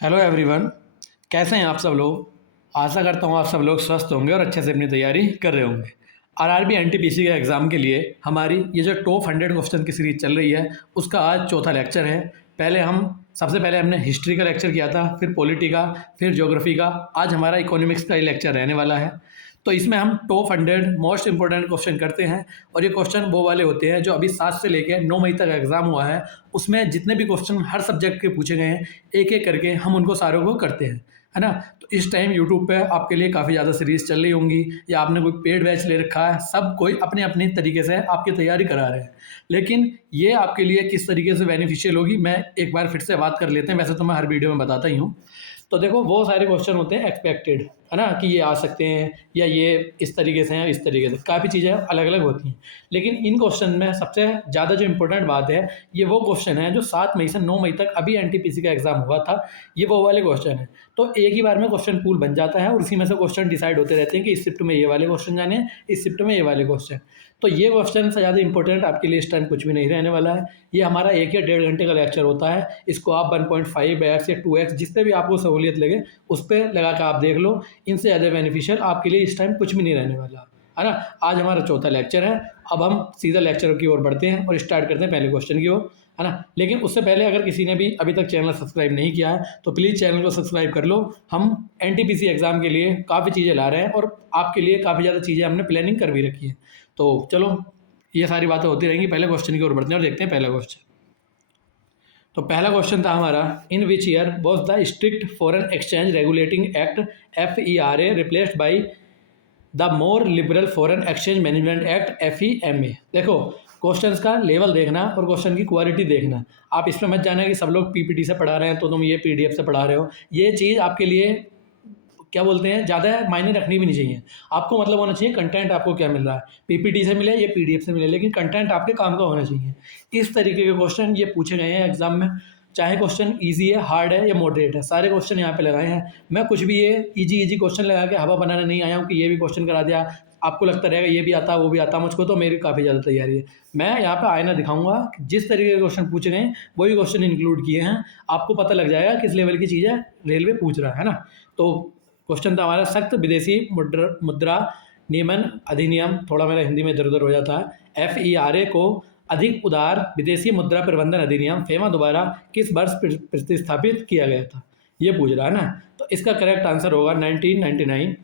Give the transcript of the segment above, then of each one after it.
Hello everyone. कैसे हैं आप सब लोग। आशा करता हूँ आप सब लोग स्वस्थ होंगे और अच्छे से अपनी तैयारी कर रहे होंगे। आरआरबी एनटीपीसी के एग्ज़ाम के लिए हमारी ये जो टॉप 100 क्वेश्चन की सीरीज चल रही है उसका आज चौथा लेक्चर है। सबसे पहले हमने हिस्ट्री का लेक्चर किया था, फिर पॉलिटी का, फिर ज्योग्राफी का। आज हमारा इकोनॉमिक्स का ही लेक्चर रहने वाला है। तो इसमें हम टॉप 100 मोस्ट इंपॉर्टेंट क्वेश्चन करते हैं और ये क्वेश्चन वो वाले होते हैं जो अभी 7 से लेकर 9 मई तक एग्ज़ाम हुआ है। उसमें जितने भी क्वेश्चन हर सब्जेक्ट के पूछे गए हैं एक एक करके हम उनको सारों को करते हैं, है ना। तो इस टाइम यूट्यूब पे आपके लिए काफ़ी ज़्यादा सीरीज़ चल रही होंगी या आपने कोई पेड बैच ले रखा है। सब कोई अपने अपने तरीके से आपकी तैयारी करा रहे हैं, लेकिन ये आपके लिए किस तरीके से बेनिफिशियल होगी मैं एक बार फिर से बात कर लेते हैं। वैसे तो मैं हर वीडियो में बताता ही हूँ। तो देखो वो सारे क्वेश्चन होते हैं एक्सपेक्टेड, है ना, कि ये आ सकते हैं या ये इस तरीके से हैं, इस तरीके से काफ़ी चीज़ें अलग अलग होती हैं। लेकिन इन क्वेश्चन में सबसे ज़्यादा जो इंपॉर्टेंट बात है ये वो क्वेश्चन है जो 7 मई से 9 मई तक अभी एनटीपीसी का एग्ज़ाम हुआ था। ये वो वाले क्वेश्चन है। तो एक ही बार में क्वेश्चन पूल बन जाता है और उसी में से क्वेश्चन डिसाइड होते रहते हैं कि इस शिफ्ट में ये वाले क्वेश्चन जाने हैं, इस शिफ्ट में ये वाले क्वेश्चन। तो ये क्वेश्चन से ज़्यादा इंपॉर्टेंट आपके लिए इस टाइम कुछ भी नहीं रहने वाला है। ये हमारा 1 या 1.5 घंटे का लेक्चर होता है। इसको आप 1.5x या 2x जिस पे भी आपको सहूलियत लगे उस पर लगा कर आप देख लो। इनसे ज़्यादा बेनिफिशियल आपके लिए इस टाइम कुछ भी नहीं रहने वाला, है ना। आज हमारा चौथा लेक्चर है। अब हम सीधा लेक्चर की ओर बढ़ते हैं और स्टार्ट करते हैं पहले क्वेश्चन की ओर, है ना। लेकिन उससे पहले अगर किसी ने भी अभी तक चैनल सब्सक्राइब नहीं किया है तो प्लीज़ चैनल को सब्सक्राइब कर लो। हम एनटीपीसी एग्ज़ाम के लिए काफ़ी चीज़ें ला रहे हैं और आपके लिए काफ़ी ज़्यादा चीज़ें हमने प्लानिंग कर भी रखी है। तो चलो ये सारी बातें होती रहेंगी। पहले क्वेश्चन की ओर बढ़ते हैं और देखते हैं पहला क्वेश्चन। तो पहला क्वेश्चन था हमारा, in which year was the strict foreign exchange regulating act FERA replaced by the more liberal foreign exchange management act FEMA। देखो क्वेश्चंस का लेवल देखना और क्वेश्चन की क्वालिटी देखना। आप इसमें मत जाना कि सब लोग PPT से पढ़ा रहे हैं तो तुम ये PDF से पढ़ा रहे हो। ये चीज़ आपके लिए क्या बोलते हैं ज़्यादा मायने रखनी भी नहीं चाहिए। आपको मतलब होना चाहिए कंटेंट आपको क्या मिल रहा है, PPT से मिले या PDF से मिले, लेकिन कंटेंट आपके काम का होना चाहिए। इस तरीके के क्वेश्चन ये पूछे गए हैं एग्जाम में। चाहे क्वेश्चन इजी है, हार्ड है या मॉडरेट है, सारे क्वेश्चन यहाँ पे लगाए हैं। मैं कुछ भी ये इजी क्वेश्चन लगा के हवा बनाने नहीं आया हूँ कि ये भी क्वेश्चन करा दिया, आपको लगता रहेगा ये भी आता वो भी आता। मुझको तो मेरी काफ़ी ज़्यादा तैयारी है। मैं यहाँ पे आईना दिखाऊंगा, जिस तरीके के क्वेश्चन पूछे गए हैं वही क्वेश्चन इंक्लूड किए हैं। आपको पता लग जाएगा किस लेवल की चीज़ें रेलवे पूछ रहा है ना। तो क्वेश्चन था हमारा, सख्त विदेशी मुद्रा नियमन अधिनियम, थोड़ा मेरा हिंदी में इधर उधर हो जाता है, FERA को अधिक उदार विदेशी मुद्रा प्रबंधन अधिनियम फेमा द्वारा किस वर्ष प्रतिस्थापित किया गया था, ये पूछ रहा है ना। तो इसका करेक्ट आंसर होगा 1999।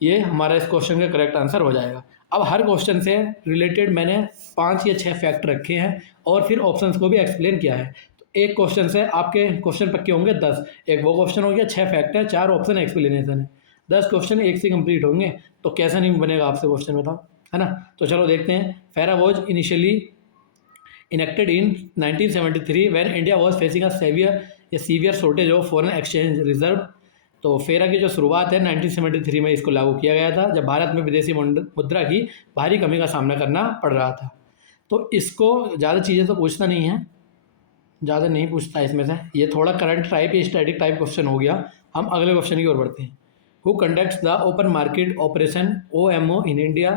ये हमारा इस क्वेश्चन का करेक्ट आंसर हो जाएगा। अब हर क्वेश्चन से रिलेटेड मैंने 5 या 6 फैक्ट रखे हैं और फिर ऑप्शंस को भी एक्सप्लेन किया है। तो एक क्वेश्चन से आपके क्वेश्चन पक्के होंगे 10। एक वो क्वेश्चन हो गया, 6 फैक्ट है, 4 ऑप्शन एक्सप्लेनेशन है, 10 क्वेश्चन एक से कंप्लीट होंगे। तो कैसा नहीं बनेगा आपसे क्वेश्चन, बताओ, है ना। तो चलो देखते हैं। फेरा was initially enacted in 1973 when India was facing a severe shortage of foreign exchange reserve। तो फेरा की जो शुरुआत है 1973 में इसको लागू किया गया था जब भारत में विदेशी मुद्रा की भारी कमी का सामना करना पड़ रहा था। तो इसको ज़्यादा चीज़ें तो पूछता नहीं है, ज़्यादा नहीं पूछता इसमें से। ये थोड़ा करंट टाइप या स्टैटिक टाइप क्वेश्चन हो गया। हम अगले क्वेश्चन की ओर बढ़ते हैं। Who conducts the open market operation OMO in India,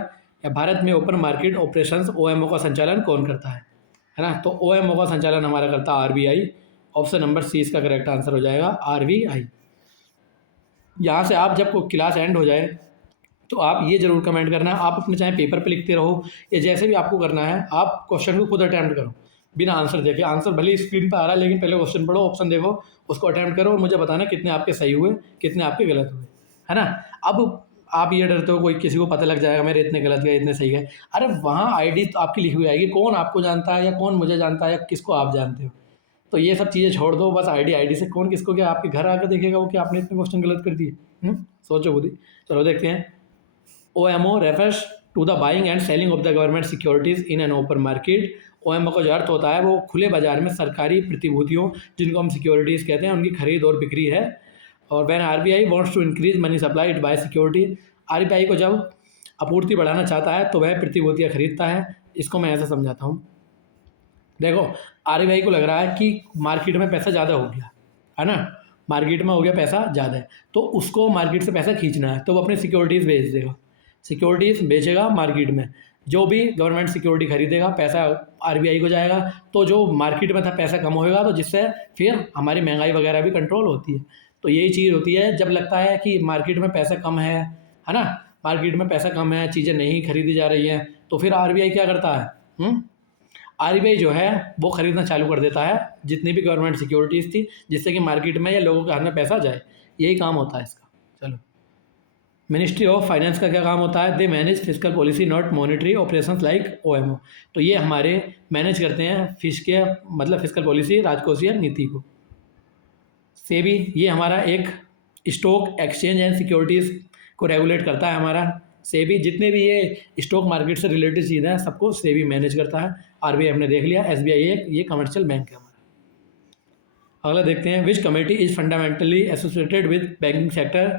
या भारत में ओपन मार्केट ऑपरेशंस OMO का संचालन कौन करता है ना। तो OMO का संचालन हमारा करता है RBI। ऑप्शन नंबर C इसका करेक्ट आंसर हो जाएगा, RBI। यहाँ से आप जब क्लास एंड हो जाए तो आप ये जरूर कमेंट करना है। आप अपने चाहे पेपर पे लिखते रहो या जैसे भी आपको करना है, आप क्वेश्चन को खुद अटैम्प्ट करो बिना आंसर देखे। आंसर भले ही स्क्रीन पर आ रहा है लेकिन पहले क्वेश्चन पढ़ो, ऑप्शन देखो, उसको अटैम्प्ट करो और मुझे बताना कितने आपके सही हुए कितने आपके गलत हुए, है ना। अब आप ये डरते हो कोई किसी को पता लग जाएगा मेरे इतने गलत गए इतने सही गए। अरे वहाँ ID तो आपकी लिखी हुई आएगी, कौन आपको जानता है या कौन मुझे जानता है या किसको आप जानते हो। तो ये सब चीज़ें छोड़ दो, बस ID से कौन किसको क्या आपके घर आकर देखेगा वो कि आपने इतने क्वेश्चन गलत कर दिए। सोचो खुद ही। चलो देखते हैं। OMO refers to the buying and selling of the government securities in an open market। OMO का जो अर्थ होता है वो खुले बाजार में सरकारी प्रतिभूतियों, जिनको हम सिक्योरिटीज़ कहते हैं, उनकी खरीद और बिक्री है। और when RBI wants to increase money supply it buys security। RBI को जब आपूर्ति बढ़ाना चाहता है तो वह प्रतिभूतियाँ खरीदता है। इसको मैं ऐसे समझाता हूँ। देखो RBI को लग रहा है कि मार्केट में पैसा ज़्यादा हो गया, है ना, मार्केट में हो गया पैसा ज़्यादा है, तो उसको मार्केट से पैसा खींचना है तो वो अपनी सिक्योरिटीज़ बेच देगा, सिक्योरिटीज़ बेचेगा मार्केट में। जो भी गवर्नमेंट सिक्योरिटी खरीदेगा पैसा आरबीआई को जाएगा, तो जो मार्केट में था पैसा कम होएगा, तो जिससे फिर हमारी महंगाई वगैरह भी कंट्रोल होती है। तो यही चीज़ होती है, जब लगता है कि मार्केट में पैसा कम है ना, मार्केट में पैसा कम है, चीज़ें नहीं खरीदी जा रही हैं, तो फिर आरबीआई क्या करता है, आरबीआई जो है वो खरीदना चालू कर देता है जितनी भी गवर्नमेंट सिक्योरिटीज़ थी, जिससे कि मार्केट में या लोगों के हाथ में पैसा जाए। यही काम होता है इसका। चलो, मिनिस्ट्री ऑफ फाइनेंस का क्या काम होता है? They manage physical policy not monetary operations like OMO. तो ये हमारे मैनेज करते हैं फिजिकल पॉलिसी, राजकोषीय नीति को। सेबी ये हमारा एक स्टॉक एक्सचेंज एंड सिक्योरिटीज़ को रेगुलेट करता है। हमारा सेबी जितने भी ये स्टॉक मार्केट से रिलेटेड चीज़ें हैं सबको सेबी मैनेज करता है। आरबीआई हमने देख लिया, एसबीआई ये कमर्शियल बैंक है हमारा। अगला देखते हैं, विच committee is fundamentally associated with banking sector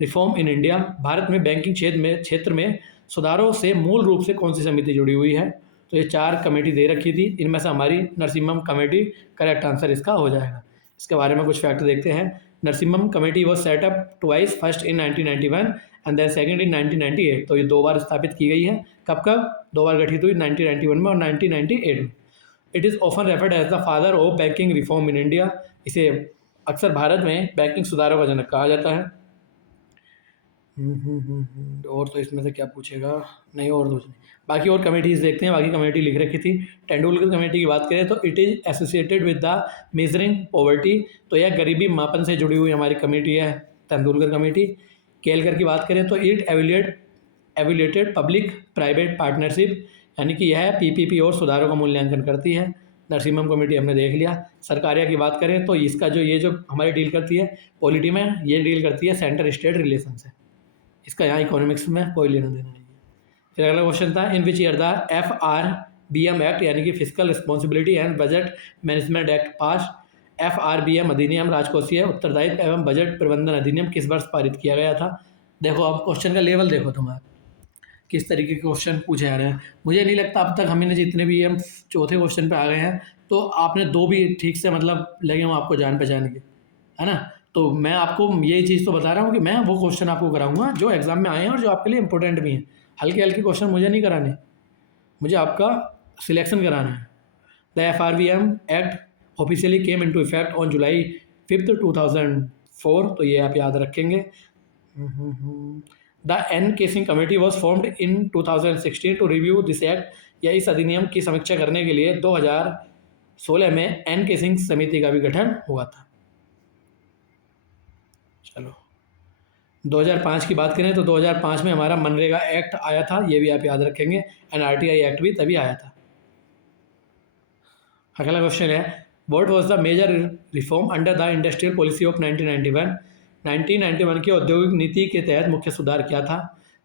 reform in India. Bharat में बैंकिंग क्षेत्र में सुधारों से मूल रूप से कौन सी समिति जुड़ी हुई है? तो ये 4 कमेटी दे रखी थी, इनमें से हमारी नरसिम्हम कमेटी करेक्ट आंसर इसका हो जाएगा। इसके बारे में कुछ फैक्ट देखते हैं। Narasimham committee was set up twice, first in 1991 and then second in 1998। तो ये 2 बार स्थापित की गई है। कब कब 2 बार गठित हुई? 1991 में और 1998 में। It is often referred as the father of banking reform in India. इसे अक्सर भारत में बैंकिंग सुधारों का जनक कहा जाता है। और तो इसमें से क्या पूछेगा? नहीं, और कुछ नहीं। बाकी और कमेटीज़ देखते हैं, बाकी कमेटी लिख रखी थी। तेंदुलकर कमेटी की बात करें तो it is associated with the measuring poverty. तो यह गरीबी मापन से जुड़ी हुई हमारी कमेटी है, तेंदुलकर कमेटी। केलकर की बात करें तो इट एवेल्यूएटेड पब्लिक प्राइवेट पार्टनरशिप, यानी कि यह पीपीपी और सुधारों का मूल्यांकन करती है। नरसिम्हम कमेटी हमने देख लिया। सरकारिया की बात करें तो इसका जो हमारी डील करती है पॉलिटी में, ये डील करती है सेंटर स्टेट रिलेशन से। इसका यहाँ इकोनॉमिक्स में कोई लेना देना नहीं है। फिर अगला क्वेश्चन था, in which year the FRBM act यानी कि physical responsibility and budget management act pass. FRBM अधिनियम राजकोषीय उत्तरदायित्व एवं बजट प्रबंधन अधिनियम किस वर्ष पारित किया गया था? देखो, अब क्वेश्चन का लेवल देखो तुम्हारा, किस तरीके के क्वेश्चन पूछे जा रहे हैं। मुझे नहीं लगता अब तक हमने जितने भी हम चौथे क्वेश्चन पे आ गए हैं तो आपने 2 भी ठीक से मतलब लगे हों आपको जान पहचान के, है ना। तो मैं आपको यही चीज़ तो बता रहा हूँ कि मैं वो क्वेश्चन आपको कराऊंगा जो एग्जाम में आए हैं और जो आपके लिए इंपॉर्टेंट भी हैं। हल्के हल्के क्वेश्चन मुझे नहीं कराने, मुझे आपका सिलेक्शन कराना है। The FRBM act officially came into effect on July 5, 2004। तो ये आप याद रखेंगे। The N K Singh committee was formed in 2016 to review this act. या इस अधिनियम की समीक्षा करने के लिए 2016 में एनकेसिंग समिति का भी गठन हुआ था। चलो, 2005 की बात करें तो 2005 में हमारा मनरेगा एक्ट आया था, ये भी आप याद रखेंगे। NRTI एक्ट भी तभी आया था। अगला क्वेश्चन है, what was the major reform under the industrial policy of 1991। 1991 की औद्योगिक नीति के तहत मुख्य सुधार क्या था?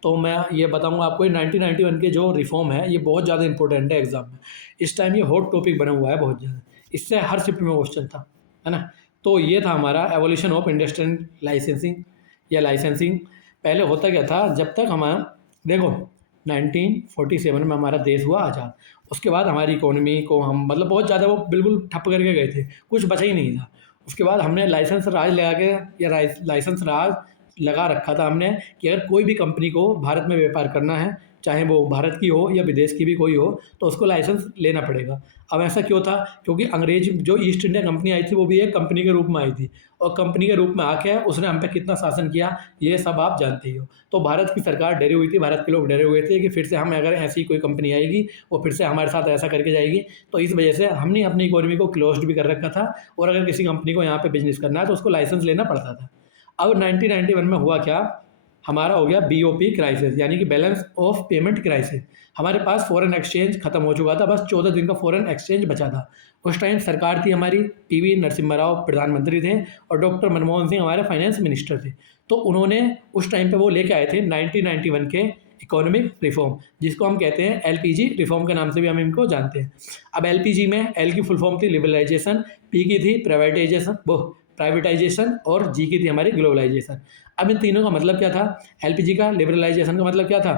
तो मैं ये बताऊंगा आपको, 1991 के जो रिफॉर्म है ये बहुत ज़्यादा इंपॉर्टेंट है एग्जाम में। इस टाइम ये हॉट टॉपिक बना हुआ है बहुत ज़्यादा, इससे हर शिफ्ट में क्वेश्चन था, है ना। तो ये था हमारा एवोल्यूशन ऑफ इंडस्ट्रियल लाइसेंसिंग या लाइसेंसिंग। पहले होता क्या था, जब तक हमारा देखो 1947 में हमारा देश हुआ आज़ाद, उसके बाद हमारी इकोनॉमी को हम मतलब बहुत ज़्यादा वो बिल्कुल ठप करके गए थे, कुछ बचा ही नहीं था। उसके बाद हमने लाइसेंस राज लगा के या लाइसेंस राज लगा रखा था हमने कि अगर कोई भी कंपनी को भारत में व्यापार करना है, चाहे वो भारत की हो या विदेश की भी कोई हो, तो उसको लाइसेंस लेना पड़ेगा। अब ऐसा क्यों था? क्योंकि अंग्रेज जो ईस्ट इंडिया कंपनी आई थी वो भी एक कंपनी के रूप में आई थी, और कंपनी के रूप में आके उसने हम पे कितना शासन किया ये सब आप जानते ही हो। तो भारत की सरकार डरी हुई थी, भारत के लोग डरे हुए थे कि फिर से हम अगर ऐसी कोई कंपनी आएगी वो फिर से हमारे साथ ऐसा करके जाएगी। तो इस वजह से हमने अपनी इकोनॉमी को क्लोज्ड भी कर रखा था, और अगर किसी कंपनी को यहाँ पे बिजनेस करना है तो उसको लाइसेंस लेना पड़ता था। अब 1991 में हुआ क्या, हमारा हो गया BOP क्राइसिस, यानी कि बैलेंस ऑफ पेमेंट क्राइसिस। हमारे पास फॉरेन एक्सचेंज खत्म हो चुका था, बस 14 दिन का फॉरेन एक्सचेंज बचा था। उस टाइम सरकार थी हमारी, PV नरसिम्हा राव प्रधानमंत्री थे और डॉक्टर मनमोहन सिंह हमारे फाइनेंस मिनिस्टर थे। तो उन्होंने उस टाइम पे वो लेके आए थे 1991 के इकोनॉमिक रिफॉर्म, जिसको हम कहते हैं LPG रिफॉर्म के नाम से भी हम इनको जानते हैं। अब LPG में L की फुल फॉर्म थी लिबरलाइजेशन, P की थी प्राइवेटाइजेशन और G की थी हमारी ग्लोबलाइजेशन। अब इन तीनों का मतलब क्या था? LPG का लिबरलाइजेशन का मतलब क्या था?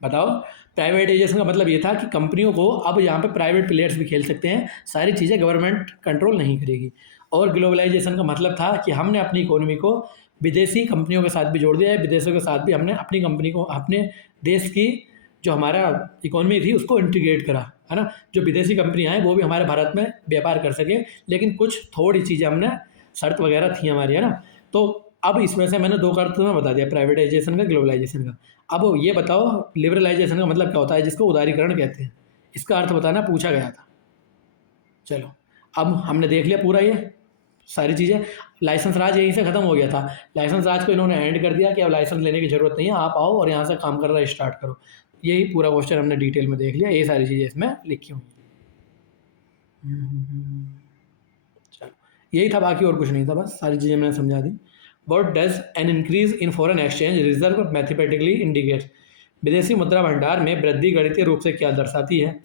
बताओ। प्राइवेटाइजेशन का मतलब ये था कि कंपनियों को अब यहाँ पे प्राइवेट प्लेयर्स भी खेल सकते हैं, सारी चीज़ें गवर्नमेंट कंट्रोल नहीं करेगी। और ग्लोबलाइजेशन का मतलब था कि हमने अपनी इकोनॉमी को विदेशी कंपनियों के साथ भी जोड़ दिया है, विदेशों के साथ भी हमने अपनी कंपनी को, अपने देश की जो हमारा इकोनॉमी थी उसको इंटीग्रेट करा, है ना, जो विदेशी कंपनियाँ हैं वो भी हमारे भारत में व्यापार कर सकें, लेकिन कुछ थोड़ी चीज़ें हमने शर्त वगैरह थी हमारी, है ना। तो अब इसमें से मैंने दो का अर्थ तुम्हें बता दिया, प्राइवेटाइजेशन का, ग्लोबलाइजेशन का। अब ये बताओ लिबरलाइजेशन का मतलब क्या होता है, जिसको उदारीकरण कहते हैं, इसका अर्थ बताना पूछा गया था। चलो अब हमने देख लिया पूरा ये सारी चीज़ें। लाइसेंस राज यहीं से ख़त्म हो गया था। लाइसेंस राज को इन्होंने एंड कर दिया कि अब लाइसेंस लेने की ज़रूरत नहीं है, आप आओ और यहाँ से काम करना स्टार्ट करो। यही पूरा क्वेश्चन हमने डिटेल में देख लिया, ये सारी चीज़ें इसमें लिखी हुई हैं। चलो यही था, बाकी और कुछ नहीं था, बस सारी चीज़ें मैंने समझा दी। What does an increase in foreign exchange reserve mathematically indicate, विदेशी मुद्रा भंडार में वृद्धि गणितीय रूप से क्या दर्शाती है।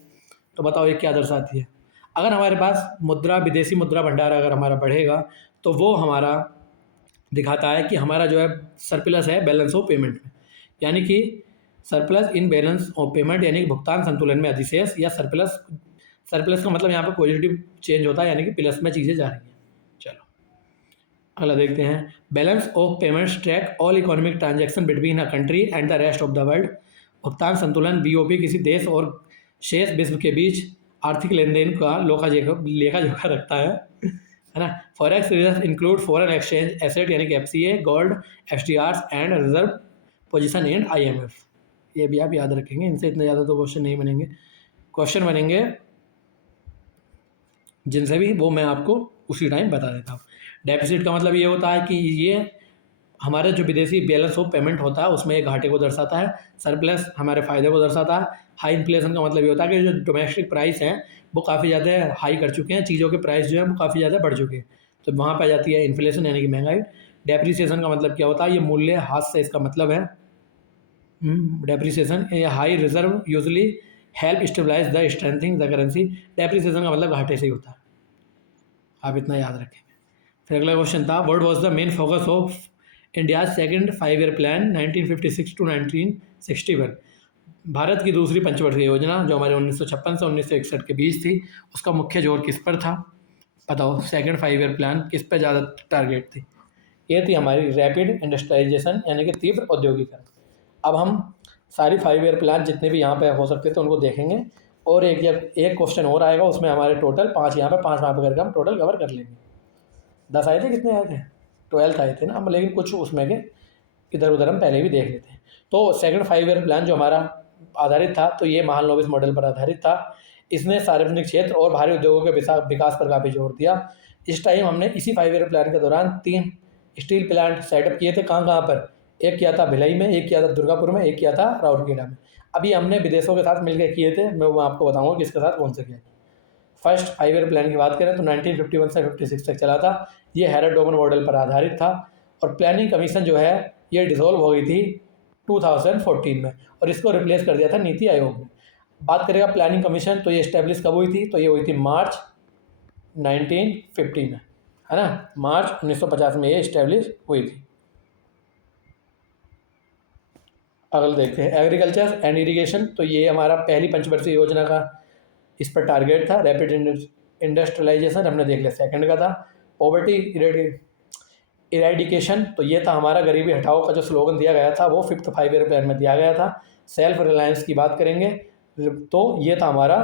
तो बताओ ये क्या दर्शाती है। अगर हमारे पास मुद्रा, विदेशी मुद्रा भंडार अगर हमारा बढ़ेगा तो वो हमारा दिखाता है कि हमारा जो है सरप्लस है बैलेंस ऑफ पेमेंट में, यानी कि surplus in balance of payment, यानी कि भुगतान संतुलन में अधिशेष, या सरप्लस। सरप्लस का मतलब यहाँ पर पॉजिटिव चेंज होता है, यानी कि प्लस में चीज़ें जा रही हैं। चलो अगला देखते हैं। Balance of payments track all economic transaction between a country and the rest of the world. भुगतान संतुलन बीओपी किसी देश और शेष विश्व के बीच आर्थिक लेन देन का लेखा जोखा रखता है ना। Forex reserve include foreign exchange asset, यानी कि FCA, gold, FDR and reserve position and IMF. ये भी आप याद रखेंगे, इनसे इतने ज़्यादा तो क्वेश्चन नहीं बनेंगे। क्वेश्चन बनेंगे जिनसे भी वो मैं आपको उसी टाइम बता देता हूँ। डेफिसिट का मतलब ये होता है कि ये हमारे जो विदेशी बैलेंस ऑफ पेमेंट होता है उसमें एक घाटे को दर्शाता है। सरप्लस हमारे फ़ायदे को दर्शाता है। हाई इन्फ्लेशन का मतलब ये होता है कि जो डोमेस्टिक प्राइस हैं वो काफ़ी ज़्यादा हाई कर चुके हैं, चीज़ों के प्राइस जो है वो काफ़ी ज़्यादा बढ़ चुके हैं, तो वहाँ पर जाती है इन्फ्लेशन, यानी कि महंगाई। डेप्रिसिएशन का मतलब क्या होता है, ये मूल्य हाथ से, इसका मतलब है depreciation. High reserve usually help stabilise the strengthening the currency. Depreciation का मतलब घाटे से ही होता है, आप इतना याद रखेंगे। फिर अगला क्वेश्चन था, what was the main focus of India second 5 year plan 1956 to 1961। भारत की दूसरी पंचवर्षीय योजना जो हमारे 1956 से 1961 के बीच थी, उसका मुख्य जोर किस पर था। बताओ सेकंड 5 ईयर प्लान किस पर ज़्यादा टारगेट थी। ये थी हमारी रैपिड इंडस्ट्रियलाइजेशन, यानी कि तीव्र औद्योगिकरण। अब हम सारी 5 ईयर प्लान जितने भी यहाँ पे हो सकते थे उनको देखेंगे, और एक क्वेश्चन और आएगा, उसमें हमारे टोटल 5 यहाँ पे 5 वहाँ पे करके हम टोटल कवर कर लेंगे। 10 आए थे, कितने आए थे, 12 आए थे ना हम, लेकिन कुछ उसमें के इधर उधर हम पहले भी देख लेते हैं। तो सेकंड 5 ईयर प्लान जो हमारा आधारित था, तो ये महालनोबिस मॉडल पर आधारित था। इसने सार्वजनिक क्षेत्र और भारी उद्योगों के विकास पर काफ़ी जोर दिया। इस टाइम हमने इसी 5 ईयर प्लान के दौरान 3 स्टील प्लांट सेटअप किए थे। कहाँ कहाँ पर, एक किया था भिलाई में, एक किया था दुर्गापुर में, एक किया था राउरकेला में। अभी हमने विदेशों के साथ मिलकर किए थे, मैं आपको बताऊँगा किसके साथ कौन से किए। फर्स्ट 5 ईयर प्लान की बात करें तो 1951 से 56 तक चला था। ये हैरल्ड डोमन मॉडल पर आधारित था, और प्लानिंग कमीशन जो है ये डिसॉल्व हो गई थी 2014 में, और इसको रिप्लेस कर दिया था नीति आयोग ने। बात करेगा प्लानिंग कमीशन, तो ये इस्टेब्लिश कब हुई थी, तो ये हुई थी मार्च 1950 में, है ना। मार्च 1950 में ये इस्टेब्लिश हुई थी। अगला देखते हैं एग्रीकल्चर एंड इरिगेशन, तो ये हमारा पहली पंचवर्षीय योजना का इस पर टारगेट था। रैपिड इंडस्ट्रियलाइजेशन हमने देख लिया, सेकंड का था। पॉवर्टी इरेडिकेशन, तो ये था हमारा गरीबी हटाओ का जो स्लोगन दिया गया था, वो 5th 5 ईयर प्लान में दिया गया था। सेल्फ रिलायंस की बात करेंगे तो ये था हमारा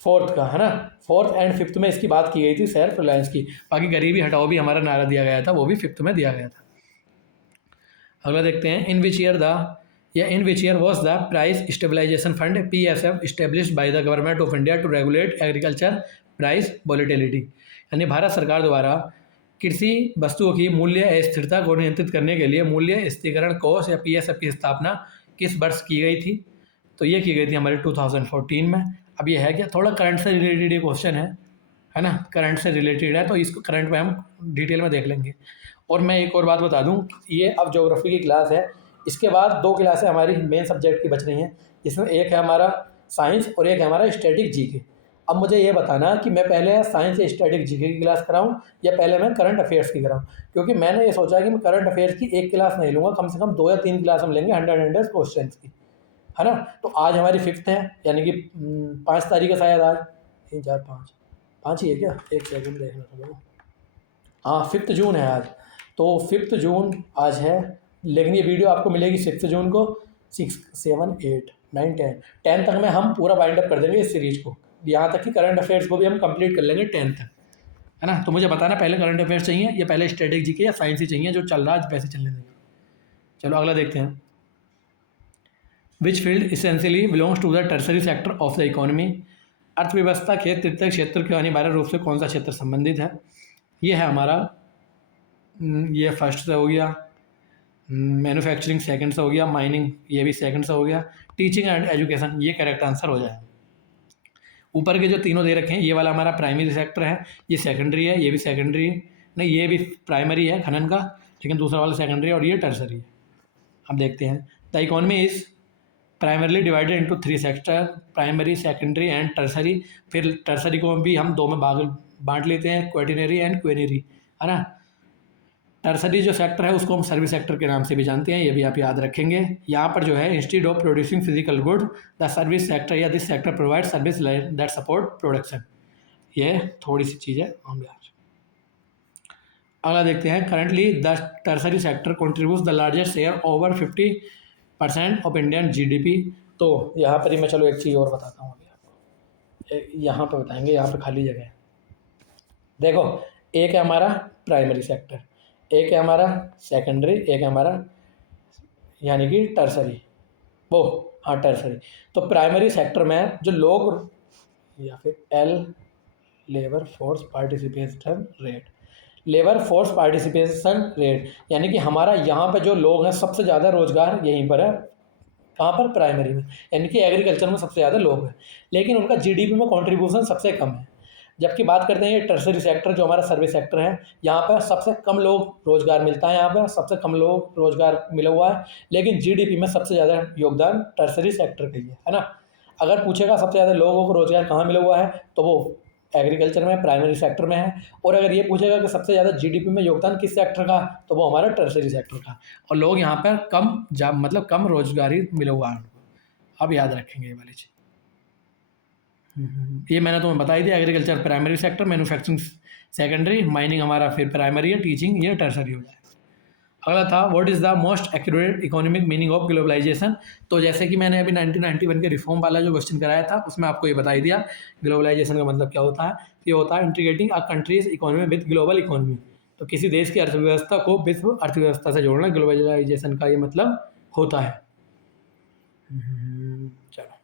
4th का, है ना। 4th एंड 5th में इसकी बात की गई थी सेल्फ रिलायंस की। बाकी गरीबी हटाओ भी हमारा नारा दिया गया था, वो भी 5th में दिया गया था। अगला देखते हैं in which year was the price stabilisation fund PSF established by the government of India to regulate agriculture price volatility, यानी भारत सरकार द्वारा कृषि वस्तुओं की मूल्य अस्थिरता को नियंत्रित करने के लिए मूल्य स्थिरीकरण कोष या PSF की स्थापना किस वर्ष की गई थी। तो ये की गई थी हमारे 2014 में। अब ये है क्या, थोड़ा करंट से रिलेटेड ये क्वेश्चन है ना, करंट से रिलेटेड है, तो इसको करंट में हम डिटेल में देख लेंगे। और मैं एक और बात बता दूं, ये अब ज्योग्राफी की क्लास है, इसके बाद 2 क्लासें हमारी मेन सब्जेक्ट की बच रही हैं, जिसमें एक है हमारा साइंस और एक है हमारा स्टैटिक जीके। अब मुझे ये बताना कि मैं पहले साइंस या स्टैटिक जीके की क्लास कराऊं या पहले मैं करंट अफेयर्स की कराऊं, क्योंकि मैंने ये सोचा कि मैं करंट अफेयर्स की एक क्लास नहीं लूँगा, कम से कम 2 या 3 क्लास हम लेंगे 100 क्वेश्चन की, है ना। तो आज हमारी 5th है, यानी कि 5 तारीख है शायद आज, 3 4 5 ही है क्या, एक सेकंड देखना पड़ेगा। हाँ 5 जून है आज, तो 5 जून आज है, लेकिन ये वीडियो आपको मिलेगी 6 जून को। 6 7 8 9 10 10 तक में हम पूरा वाइंड अप कर देंगे इस सीरीज को, यहाँ तक कि करंट अफेयर्स को भी हम कंप्लीट कर लेंगे 10 तक, है ना। तो मुझे बताना पहले करंट अफेयर्स चाहिए या पहले स्ट्रेटेजी के या साइंस ही चाहिए, जो चल रहा है वैसे चलने देंगे। चलो अगला देखते हैं। Which field essentially belongs to the tertiary sector of the economy. अर्थव्यवस्था के तृतीय क्षेत्र के अनिवार्य रूप से कौन सा क्षेत्र संबंधित है। ये है हमारा ये फर्स्ट से हो गया, मैन्युफैक्चरिंग सेकंड से हो गया, माइनिंग ये भी सेकंड से हो गया, टीचिंग एंड एजुकेशन ये करेक्ट आंसर हो जाए। ऊपर के जो तीनों दे रखे हैं, ये वाला हमारा प्राइमरी सेक्टर है, ये सेकेंडरी है, ये भी सेकेंडरी है, नहीं ये भी प्राइमरी है खनन का, लेकिन दूसरा वाला सेकेंडरी है, और ये टर्सरी है। अब देखते हैं। The economy is primarily divided into 3 sector, primary secondary and tertiary. फिर टर्सरी को भी हम 2 में बांट लेते हैं, क्वेटिनरी एंड क्वेनरी, है ना। टर्सरी जो सेक्टर है उसको हम सर्विस सेक्टर के नाम से भी जानते हैं, ये भी आप याद रखेंगे। यहाँ पर जो है instead of producing physical good the service sector या this sector provide service that support production, ये थोड़ी सी चीज़ है हम याद। अगला देखते हैं। Currently the tertiary sector contributes the largest share over 50% of Indian GDP. तो यहाँ पर ही मैं चलो एक चीज़ और बताता हूँ अभी आपको, यहाँ पर बताएंगे, यहाँ पर खाली जगह है। देखो एक है हमारा प्राइमरी सेक्टर, एक है हमारा सेकेंडरी, एक है हमारा यानी कि टर्सरी, वो हाँ टर्सरी। तो प्राइमरी सेक्टर में जो लोग या फिर L labour force participation rate, labour force participation rate यानी कि हमारा यहाँ पे जो लोग हैं सबसे ज़्यादा रोजगार यहीं पर है, कहाँ पर, प्राइमरी में, यानी कि एग्रीकल्चर में सबसे ज़्यादा लोग हैं, लेकिन उनका जीडीपी में कंट्रीब्यूशन सबसे कम है। जबकि बात करते हैं ये टर्सरी सेक्टर जो हमारा सर्विस सेक्टर है, यहाँ पर सबसे कम लोग रोजगार मिलता है, यहाँ पर सबसे कम लोग रोजगार मिला हुआ है, लेकिन जीडीपी में सबसे ज़्यादा योगदान टर्सरी सेक्टर का ही है ना। अगर पूछेगा सबसे ज़्यादा लोगों को रोजगार कहाँ मिला हुआ है तो वो एग्रीकल्चर में, प्राइमरी सेक्टर में है। और अगर ये पूछेगा कि सबसे ज़्यादा जीडीपी में योगदान किस सेक्टर का, तो वो हमारा टर्सरी सेक्टर का, और लोग यहाँ पर मतलब कम रोजगारी मिला हुआ है। अब याद रखेंगे ये वाली चीज़। ये मैंने तुम्हें बता ही दिया, agriculture primary sector, manufacturing secondary, mining हमारा फिर प्राइमरी है, टीचिंग ये टर्सरी हो जाए। अगला था what is the most accurate economic meaning of globalisation. तो जैसे कि मैंने अभी 1991 के रिफॉर्म वाला जो क्वेश्चन कराया था उसमें आपको ये बता ही दिया ग्लोबलाइजेशन का मतलब क्या होता है। ये होता है integrating a countries economy with global economy. तो किसी देश की अर्थव्यवस्था को विश्व अर्थव्यवस्था से जोड़ना ग्लोबलाइजेशन का ये मतलब होता है। चलो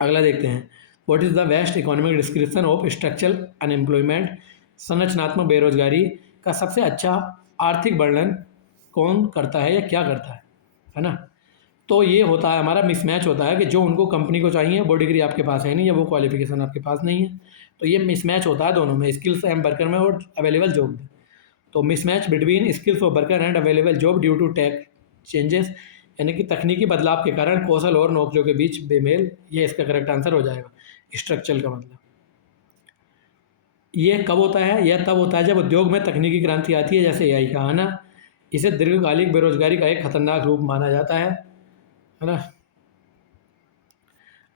अगला देखते हैं। What is the best economic description of structural unemployment. संरचनात्मक बेरोजगारी का सबसे अच्छा आर्थिक वर्णन कौन करता है या क्या करता है ना। तो ये होता है हमारा मिसमैच होता है कि जो उनको कंपनी को चाहिए वो डिग्री आपके पास है नहीं, या वो क्वालिफिकेशन आपके पास नहीं है, तो ये मिसमैच होता है दोनों में, स्किल्स एंड वर्कर में और अवेलेबल जॉब में। तो mismatch between skills of worker and available job due to tech changes, यानी कि तकनीकी बदलाव के कारण कौशल और नौकरियों के बीच बेमेल, ये इसका करेक्ट आंसर हो जाएगा। स्ट्रक्चरल का मतलब ये कब होता है, यह तब होता है जब उद्योग में तकनीकी क्रांति आती है, जैसे एआई का आना। इसे दीर्घकालिक बेरोजगारी का एक खतरनाक रूप माना जाता है ना।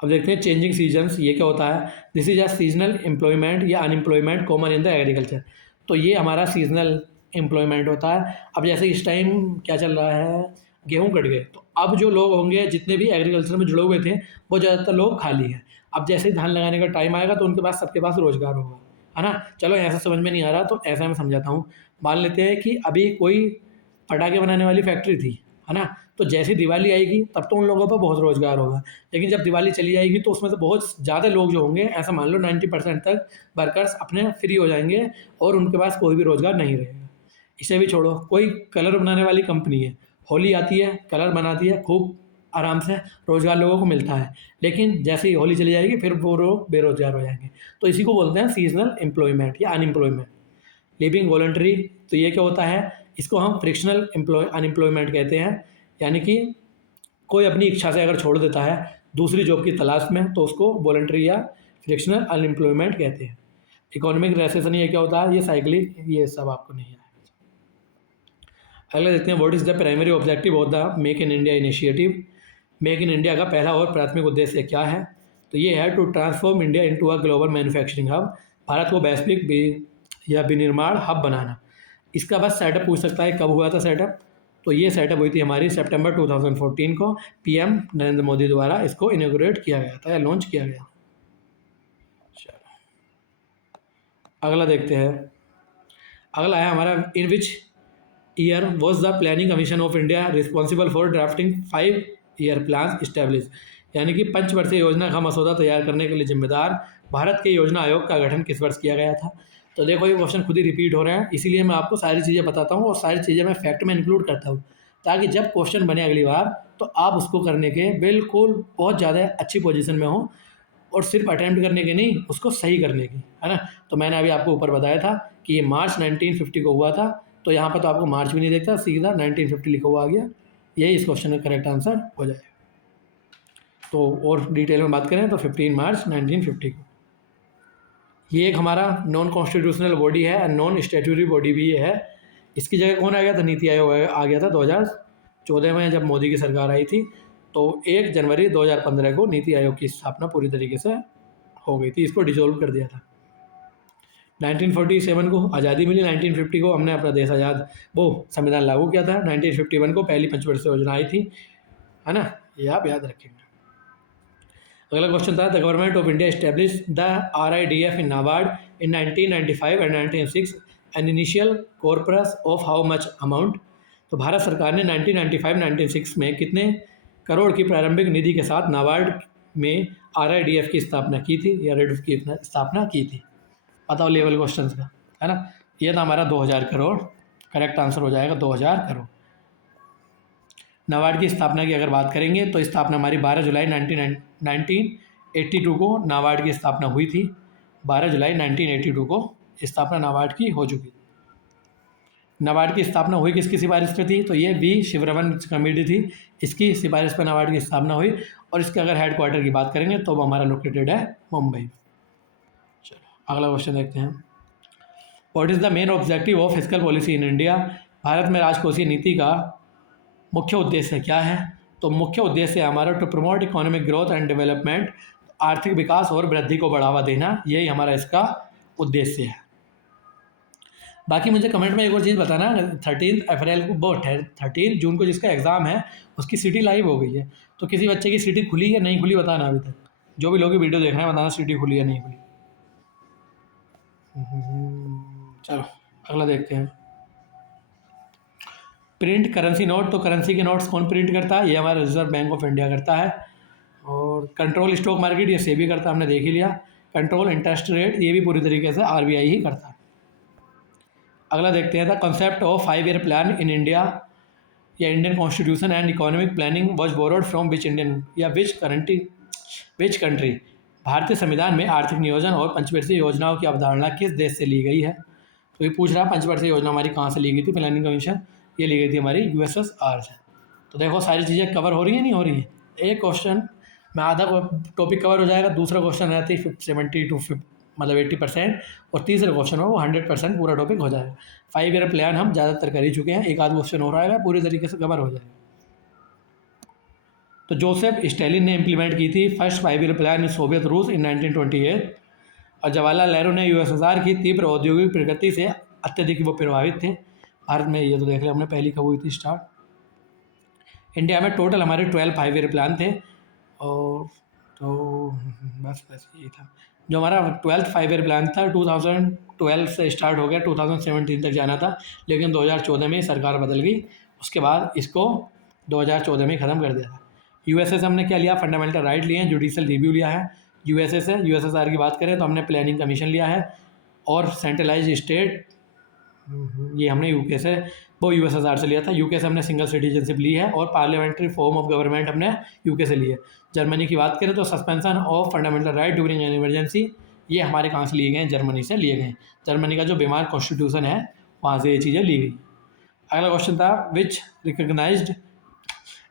अब देखते हैं चेंजिंग सीजन्स, ये क्या होता है। This is a seasonal employment या unemployment common in the agriculture. तो ये हमारा सीजनल एम्प्लॉयमेंट होता है। अब जैसे इस टाइम क्या चल रहा है, गेहूँ कट गए, तो अब जो लोग होंगे जितने भी एग्रीकल्चर में जुड़े हुए थे वो ज़्यादातर लोग खाली हैं। अब जैसे ही धान लगाने का टाइम आएगा तो उनके पास सबके पास रोजगार होगा, है ना। चलो ऐसा समझ में नहीं आ रहा तो ऐसा मैं समझाता हूँ। मान लेते हैं कि अभी कोई पटाखे बनाने वाली फैक्ट्री थी, है ना, तो जैसे दिवाली आएगी तब तो उन लोगों पर बहुत रोजगार होगा, लेकिन जब दिवाली चली जाएगी तो उसमें से बहुत ज़्यादा लोग जो होंगे, ऐसा मान लो 90% तक वर्कर्स अपने फ्री हो जाएंगे और उनके पास कोई भी रोजगार नहीं रहेगा। इसे भी छोड़ो, कोई कलर बनाने वाली कंपनी है, होली आती है, कलर बनाती है, खूब आराम से रोज़गार लोगों को मिलता है, लेकिन जैसे ही होली चली जाएगी फिर वो लोग बेरोजगार हो जाएंगे। तो इसी को बोलते हैं सीजनल एम्प्लॉयमेंट या अनएम्प्लॉयमेंट। लिविंग वॉलंटरी, तो ये क्या होता है, इसको हम फ्रिक्शनल अनएम्प्लॉयमेंट कहते हैं, यानी कि कोई अपनी इच्छा से अगर छोड़ देता है दूसरी जॉब की तलाश में तो उसको वॉलंटरी या फ्रिक्शनल अनएम्प्लॉयमेंट कहते हैं। इकोनॉमिक रेसेशन ये क्या होता है, ये साइक्लिक, ये सब आपको नहीं है। अगला देखते हैं what is the primary objective of the make in India initiative. Make in India का पहला और प्राथमिक उद्देश्य क्या है, तो ये है to transform India into a global manufacturing hub. भारत को वैश्विक या विनिर्माण हब बनाना। इसका बस सेटअप पूछ सकता है, कब हुआ था सेटअप, तो ये सेटअप हुई थी हमारी सितंबर 2014 को, पीएम नरेंद्र मोदी द्वारा इसको इनॉग्रेट किया गया था या लॉन्च किया गया। चलो अगला देखते हैं। अगला है हमारा, in which year was the planning commission of India responsible for drafting 5 year plan establish, यानी कि पंचवर्षीय योजना का मसौदा तैयार करने के लिए जिम्मेदार भारत के योजना आयोग का गठन किस वर्ष किया गया था। तो देखो ये क्वेश्चन खुद ही रिपीट हो रहे हैं, इसीलिए मैं आपको सारी चीज़ें बताता हूँ और सारी चीज़ें मैं फैक्ट में इंक्लूड करता हूँ, ताकि जब क्वेश्चन बने अगली बार तो आप उसको करने के बिल्कुल बहुत ज़्यादा अच्छी पोजीशन में हो, और सिर्फ अटैम्प्ट करने के नहीं, उसको सही करने की, है ना। तो मैंने अभी आपको ऊपर बताया था कि ये मार्च 1950 को हुआ था, तो यहाँ पर तो आपको मार्च भी नहीं देखता, सीधा 1950 लिखा हुआ आ गया, यही इस क्वेश्चन का करेक्ट आंसर हो जाएगा। तो और डिटेल में बात करें तो 15 मार्च 1950 को। ये एक हमारा नॉन कॉन्स्टिट्यूशनल बॉडी है, नॉन स्टैट्यूटरी बॉडी भी है। इसकी जगह कौन आ गया था, नीति आयोग आ गया था 2014 में, जब मोदी की सरकार आई थी। तो 1 जनवरी 2015 को नीति आयोग की स्थापना पूरी तरीके से हो गई थी, इसको डिसॉल्व कर दिया था। 1947 को आज़ादी मिली, 1950 को हमने अपना देश आज़ाद वो संविधान लागू किया था, 1951 को पहली पंचवर्षीय योजना आई थी, है ना, ये आप याद रखेंगे। अगला क्वेश्चन था, the government of India establish the RIDF in NABARD in 1995 and 1996 an initial corpus of how much amount. तो भारत सरकार ने 1995-96 में कितने करोड़ की प्रारंभिक निधि के साथ नाबार्ड में RIDF की स्थापना की थी, या रेड की स्थापना की थी। बताओ लेवल क्वेश्चन का, है ना। ये था हमारा 2000 करोड़, करेक्ट आंसर हो जाएगा 2000 करोड़। नाबार्ड की स्थापना की अगर बात करेंगे तो स्थापना हमारी 12 जुलाई 1982 को नाबार्ड की स्थापना हुई थी। 12 जुलाई 1982 को स्थापना नाबार्ड की हो चुकी थी। नाबार्ड की स्थापना हुई किसकी सिफारिश पे थी, तो ये वी शिवरमन कमेटी थी, इसकी सिफारिश पर नाबार्ड की स्थापना हुई। और इसके अगर हेड क्वार्टर की बात करेंगे तो वो हमारा लोकेटेड है मुंबई। चलो अगला क्वेश्चन देखते हैं। What is the main objective of fiscal policy in India. Bharat में राजकोषीय नीति का मुख्य उद्देश्य क्या है। तो मुख्य उद्देश्य हमारा to promote economic growth and development, आर्थिक विकास और वृद्धि को बढ़ावा देना, यही हमारा इसका उद्देश्य है। बाकी मुझे कमेंट में एक और चीज़ बताना, 13 अप्रैल को वो 13 जून को जिसका एग्ज़ाम है उसकी सिटी लाइव हो गई है, तो किसी बच्चे की सिटी खुली या नहीं खुली बताना अभी तक। जो भी लोग वीडियो देख रहे हैं बताना सिटी खुली या नहीं खुली। चलो अगला देखते हैं। प्रिंट करेंसी नोट, तो करेंसी के नोट्स कौन प्रिंट करता है, ये हमारा रिजर्व बैंक ऑफ इंडिया करता है। और कंट्रोल स्टॉक मार्केट ये सेबी करता है, हमने देख ही लिया। कंट्रोल इंटरेस्ट रेट ये भी पूरी तरीके से RBI ही करता है। अगला देखते हैं, the concept of 5 year plan in India या Indian constitution and economic planning was borrowed from which Indian या विच कंट्री। भारतीय संविधान में आर्थिक नियोजन और पंचवर्षीय योजनाओं की अवधारणा किस देश से ली गई है। तो ये पूछ रहा है पंचवर्षीय योजना हमारी कहाँ से ली गई थी, प्लानिंग कमीशन ये ली गई थी हमारी USSR से। तो देखो सारी चीज़ें कवर हो रही है नहीं हो रही है। एक क्वेश्चन में आधा टॉपिक कवर हो जाएगा, दूसरा क्वेश्चन रहती है 70 to 80%, और तीसरे क्वेश्चन में वो 100% पूरा टॉपिक हो जाएगा। 5 ईयर प्लान हम ज़्यादातर कर ही चुके हैं, एक आध क्वेश्चन हो रहा है पूरी तरीके से कवर हो जाएगा। तो जोसेफ स्टैलिन ने इम्प्लीमेंट की थी फर्स्ट 5 ईयर प्लान इन सोवियत रूस इन 1928, और जवाहरलाल नेहरू ने USSR की तीव्र औद्योगिक प्रगति से अत्यधिक वो प्रभावित थे। भारत में ये तो देख लिया हमने, पहली कब हुई थी स्टार्ट। इंडिया में टोटल हमारे 12 5 ईयर प्लान थे, और तो बस यही था जो हमारा 12th 5 ईयर प्लान था। 2012 से स्टार्ट हो गया, 2017 तक जाना था, लेकिन 2014 में सरकार बदल गई, उसके बाद इसको 2014 में ख़त्म कर दिया था। USA से हमने क्या लिया, फंडामेंटल राइट लिए हैं, जुडिशल रिव्यू लिया है। USA से USSR की बात करें तो हमने प्लानिंग कमीशन लिया है, और सेंट्रलाइज स्टेट ये हमने UK से वो USSR से लिया था। UK से हमने सिंगल सिटीजनशिप ली है, और पार्लियामेंट्री फॉर्म ऑफ गवर्नमेंट हमने UK से ली है। जर्मनी की बात करें तो suspension of fundamental right during an emergency, ये हमारे कहाँ से लिए गए हैं, जर्मनी से लिए गए हैं। जर्मनी का जो बीमार कॉन्स्टिट्यूशन है वहाँ से ये चीज़ें ली गई। अगला क्वेश्चन था,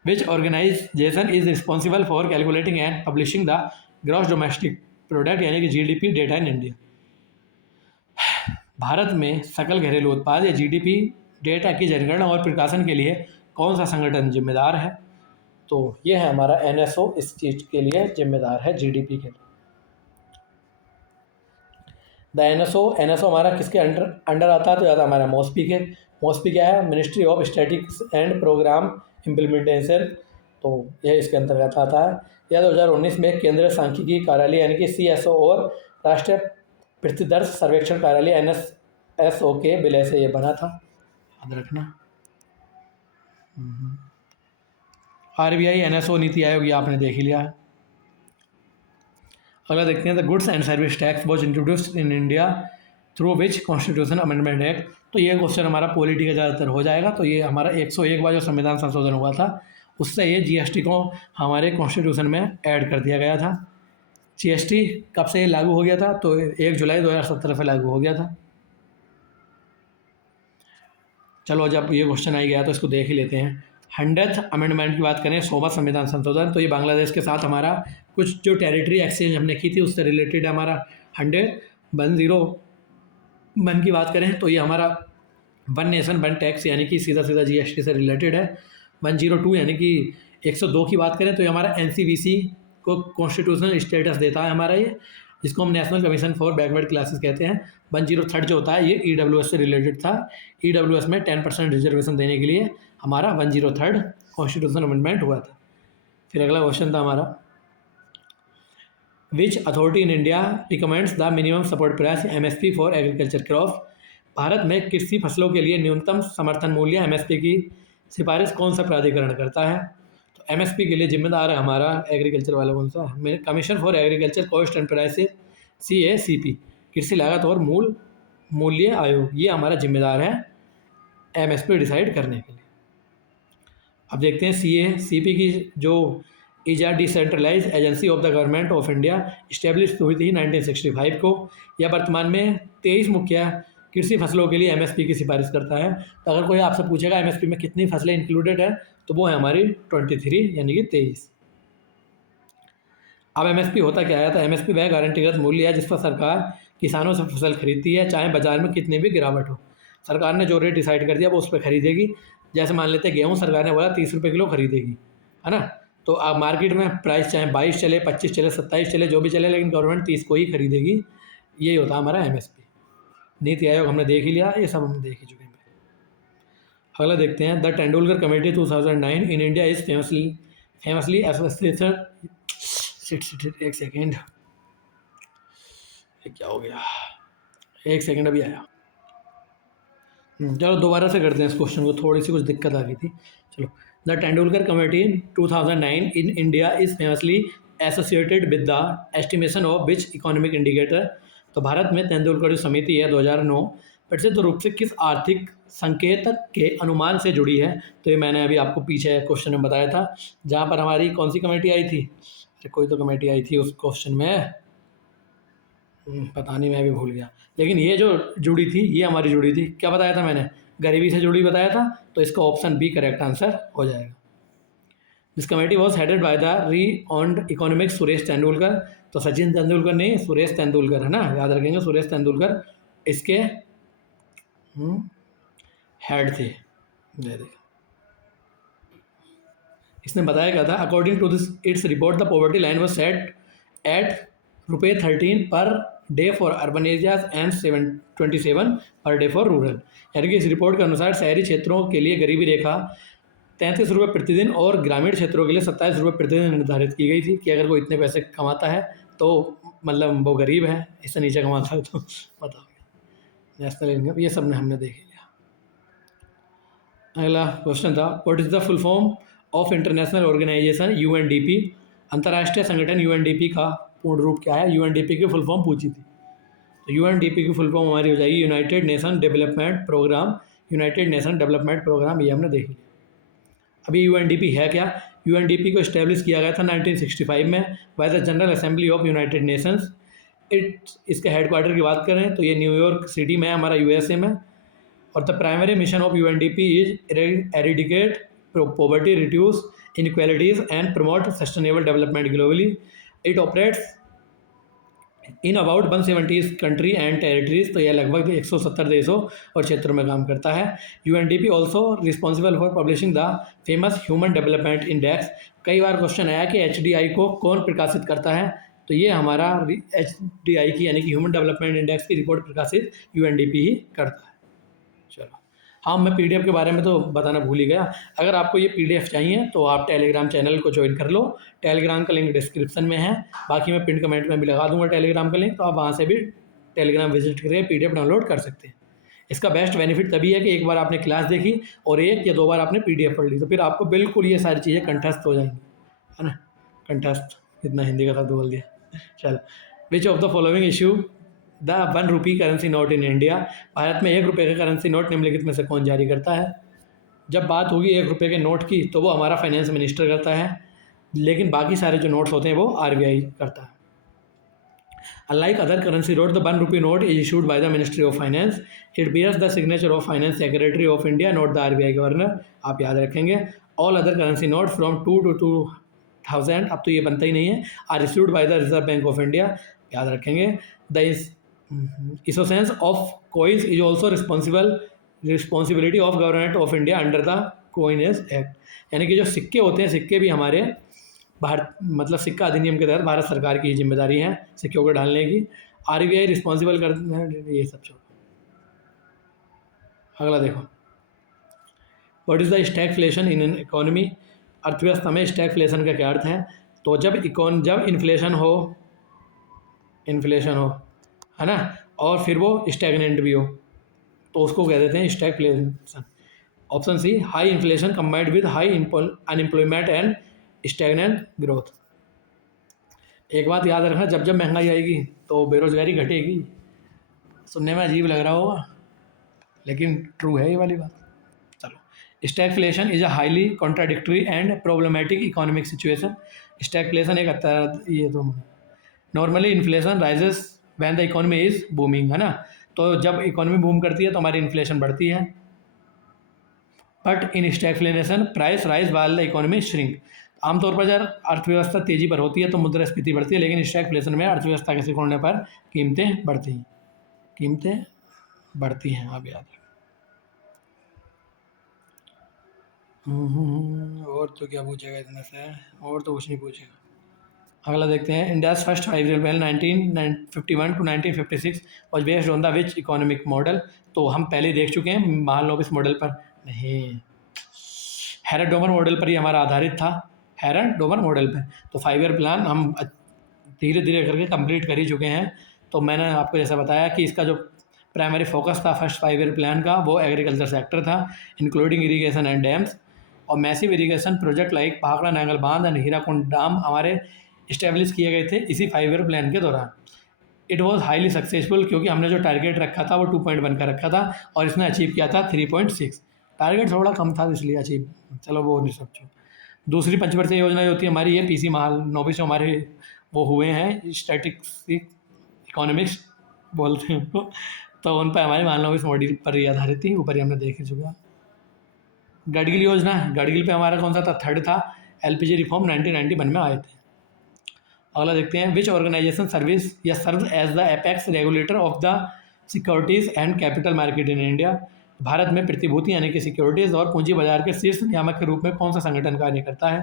which organisation is responsible for calculating and publishing the gross domestic product यानी कि GDP data in India. Bharat में सकल घरेलू उत्पाद या GDP डेटा की जनगणना और प्रकाशन के लिए कौन सा संगठन जिम्मेदार है। तो ये है हमारा NSO, इस चीज़ के लिए जिम्मेदार है GDP के लिए। द NSO हमारा किसके अंडर आता है, तो ज़्यादा हमारा MOSPI के। मोस्पी क्या है? Ministry of statics and programme implementation, तो यह इसके अंतर्गत आता है। यह 2019 में केंद्रीय सांख्यिकी कार्यालय यानी कि CSO और राष्ट्रीय प्रतिदर्श सर्वेक्षण कार्यालय NSSO के विलय से ये बना था, याद रखना। RBI NSO नीति आयोग ये आपने देख ही लिया है। अगला देखते हैं, the goods and service tax was introduced in India through which constitution amendment act. तो ये क्वेश्चन हमारा पॉलिटी का ज़्यादातर हो जाएगा। तो ये हमारा 101 बार जो संविधान संशोधन हुआ था उससे ये GST को हमारे कॉन्स्टिट्यूशन में ऐड कर दिया गया था। GST कब से लागू हो गया था? तो 1 जुलाई 2017 से लागू हो गया था। चलो जब ये क्वेश्चन आ गया तो इसको देख ही लेते हैं। 100th अमेंडमेंट की बात करें, 100वां संविधान संशोधन, तो ये बांग्लादेश के साथ हमारा कुछ जो टेरिटरी एक्सचेंज हमने की थी उससे रिलेटेड है हमारा। 101 की बात करें तो ये हमारा 1 नेशन 1 टैक्स यानी कि सीधा सीधा GST से रिलेटेड है। 102 यानी कि 102 की बात करें तो ये हमारा NCVC को कॉन्स्टिट्यूशनल स्टेटस देता है हमारा ये, जिसको हम national commission for backward classes कहते हैं। 103 जो होता है ये EWS से रिलेटेड था। EWS में 10% रिजर्वेशन देने के लिए हमारा 103 कॉन्स्टिट्यूशन अमेंडमेंट हुआ था। फिर अगला क्वेश्चन था हमारा, which authority in India recommends the minimum support price MSP for agriculture crop. Bharat में कृषि फसलों के लिए न्यूनतम समर्थन मूल्य MSP की सिफारिश कौन सा प्राधिकरण करता है? तो MSP के लिए जिम्मेदार है हमारा एग्रीकल्चर वाला कौन सा? Commission for agriculture cost and prices CACP, कृषि लागत और मूल्य आयोग, ये हमारा जिम्मेदार है MSP डिसाइड करने के लिए। अब देखते हैं CACP की जो decentralise agency of the government of India establish हुई थी 1965 को। यह वर्तमान में 23 मुख्य कृषि फसलों के लिए MSP की सिफारिश करता है। तो अगर कोई आपसे पूछेगा MSP में कितनी फसलें इंक्लूडेड है तो वो है हमारी 23 यानी कि 23। अब MSP होता क्या है? तो MSP वह गारंटीकृत मूल्य है जिस पर सरकार किसानों से फसल खरीदती है, चाहे बाजार में कितनी भी गिरावट हो। सरकार ने जो रेट डिसाइड कर दिया वो उस पर खरीदेगी। जैसे मान लेते हैं गेहूँ सरकार ने बोला 30 रुपये किलो खरीदेगी, है ना। तो अब मार्केट में प्राइस चाहे 22 चले, 25 चले, 27 चले, जो भी चले, लेकिन गवर्नमेंट 30 को ही खरीदेगी। यही होता है हमारा MSP। नीति आयोग हमने देख ही लिया, ये सब हम देख ही चुके हैं। अगला देखते हैं, the Tendulkar committee 2009 in India is famously associated. एक सेकेंड, क्या हो गया? एक सेकेंड, अभी आया। चलो दोबारा से करते हैं इस क्वेश्चन को, थोड़ी सी कुछ दिक्कत आ गई थी। चलो, the Tendulkar committee 2009 in India is famously associated with the estimation of which economic indicator. तो भारत में तेंदुलकर जो समिति है 2009 प्रसिद्ध रूप से किस आर्थिक संकेतक के अनुमान से जुड़ी है? तो ये मैंने अभी आपको पीछे क्वेश्चन में बताया था, जहाँ पर हमारी कौन सी कमेटी आई थी? अरे कोई तो कमेटी आई थी उस क्वेश्चन में, पता नहीं, मैं भी भूल गया। लेकिन ये जो जुड़ी थी ये हमारी जुड़ी थी, क्या बताया था मैंने? गरीबी से जुड़ी बताया था। तो इसका ऑप्शन B करेक्ट आंसर हो जाएगा। This committee was headed by the री ऑन्ड इकोनॉमिक्स सुरेश तेंदुलकर। तो सचिन तेंदुलकर नहीं, सुरेश तेंदुलकर, है ना, याद रखेंगे। सुरेश तेंदुलकर इसके हेड थे। इसने बताया क्या था? According to this its report the poverty line was set at ₹13 per day for urban areas and 27 per day for rural. यानी कि इस रिपोर्ट के अनुसार शहरी क्षेत्रों के लिए गरीबी रेखा 33 रुपये प्रतिदिन और ग्रामीण क्षेत्रों के लिए 27 रुपये प्रतिदिन निर्धारित की गई थी कि अगर कोई इतने पैसे कमाता है तो मतलब वो गरीब है, इससे नीचे कमाता है तो बताओ। नेशनल इनकम, ये सब ने हमने देख लिया। अगला क्वेश्चन था, what is the full form of international organisation UNDP। अंतर्राष्ट्रीय संगठन UNDP का पूर्ण रूप क्या है? UNDP की फुल फॉर्म पूछी थी। तो UNDP की फुल फॉर्म हमारी हो जाएगी united nation development programme. United nation development programme, ये हमने देख लिया। अभी UNDP है क्या? UNDP को इस्टेब्लिश किया गया था 1965 में by the general assembly of United Nations. इसके हेडक्वार्टर की बात करें तो ये न्यूयॉर्क सिटी में है हमारा, USA में। और the primary mission of UNDP is eradicate poverty, reduce inequalities and promote sustainable development globally. It operates in about 170 country and territories। तो यह लगभग 170 देशों और क्षेत्रों में काम करता है। UNDP also responsible for publishing the famous Human Development Index। कई बार क्वेश्चन आया कि HDI को कौन प्रकाशित करता है? तो ये हमारा HDI की यानी कि ह्यूमन डेवलपमेंट इंडेक्स की रिपोर्ट प्रकाशित UNDP ही करता है। चलो, हाँ, मैं पीडीएफ के बारे में तो बताना भूल ही गया। अगर आपको ये पीडीएफ चाहिए तो आप टेलीग्राम चैनल को ज्वाइन कर लो। टेलीग्राम का लिंक डिस्क्रिप्शन में है, बाकी मैं पिन कमेंट में भी लगा दूंगा टेलीग्राम का लिंक, तो आप वहाँ से भी टेलीग्राम विजिट करके पीडीएफ डाउनलोड कर सकते हैं। इसका बेस्ट बेनिफिट तभी है कि एक बार आपने क्लास देखी और 1 या 2 बार आपने पीडीएफ पढ़ ली, तो फिर आपको बिल्कुल ये सारी चीज़ें कंठस्थ हो जाएंगी, है ना। कंठस्थ, कितना हिंदी का शब्द बोल दिया। चलो, विच of the following issue the 1 rupee currency note in India. Bharat में 1 रुपये का करेंसी नोट निम्नलिखित में से कौन जारी करता है। जब बात होगी 1 रुपये के नोट की तो वो हमारा फाइनेंस मिनिस्टर करता है, लेकिन बाकी सारे जो नोट्स होते हैं वो आरबीआई करता है। Unlike other currency note, the 1 rupee note is issued by the Ministry of Finance. It bears the signature of Finance Secretary of India, not the RBI Governor. आप याद रखेंगे। All other currency notes from 2 to 2000, अब तो ये बनता ही नहीं है, are issued by the Reserve Bank of India. याद रखेंगे। The issuance of coins is also responsibility of Government of India under the Coinage Act. यानी कि जो सिक्के होते हैं, सिक्के भी हमारे भारत मतलब सिक्का अधिनियम के तहत भारत सरकार की जिम्मेदारी है सिक्कों को डालने की। आरबीआई रिस्पॉन्सिबल कर ये सब छोड़ो। अगला देखो, what is the stagflation in an economy. अर्थव्यवस्था में स्टैगफ्लेशन का क्या अर्थ है। तो जब इन्फ्लेशन हो, है ना, और फिर वो स्टैगनेंट भी हो, तो उसको कह देते हैं stagflation. Option C, high inflation combined with high unemployment and stagnant growth. एक बात याद रखना, जब महंगाई आएगी तो बेरोजगारी घटेगी। सुनने में अजीब लग रहा होगा, लेकिन ट्रू है ये वाली बात। चलो, stagflation is a highly contradictory and problematic economic situation. Stagflation एक ये तो normally inflation rises when the economy is booming, है ना। तो जब इकोनॉमी बूम करती है तो हमारी इन्फ्लेशन बढ़ती है। But in stagflation price rise while the economy shrink. आमतौर पर जब अर्थव्यवस्था तेजी पर होती है तो मुद्रास्फीति बढ़ती है, लेकिन स्टैगफ्लेशन में अर्थव्यवस्था के सिकुड़ने पर कीमतें बढ़ती हैं, आप याद रखें। और तो क्या पूछेगा इतना से, और तो कुछ नहीं पूछेगा। अगला देखते हैं, India's first 5 year plan 1951 to 1956 was based on the which economic model. तो हम पहले देख चुके हैं, महालनोबिस मॉडल पर नहीं, हैरल्ड डोमर मॉडल पर ही हमारा आधारित था, हैरल्ड डोमर मॉडल पर। तो 5 year प्लान हम धीरे धीरे करके कंप्लीट कर ही चुके हैं। तो मैंने आपको जैसा बताया कि इसका जो प्राइमरी फोकस था फर्स्ट 5 year प्लान का, वो एग्रीकल्चर सेक्टर था, इंक्लूडिंग इरीगेशन एंड डैम्स। और massive irrigation project like Bhakra Nangal बांध एंड हीराकुंड डैम हमारे इस्टेब्लिश किए गए थे इसी 5 year प्लान के दौरान। इट वॉज हाईली सक्सेसफुल, क्योंकि हमने जो टारगेट रखा था वो 2.1 का रखा था और इसने अचीव किया था 3.6। टारगेट थोड़ा कम था इसलिए अचीव, चलो वो नहीं सोचो। दूसरी पंचवर्षीय योजना जो होती है हमारी, ये पीसी महालनोबिस हमारे वो हुए हैं, स्टैटिक्स इकोनॉमिक्स बोलते हैं उनको, तो उन पर हमारे महालनोबिस मॉडल पर ही आधारित थी, ऊपर ही हमने देख ही चुका। गडगिल योजना, गडगिल पे हमारा कौन सा था, थर्ड था। एलपीजी रिफॉर्म 1991 में आए थे। अगला देखते हैं, विच ऑर्गेनाइजेशन सर्विस या serve as the apex regulator of the securities and capital market in India. Bharat में प्रतिभूति यानी कि सिक्योरिटीज़ और पूंजी बाजार के शीर्ष नियामक के रूप में कौन सा संगठन कार्य करता है।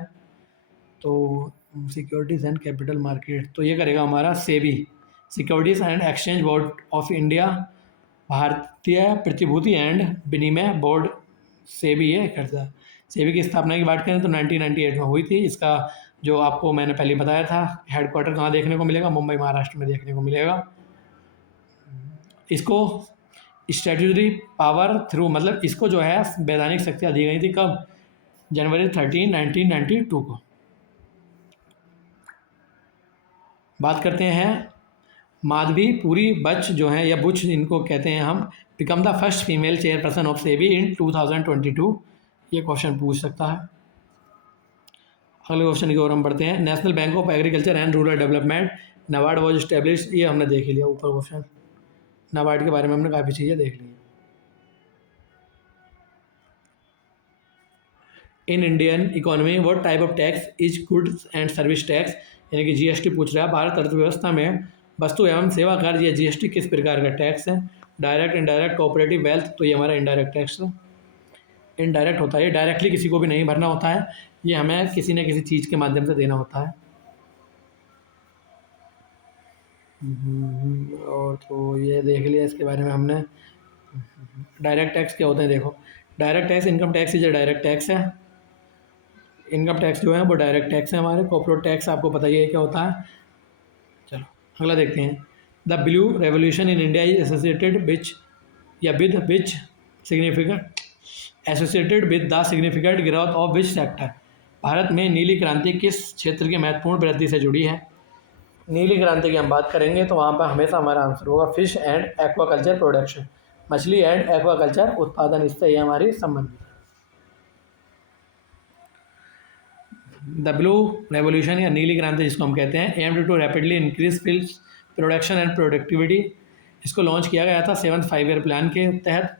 तो सिक्योरिटीज़ एंड कैपिटल मार्केट, तो ये करेगा हमारा SEBI, securities and exchange board of India. भारतीय प्रतिभूति एंड विनिमय बोर्ड सेबी ये करता है। सेबी की स्थापना की बात करें तो 1998 में हुई थी। इसका जो आपको मैंने पहले बताया था, हेडक्वार्टर कहाँ देखने को मिलेगा, मुंबई महाराष्ट्र में देखने को मिलेगा। इसको स्टैट्यूटरी पावर थ्रू, मतलब इसको जो है वैधानिक शक्तियाँ दी गई थी कब, जनवरी 13, 1992 को। बात करते हैं माधवी पुरी बच जो है, या बुच इनको कहते हैं हम, become the first female chairperson of SEBI in 2022। ये क्वेश्चन पूछ सकता है। अगले क्वेश्चन की ओर हम बढ़ते हैं, national bank of agriculture and rural development NABARD was establish, ये हमने देख लिया ऊपर क्वेश्चन, नाबार्ड के बारे में हमने काफ़ी चीज़ें देख ली। In Indian economy what type of tax is goods and service tax, यानी कि जीएसटी पूछ रहा है। भारत अर्थव्यवस्था में वस्तु एवं सेवा कर या जीएसटी किस प्रकार का टैक्स है। डायरेक्ट, इनडायरेक्ट, कोऑपरेटिव, वेल्थ, तो ये हमारा इनडायरेक्ट टैक्स है। इनडायरेक्ट होता है, ये डायरेक्टली किसी को भी नहीं भरना होता है, ये हमें किसी न किसी चीज़ के माध्यम से देना होता है। और तो ये देख लिया इसके बारे में हमने। डायरेक्ट टैक्स क्या होते हैं देखो, डायरेक्ट टैक्स, इनकम टैक्स जो डायरेक्ट टैक्स है, इनकम टैक्स जो है वो डायरेक्ट टैक्स है हमारे। कॉर्पोरेट टैक्स आपको पता ही है क्या होता है। चलो अगला देखते हैं। The blue revolution in India is associated which या with which significant associated with the significant growth of which sector. Bharat में नीली क्रांति किस क्षेत्र की महत्वपूर्ण वृद्धि से जुड़ी है। नीली क्रांति की हम बात करेंगे तो वहाँ पर हमेशा हमारा आंसर होगा फिश एंड एक्वाकल्चर प्रोडक्शन, मछली एंड एक्वाकल्चर उत्पादन, इससे ये हमारी संबंधित है। द ब्लू रेवोल्यूशन या नीली क्रांति जिसको हम कहते हैं, aimed to rapidly increase fish production and productivity. इसको लॉन्च किया गया था 7th 5 ईयर प्लान के तहत,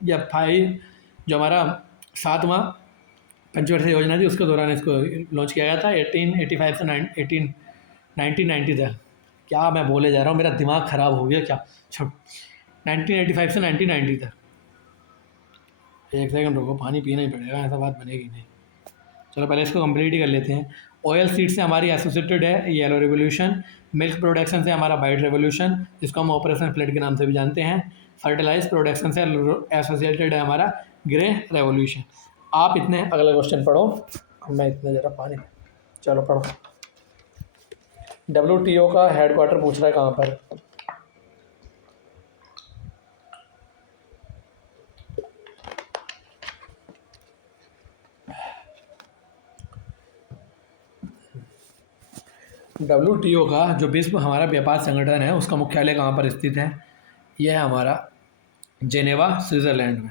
या 5 जो हमारा 7वां पंचवर्षीय योजना थी उसके दौरान इसको लॉन्च किया गया था 1885 से 1990 तक। क्या मैं बोले जा रहा हूँ, मेरा दिमाग ख़राब हो गया क्या। छोड़, 1985 से 1990 तक। एक सेकंड रुको, पानी पीना ही पड़ेगा, ऐसा बात बनेगी नहीं। चलो पहले इसको कंप्लीट ही कर लेते हैं। ऑयल सीड से हमारी एसोसिएटेड है येलो रेवोल्यूशन। मिल्क प्रोडक्शन से हमारा वाइट रेवोल्यूशन, जिसको हम ऑपरेशन फ्लड के नाम से भी जानते हैं। फर्टिलाइज प्रोडक्शन से एसोसिएटेड है हमारा ग्रे रेवोल्यूशन। आप इतने अगला क्वेश्चन पढ़ो, मैं इतने ज़रा पानी। चलो पढ़ो। WTO का हेडक्वार्टर पूछ रहा है कहाँ पर। WTO का जो विश्व हमारा व्यापार संगठन है उसका मुख्यालय कहाँ पर स्थित है। यह है हमारा जेनेवा, स्विट्ज़रलैंड में।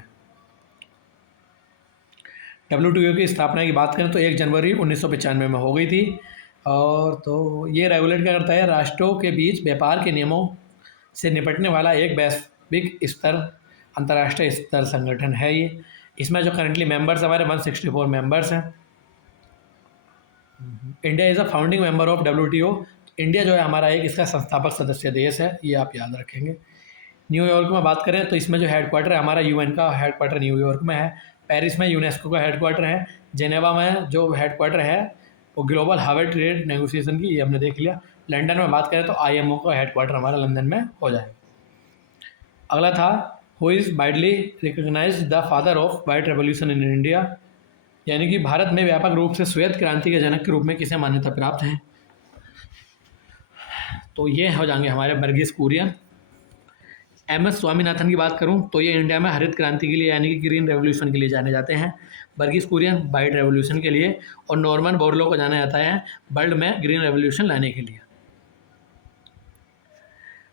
WTO की स्थापना की बात करें तो 1 जनवरी 1995 में हो गई थी। और तो ये रेगुलेट क्या करता है, राष्ट्रों के बीच व्यापार के नियमों से निपटने वाला एक वैश्विक स्तर, अंतर्राष्ट्रीय स्तर संगठन है ये। इसमें जो करंटली मेंबर्स हमारे 164 मेंबर्स हैं। India is a founding member of WTO। India जो है हमारा एक इसका संस्थापक सदस्य देश है, ये आप याद रखेंगे। न्यूयॉर्क में बात करें तो इसमें जो हेडक्वार्टर है हमारा UN का हेडक्वार्टर न्यूयॉर्क में है। पेरिस में यूनेस्को का हेडक्वार्टर है। जेनेवा में जो हेडक्वार्टर है वो ग्लोबल हार्बर ट्रेड नेगोशिएशन की, ये हमने देख लिया। लंदन में बात करें तो IMO का हेडक्वार्टर हमारा लंदन में हो जाएगा। अगला था who is widely recognise the father of white revolution in India, यानी कि भारत में व्यापक रूप से श्वेत क्रांति के जनक के रूप में किसे मान्यता प्राप्त है। तो ये हो जाएंगे हमारे वर्गीस कुरियन। MS स्वामीनाथन की बात करूं तो ये इंडिया में हरित क्रांति के लिए यानी कि ग्रीन रेवोल्यूशन के लिए जाने जाते हैं। वर्गीस कुरियन वाइट रेवोल्यूशन के लिए, और नॉर्मन बोरलो को जाना जाता है वर्ल्ड में ग्रीन रेवोल्यूशन लाने के लिए।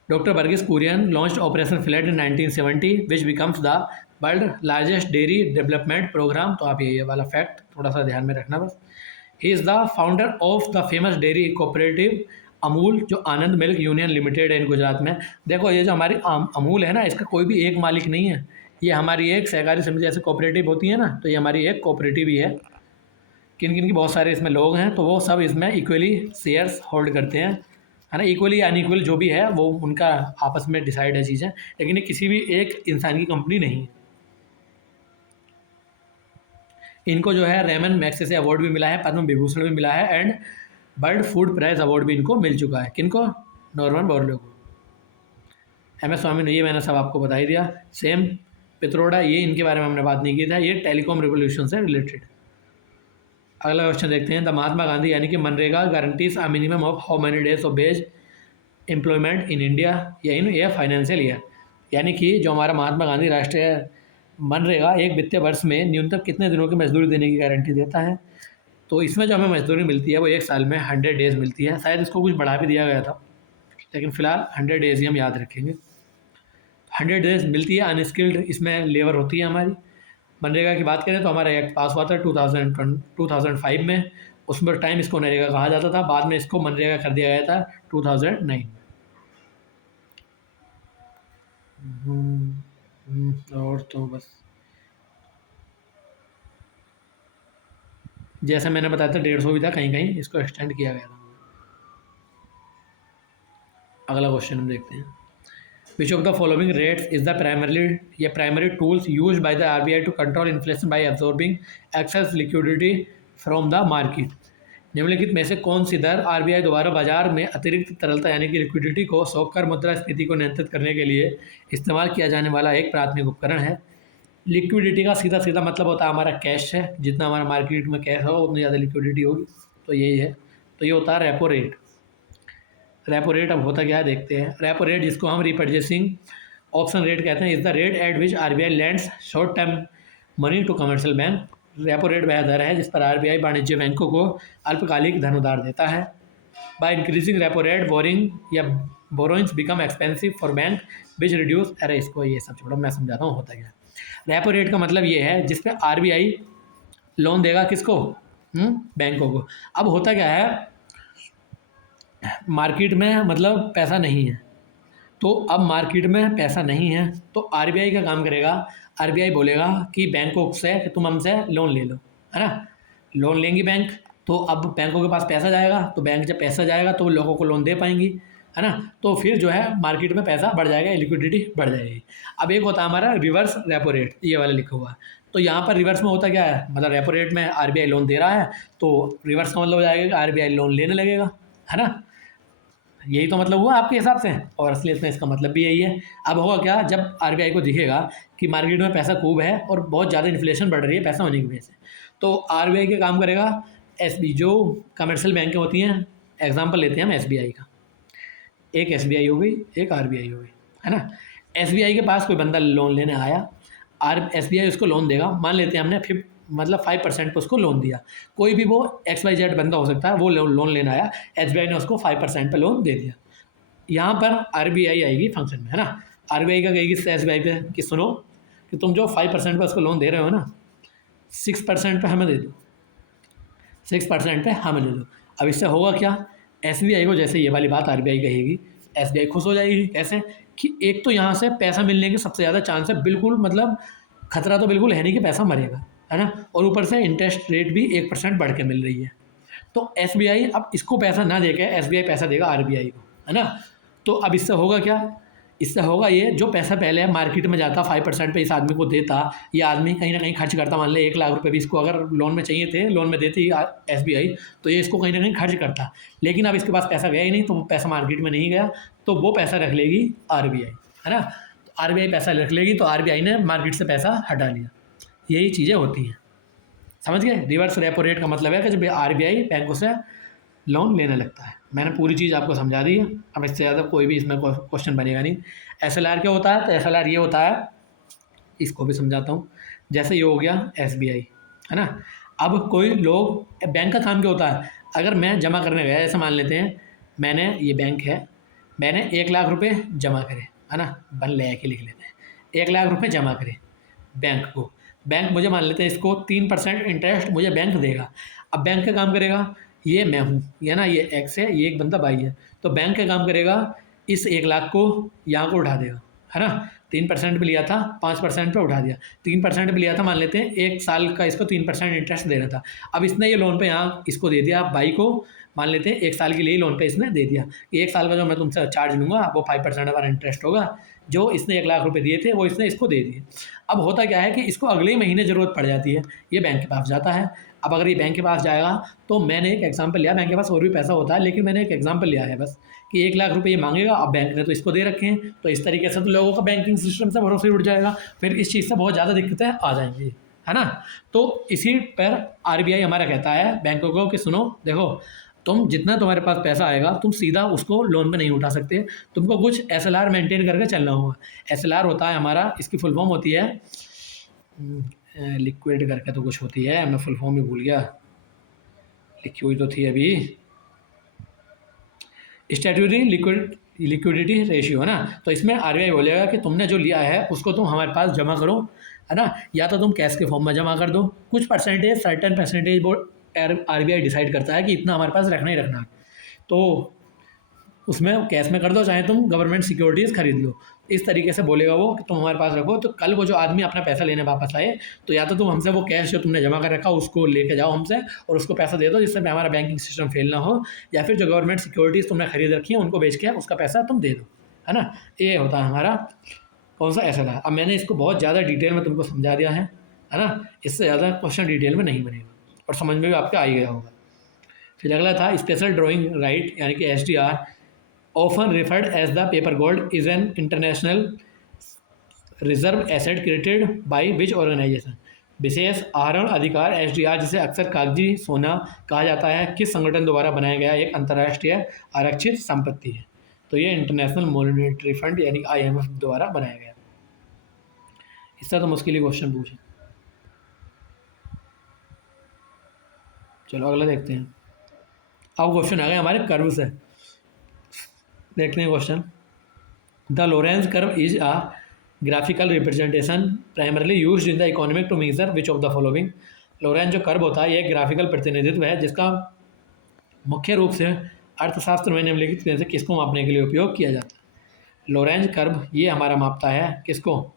Doctor Verghese Kurien launched operation flood in 1970 which becomes the world largest dairy development programme. तो आप ये वाला फैक्ट थोड़ा सा ध्यान में रखना बस। He is the founder of the famous dairy cooperative Amul, जो आनंद मिल्क यूनियन लिमिटेड है इन गुजरात में। देखो ये जो हमारी अमूल है ना, इसका कोई भी एक मालिक नहीं है, ये हमारी एक सहकारी समिति जैसे कोऑपरेटिव होती है ना, तो ये हमारी एक कोऑपरेटिव ही है। किन किन की बहुत सारे इसमें लोग हैं, तो वो सब इसमें इक्वली शेयर्स होल्ड करते हैं, है ना। इक्वली या अनइक्वल जो भी है वो उनका आपस में डिसाइड है चीज़ें, लेकिन ये किसी भी एक इंसान की कंपनी नहीं है। इनको जो है रेमन मैग्सेसे अवार्ड भी मिला है, पद्म विभूषण भी मिला है, and world food prize award भी इनको मिल चुका है। किनको, नॉर्मन बोरलो को। MS स्वामी ने, ये मैंने सब आपको बता ही दिया। सेम पित्रोडा, ये इनके बारे में हमने बात नहीं की था, ये टेलीकॉम रिवोल्यूशन से रिलेटेड। अगला क्वेश्चन देखते हैं। द महात्मा गांधी यानी कि MNREGA guarantees a minimum of how many days of wage employment in India या इन ए फाइनेंशियल ईयर, यानी कि जो हमारा महात्मा गांधी राष्ट्रीय मनरेगा एक वित्तीय वर्ष में न्यूनतम कितने दिनों की मजदूरी देने की गारंटी देता है। तो इसमें जो हमें मजदूरी मिलती है वो एक साल में 100 डेज़ मिलती है। शायद इसको कुछ बढ़ा भी दिया गया था, लेकिन फ़िलहाल 100 डेज़ ही हम याद रखेंगे। 100 डेज़ मिलती है। अनस्किल्ड इसमें लेबर होती है हमारी। मनरेगा की बात करें तो हमारा एक्ट पास हुआ था 2005 में, उसमें टाइम इसको नरेगा कहा जाता था, बाद में इसको मनरेगा कर दिया गया था 2009। और तो बस जैसा मैंने बताया था 150 भी था, कहीं कहीं इसको एक्सटेंड किया गया था। अगला क्वेश्चन हम देखते हैं। Which of the following rates is the primary tools use by the RBI to control inflation by absorbing excess liquidity from the market. निम्नलिखित में से कौन सी दर आरबीआई द्वारा बाजार में अतिरिक्त तरलता यानी कि लिक्विडिटी को सोखकर मुद्रास्फीति को नियंत्रित करने के लिए इस्तेमाल किया जाने वाला एक प्राथमिक उपकरण है। लिक्विडिटी का सीधा सीधा मतलब होता है हमारा कैश है, जितना हमारा मार्केट में कैश होगा उतनी ज़्यादा लिक्विडिटी होगी, तो यही है। तो ये होता है रेपो रेट। रेपो रेट अब होता क्या है देखते हैं। रेपो रेट, जिसको हम रीपर्चेसिंग ऑप्शन रेट कहते हैं, is the rate at which RBI lends short term money to commercial bank. Repo rate वह दर है जिस पर आरबीआई वाणिज्य बैंकों को अल्पकालिक धन उधार देता है। By increasing repo rate borrowing या borrowings become expensive for bank which reduce. अरे इसको ये सब छोड़ो, मैं समझाता हूँ होता क्या। रेपो रेट का मतलब ये है जिस पे आरबीआई लोन देगा किसको, बैंकों को। अब होता क्या है, मार्केट में मतलब पैसा नहीं है, तो अब मार्केट में पैसा नहीं है तो आरबीआई का काम करेगा, आरबीआई बोलेगा कि बैंकों से कि तुम हमसे लोन ले लो, है ना। लोन लेंगी बैंक, तो अब बैंकों के पास पैसा जाएगा, तो बैंक जब पैसा जाएगा तो वो लोगों को लोन दे पाएंगी, है ना। तो फिर जो है मार्केट में पैसा बढ़ जाएगा, लिक्विडिटी बढ़ जाएगी। अब एक होता है हमारा रिवर्स रेपो रेट, ये वाला लिखा हुआ है। तो यहाँ पर रिवर्स में होता क्या है, मतलब रेपो रेट में आरबीआई लोन दे रहा है, तो रिवर्स का मतलब हो जाएगा कि आरबीआई लोन लेने लगेगा, है ना। यही तो मतलब हुआ आपके हिसाब से, और असलियत में इसका मतलब भी यही है। अब होगा क्या, जब आरबीआई को दिखेगा कि मार्केट में पैसा खूब है और बहुत ज़्यादा इन्फ्लेशन बढ़ रही है पैसा होने की वजह से, तो आरबीआई के काम करेगा एसबी जो कमर्शियल बैंकें होती हैं, एग्जांपल लेते हैं हम एसबीआई का। एक एसबीआई हो गई, एक आरबीआई हो गई, है ना। एसबीआई के पास कोई बंदा लोन लेने आया, एसबीआई उसको लोन देगा, मान लेते हैं हमने फिर मतलब 5% पर उसको लोन दिया। कोई भी वो XYZ बंदा हो सकता है, वो लोन लेने आया, एसबीआई ने उसको 5% पे लोन दे दिया। यहाँ पर आरबीआई आएगी फंक्शन में, है ना। आरबीआई का कहेगी एसबीआई पे कि सुनो कि तुम जो 5% पे उसको लोन दे रहे हो ना, 6% पे हमें दे दो, 6% पे हमें दे दो। अब इससे होगा क्या, एसबीआई को जैसे ये वाली बात आरबीआई कहेगी, एसबीआई खुश हो जाएगी। कैसे कि एक तो यहाँ से पैसा मिलने के सबसे ज़्यादा चांस है, बिल्कुल मतलब खतरा तो बिल्कुल है नहीं कि पैसा मरेगा, है ना। और ऊपर से इंटरेस्ट रेट भी 1% बढ़ के मिल रही है। तो एसबीआई अब इसको पैसा ना देके एसबीआई पैसा देगा आरबीआई को, है ना। तो अब इससे होगा क्या, इससे होगा ये, जो पैसा पहले मार्केट में जाता 5% पे इस आदमी को देता, ये आदमी कहीं ना कहीं खर्च करता, मान ले 1 लाख रुपए भी इसको अगर लोन में चाहिए थे, लोन में देती एसबीआई, तो ये इसको कहीं ना कहीं खर्च करता। लेकिन अब इसके पास पैसा गया ही नहीं, तो वो पैसा मार्केट में नहीं गया, तो वो पैसा रख लेगी आरबीआई, है ना। तो आरबीआई पैसा रख लेगी, तो आरबीआई ने मार्केट से पैसा हटा लिया। यही चीज़ें होती हैं, समझ गए। रिवर्स रेपो रेट का मतलब है कि जब आरबीआई बैंकों से लोन लेने लगता है। मैंने पूरी चीज़ आपको समझा दी है, अब इससे ज़्यादा कोई भी इसमें क्वेश्चन बनेगा नहीं। एसएलआर क्या होता है, तो एसएलआर ये होता है, इसको भी समझाता हूँ। जैसे ये हो गया एसबीआई, है ना। अब कोई लोग, बैंक का काम क्या होता है, अगर मैं जमा करने गया, जैसे मान लेते हैं मैंने, ये बैंक है, मैंने 1 लाख रुपये जमा करे, है ना, बन ले के लिख लेते हैं, 1 लाख रुपये जमा करे बैंक को। बैंक मुझे मान लेते हैं इसको 3% इंटरेस्ट मुझे बैंक देगा। अब बैंक का काम करेगा, ये मैं हूँ, ये ना, ये एक्स है, ये एक बंदा बाई है, तो बैंक का काम करेगा इस 1 लाख को यहाँ को उठा देगा, है ना। 3% पे लिया था, 5% पे उठा दिया। 3% पे लिया था, मान लेते हैं 1 साल का इसको 3% इंटरेस्ट देना था। अब इसने ये लोन पे यहाँ इसको दे दिया, बाई को मान लेते हैं 1 साल के लिए लोन पे इसने दे दिया कि 1 साल का जो मैं तुमसे चार्ज लूँगा वो 5% हमारा इंटरेस्ट होगा। जो इसने 1 लाख रुपए दिए थे वो इसने इसको दे दिए। अब होता क्या है कि इसको अगले ही महीने ज़रूरत पड़ जाती है, ये बैंक के पास जाता है। अब अगर ये बैंक के पास जाएगा, तो मैंने एक एग्जांपल लिया, बैंक के पास और भी पैसा होता है, लेकिन मैंने एक एग्जांपल लिया है बस कि 1 लाख रुपए ये मांगेगा, अब बैंक ने तो इसको दे रखे हैं, तो इस तरीके से तो लोगों का बैंकिंग सिस्टम से भरोसा ही उठ जाएगा, फिर इस चीज़ से बहुत ज़्यादा दिक्कतें आ जाएंगी, है ना। तो इसी पर आरबीआई हमारा कहता है बैंकों को कि सुनो देखो, तुम जितना तुम्हारे पास पैसा आएगा तुम सीधा उसको लोन पे नहीं उठा सकते, तुमको कुछ एसएलआर मेंटेन करके चलना होगा। एसएलआर होता है हमारा, इसकी फुल फॉर्म होती है लिक्विड करके तो कुछ होती है, मैं फुल फॉर्म ही भूल गया, लिखी हुई तो थी अभी, स्टैट्यूटरी लिक्विडिटी रेशियो, है ना। तो इसमें आरबीआई बोलेगा कि तुमने जो लिया है उसको तुम हमारे पास जमा करो, है ना, या तो तुम कैश के फॉर्म में जमा कर दो, कुछ परसेंटेज, सर्टेन परसेंटेज वो आरबीआई डिसाइड करता है कि इतना हमारे पास रखना ही रखना है, तो उसमें कैश में कर दो, चाहे तुम गवर्नमेंट सिक्योरिटीज़ खरीद लो। इस तरीके से बोलेगा वो कि तुम हमारे पास रखो, तो कल वो जो आदमी अपना पैसा लेने वापस आए, तो या तो तुम हमसे वो कैश जो तुमने जमा कर रखा उसको लेके जाओ हमसे और उसको पैसा दे दो, जिससे हमारा बैंकिंग सिस्टम फेल ना हो, या फिर जो गवर्नमेंट सिक्योरिटीज़ तुमने खरीद रखी है उनको बेच के उसका पैसा तुम दे दो, है ना। ये होता है हमारा कौन सा एसएलआर। अब मैंने इसको बहुत ज़्यादा डिटेल में तुमको समझा दिया है ना। इससे ज़्यादा क्वेश्चन डिटेल में नहीं बनेगा और समझ में भी आपके आ ही गया होगा। फिर अगला था स्पेशल ड्राइंग राइट यानी कि SDR often referred as the paper gold is an international reserve asset created by which organisation. विशेष आहरण अधिकार SDR जिसे अक्सर कागजी सोना कहा जाता है किस संगठन द्वारा बनाया गया एक अंतर्राष्ट्रीय आरक्षित संपत्ति है। तो ये इंटरनेशनल मॉनेटरी फंड यानी IMF द्वारा बनाया गया। इससे तो मुश्किल ही क्वेश्चन पूछे। चलो अगला देखते हैं। अब क्वेश्चन आ गए हमारे कर्व से। देखते हैं question. The Lorenz curve is a graphical representation primarily used in the economic to measure which of the following. Lorenz जो कर्व होता है ये एक ग्राफिकल प्रतिनिधित्व है जिसका मुख्य रूप से अर्थशास्त्र में निम्नलिखित में से किसको मापने के लिए उपयोग किया जाता है। लोरेंज कर्व ये हमारा मापता है किसको,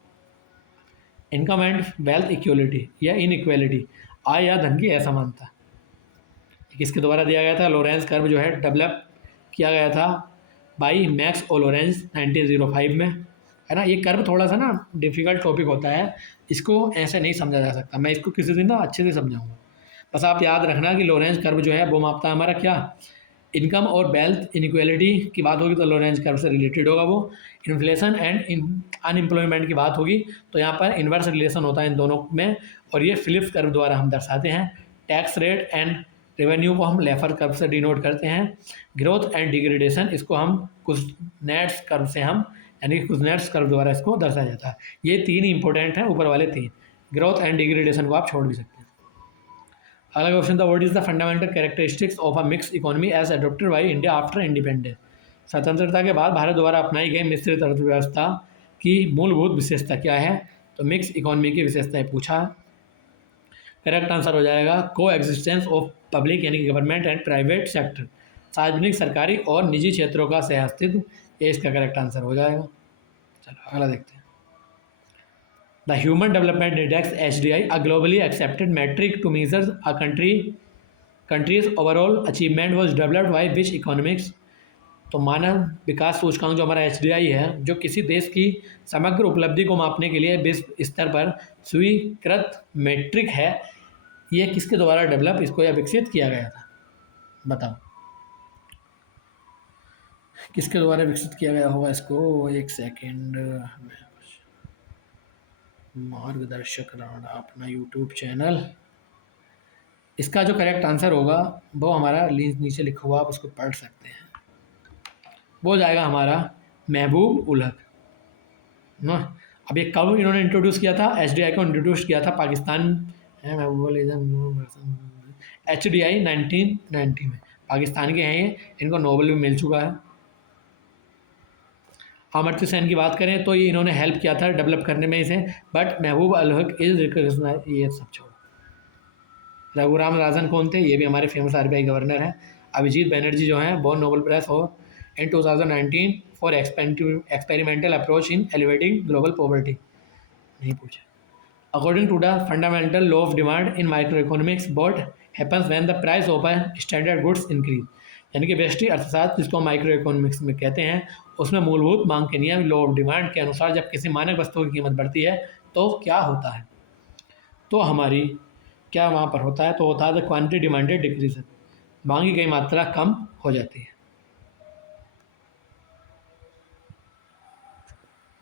इनकम एंड वेल्थ इक्वलिटी या इनइक्वालिटी, आय या धन की असमानता। किसके द्वारा दिया गया था। लोरेंज कर्व जो है डेवलप किया गया था बाई मैक्स ओ लोरेंज 1905 में, है ना। ये कर्व थोड़ा सा ना डिफ़िकल्ट टॉपिक होता है, इसको ऐसे नहीं समझा जा सकता। मैं इसको किसी दिन ना अच्छे से समझाऊंगा। बस आप याद रखना कि लोरेंज कर्व जो है वो मापता है हमारा क्या, इनकम और वेल्थ इनइक्वालिटी की बात होगी तो लोरेंज कर्व से रिलेटेड होगा वो। इन्फ्लेशन एंड अनएम्प्लॉयमेंट की बात होगी तो यहाँ पर इन्वर्स रिलेशन होता है इन दोनों में, और ये फिलिप्स कर्व द्वारा हम दर्शाते हैं। टैक्स रेट एंड रेवेन्यू को हम लेफर कर्व से डिनोट करते हैं। ग्रोथ एंड डिग्रेडेशन इसको हम कुज़नेट्स कर्व से हम यानी कि कुज़नेट्स कर्व द्वारा इसको दर्शाया जाता है। ये तीन इंपॉर्टेंट हैं, ऊपर वाले तीन। ग्रोथ एंड डिग्रेडेशन को आप छोड़ भी सकते हैं। अगला क्वेश्चन था what is the fundamental characteristics of a mix economy as adopted by India after independence. स्वतंत्रता के बाद भारत द्वारा अपनाई गई मिश्रित अर्थव्यवस्था की मूलभूत विशेषता क्या है। तो मिक्स इकोनॉमी की विशेषताएं पूछा। करेक्ट आंसर हो जाएगा को एग्जिस्टेंस ऑफ पब्लिक यानी कि गवर्नमेंट एंड प्राइवेट सेक्टर, सार्वजनिक सरकारी और निजी क्षेत्रों का सहअस्तित्व, ये इसका करेक्ट आंसर हो जाएगा। चलो अगला देखते हैं। The human development index HDI a globally accepted metric to measure a country's overall achievement was developed by which economics। तो मानव विकास सूचकांक जो हमारा HDI है जो किसी देश की समग्र उपलब्धि को मापने के लिए विश्व स्तर पर स्वीकृत मेट्रिक है, ये किसके द्वारा डेवलप इसको या विकसित किया गया था, बताओ किसके द्वारा विकसित किया गया होगा इसको। एक सेकेंड, मार्गदर्शक राणा अपना यूट्यूब चैनल। इसका जो करेक्ट आंसर होगा वो हमारा लिंक नीचे लिखा हुआ, आप उसको पढ़ सकते हैं। वो हो जाएगा हमारा महबूब उल हक ना। अब ये कब इन्होंने इंट्रोड्यूस किया था, HDI को इंट्रोड्यूस किया था पाकिस्तान है HDI 1990 में, पाकिस्तान के हैं ये, इनको नोबेल भी मिल चुका है। अमर्त्य सेन की बात करें तो ये इन्होंने हेल्प किया था डेवलप करने में इसे, but Mehboob ul Haq is recognise, ये सब छोड़ो। रघुराम राजन कौन थे, ये भी हमारे फेमस RBI गवर्नर हैं। अभिजीत बनर्जी जो हैं बोर्न नोबेल प्राइज हो in 2019 for experimental approach in alleviating global poverty, नहीं पूछा। According to the fundamental law of demand in micro economics what happens when the price of a standard goods increase. यानी कि व्यष्टि अर्थशास्त्र जिसको micro economics में कहते हैं, उसमें मूलभूत मांग के नियम लॉ ऑफ डिमांड के अनुसार जब किसी मानक वस्तु की कीमत बढ़ती है तो क्या होता है, तो हमारी क्या वहाँ पर होता है, तो होता है द क्वांटिटी डिमांडेड डिक्रीज, मांगी गई मात्रा कम हो जाती है।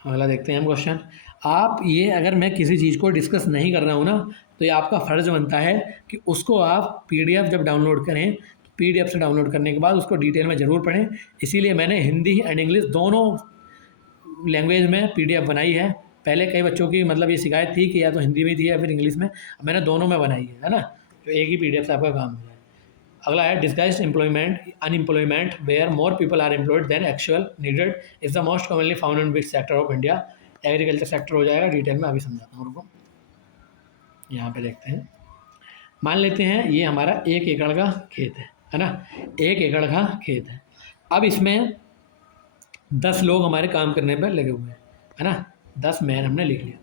अगला देखते हैं हम क्वेश्चन। आप ये अगर मैं किसी चीज़ को डिस्कस नहीं कर रहा हूँ ना तो ये आपका फ़र्ज़ बनता है कि उसको आप PDF जब डाउनलोड करें तो PDF से डाउनलोड करने के बाद उसको डिटेल में ज़रूर पढ़ें। इसीलिए मैंने हिंदी एंड इंग्लिश दोनों लैंग्वेज में PDF बनाई है। पहले कई बच्चों की मतलब ये शिकायत थी कि या तो हिंदी में थी या फिर इंग्लिश में, मैंने दोनों में बनाई है ना, तो एक ही PDF से आपका काम हो जाए। अगला है disguised employment unemployment where more people are employed than actual needed is the most commonly found in which sector of India. Agriculture sector हो जाएगा, डिटेल में अभी समझाता हूँ उनको। यहाँ पे देखते हैं, मान लेते हैं ये हमारा 1 एकड़ का खेत है ना, 1 एकड़ का खेत है। अब इसमें 10 लोग हमारे काम करने पर लगे हुए हैं, है ना, 10 मैन हमने लिख लिया,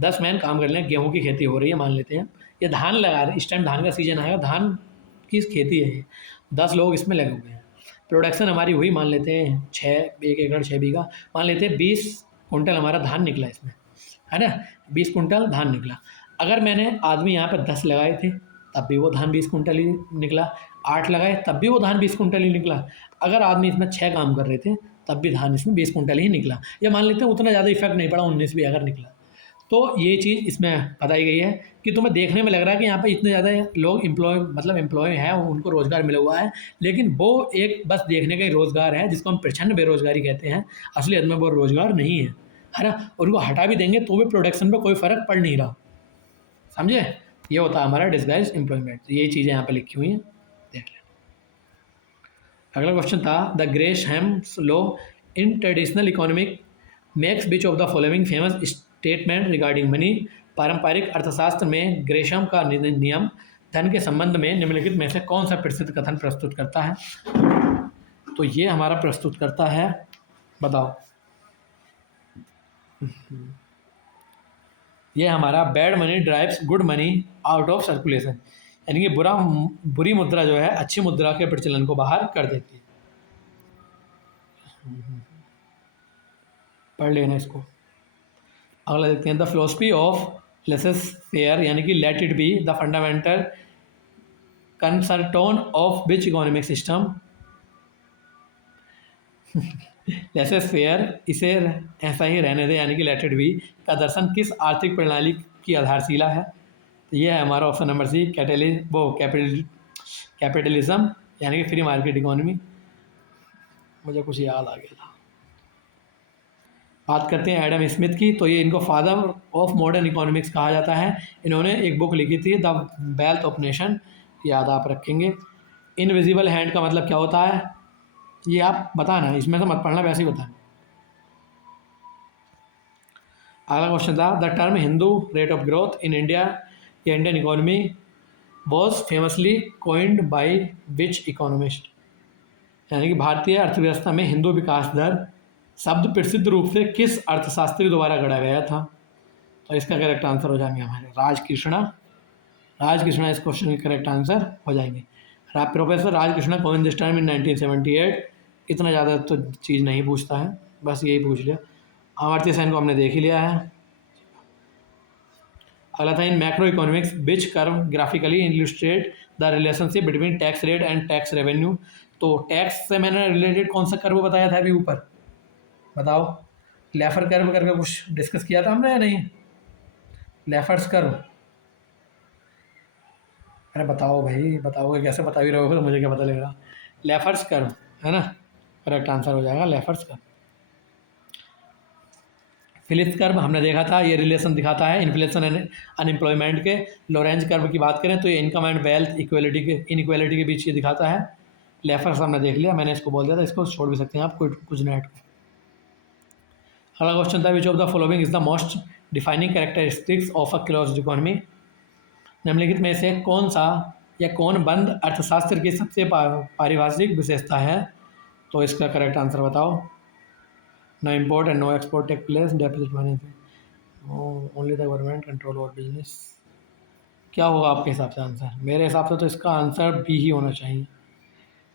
10 मैन काम कर लें। गेहूँ की खेती हो रही है मान लेते हैं, ये धान लगा रहे, इस टाइम धान का सीजन आएगा, धान की खेती है ये, 10 लोग इसमें लगे हुए हैं। प्रोडक्शन हमारी हुई मान लेते हैं 1 एकड़ 6 बीघा, मान लेते हैं 20 कुंटल हमारा धान निकला इसमें, है ना, 20 कुंटल धान निकला। अगर मैंने आदमी यहाँ पर 10 लगाए थे तब भी वो धान 20 कुंटल ही निकला। 8 लगाए तब भी वो धान 20 कुंटल ही निकला। अगर आदमी इसमें 6 काम कर रहे थे तब भी धान इसमें 20 कुंटल ही निकला, या मान लेते हैं उतना ज़्यादा इफेक्ट नहीं पड़ा, 19 भी अगर निकला। तो ये चीज़ इसमें बताई गई है कि तुम्हें देखने में लग रहा है कि यहाँ पे इतने ज़्यादा लोग एम्प्लॉय हैं, उनको रोज़गार मिला हुआ है, लेकिन वो एक बस देखने का ही रोज़गार है जिसको हम प्रचंड बेरोज़गारी कहते हैं। असलियत में वो रोज़गार नहीं है ना? और उनको हटा भी देंगे तो भी प्रोडक्शन पे कोई फ़र्क पड़ नहीं रहा, समझे? ये होता है हमारा डिस्गाइज एम्प्लॉयमेंट। तो ये चीज़ें यहाँ पे लिखी हुई हैं, देख लें। अगला क्वेश्चन था the Gresham's law in traditional economic makes which of the following famous statement regarding money. पारंपरिक अर्थशास्त्र में ग्रेशम का नियम धन के संबंध में निम्नलिखित में से कौन सा प्रसिद्ध कथन प्रस्तुत करता है? तो ये हमारा प्रस्तुत करता है, बताओ, ये हमारा bad money drives good money out of circulation, यानी कि बुरी मुद्रा जो है अच्छी मुद्रा के प्रचलन को बाहर कर देती है। पढ़ लेना इसको। अगला देखते हैं the philosophy of laissez faire, यानी कि let it be the fundamental cornerstone of which economic system. Laissez faire, इसे ऐसा ही रहने दे, यानी कि लेट इट बी का दर्शन किस आर्थिक प्रणाली की आधारशिला है? तो ये है हमारा ऑप्शन नंबर सी, कैपिटलिज्म, यानी कि फ्री मार्केट इकोनॉमी। मुझे कुछ याद आ गया था। बात करते हैं एडम स्मिथ की, तो ये इनको फादर ऑफ मॉडर्न इकोनॉमिक्स कहा जाता है। इन्होंने एक बुक लिखी थी द वेल्थ ऑफ नेशन, याद आप रखेंगे। इनविजिबल हैंड का मतलब क्या होता है ये आप बताना, इसमें से मत पढ़ना, वैसे ही बताना। अगला क्वेश्चन था the term Hindu rate of growth in India या Indian economy was famously coined by which economist, यानी कि भारतीय अर्थव्यवस्था में हिंदू विकास दर शब्द प्रसिद्ध रूप से किस अर्थशास्त्री द्वारा गढ़ा गया था? तो इसका करेक्ट आंसर हो जाएंगे हमारे राजकृष्णा इस क्वेश्चन के करेक्ट आंसर हो जाएंगे। Professor Rajkrishna coin this term in 1978। इतना ज़्यादा तो चीज़ नहीं पूछता है, बस यही पूछ लिया। अमर्त्य सेन को हमने देख ही लिया है। अगला था इन macro economics which curve graphically illustrate the relationship between tax rate and tax revenue. तो टैक्स से मैंने रिलेटेड कौन सा कर्व बताया था अभी ऊपर, बताओ? लेफर कर्व करके कुछ डिस्कस किया था हमने या नहीं? लेफर्स कर्व, अरे बताओ भाई, बताओगे कैसे? बता भी रहोगे तो मुझे क्या पता लगेगा। लेफर्स कर्व है ना, करेक्ट आंसर हो जाएगा लेफर्स कर्व। फिलिप्स कर्व हमने देखा था, ये रिलेशन दिखाता है इन्फ्लेशन एंड अनएम्प्लॉयमेंट के। लॉरेंज कर्व की बात करें तो ये इनकम एंड वेल्थ इनइक्वालिटी के बीच ये दिखाता है। लेफर्स हमने देख लिया, मैंने इसको बोल दिया था, इसको छोड़ भी सकते हैं आप कुछ नेट को। अगला क्वेश्चन था विच of the following is the most defining characteristics of a closed economy. निम्नलिखित में से कौन सा या कौन बंद अर्थशास्त्र की सबसे पारिभाषिक विशेषता है? तो इसका करेक्ट आंसर बताओ। No import and no export take place, deficit management, only the government control over business. क्या होगा आपके हिसाब से आंसर? मेरे हिसाब से तो इसका आंसर बी ही होना चाहिए।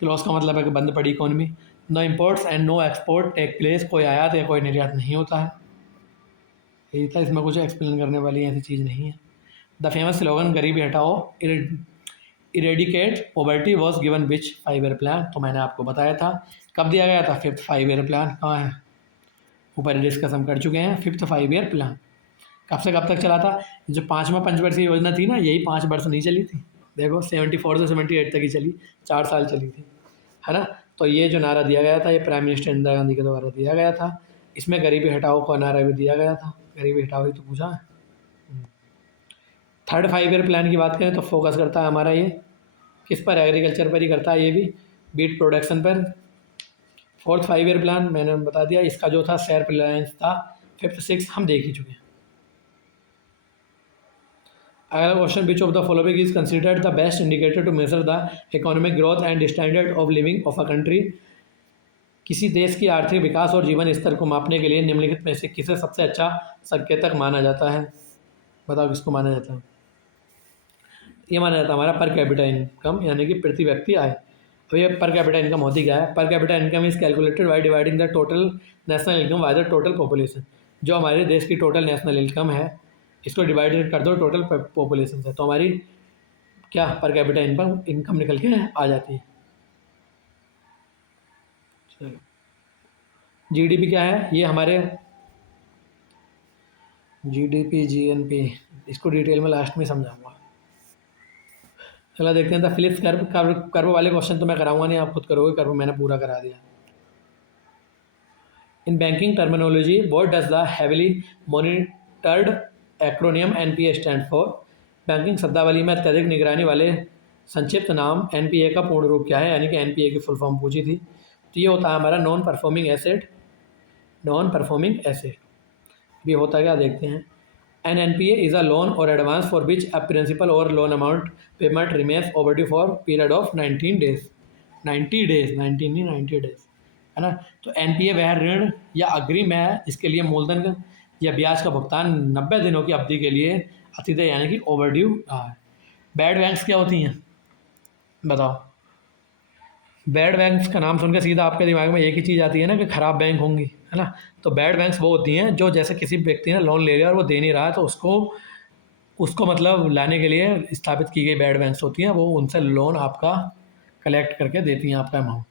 क्लोज का मतलब है कि बंद पड़ी economy. No imports and no export take place, कोई आयात या कोई निर्यात नहीं होता है। यही था, इसमें कुछ एक्सप्लेन करने वाली ऐसी चीज़ नहीं है। द फेमस स्लोगन गरीबी हटाओ eradicate poverty was given which 5 year plan. तो मैंने आपको बताया था कब दिया गया था, 5th 5 ईयर प्लान कहाँ है? ऊपर डिस्कस हम कर चुके हैं। 5th 5 ईयर प्लान कब से कब तक चला था? जो 5वां पंचवर्षीय योजना थी ना, यही 5 वर्ष नहीं चली थी। देखो 74 से 78 तक ही चली, 4 साल चली थी, है ना? तो ये जो नारा दिया गया था ये प्राइम मिनिस्टर इंदिरा गांधी के द्वारा दिया गया था। इसमें गरीबी हटाओ का नारा भी दिया गया था, गरीबी हटाओ ही तो पूछा है। 3rd 5 ईयर प्लान की बात करें तो फोकस करता है हमारा ये किस पर? एग्रीकल्चर पर ही करता है, ये भी बीट प्रोडक्शन पर। 4th 5 ईयर प्लान मैंने बता दिया, इसका जो था सेल्फ रिलायंस था। 5th 6th हम देख ही चुके हैं। अगला question which of the following is considered the best indicator to measure the economic growth and standard of living of a country. किसी देश की आर्थिक विकास और जीवन स्तर को मापने के लिए निम्नलिखित में से किसे सबसे अच्छा संकेतक माना जाता है? बताओ किसको माना जाता है? ये माना जाता है हमारा पर कैपिटा इनकम, यानी कि प्रति व्यक्ति आय। अब ये पर कैपिटा इनकम होती क्या है? Per capita income is calculated by dividing the total national income by the total population. जो हमारे देश की टोटल नेशनल इनकम है इसको डिवाइडेड कर दो टोटल पॉपुलेशन से, तो हमारी क्या पर कैपिटा इनकम निकल के आ जाती है। चलो, जीडीपी क्या है, ये हमारे जीडीपी जीएनपी, इसको डिटेल में लास्ट में समझाऊंगा। चलो देखते हैं। तो फिलिप्स कर्व वाले क्वेश्चन तो मैं कराऊंगा नहीं, आप खुद करोगे, कर्व मैंने पूरा करा दिया। In banking terminology what does the heavily monitored acromion NPA stand for. Banking शब्दावली में अत्यधिक निगरानी वाले संक्षिप्त नाम एनपीए का पूर्ण रूप क्या है, यानी कि एनपीए की फुल फॉर्म पूछी थी। तो ये होता है हमारा non performing asset. Non performing asset भी होता क्या, देखते हैं। An NPA is a loan और advance for which a principal और loan amount payment remains overdue for period of 19 days. 90 days, 19 नहीं 90 डेज, है ना। तो एनपीए वह ऋण या अग्रिम है जिसके लिए मूलधन या ब्याज का भुगतान 90 दिनों की अवधि के लिए अतिदेय यानी कि ओवरड्यू रहा है। बैड बैंक्स क्या होती हैं, बताओ। बैड बैंक्स का नाम सुनकर सीधा आपके दिमाग में एक ही चीज़ आती है ना कि ख़राब बैंक होंगी, है ना। तो बैड बैंक्स वो होती हैं जो जैसे किसी व्यक्ति ने लोन ले लिया और वो दे नहीं रहा है, तो उसको उसको मतलब लाने के लिए स्थापित की गई बैड बैंक्स होती हैं, वो उनसे लोन आपका कलेक्ट करके देती हैं आपका अमाउंट।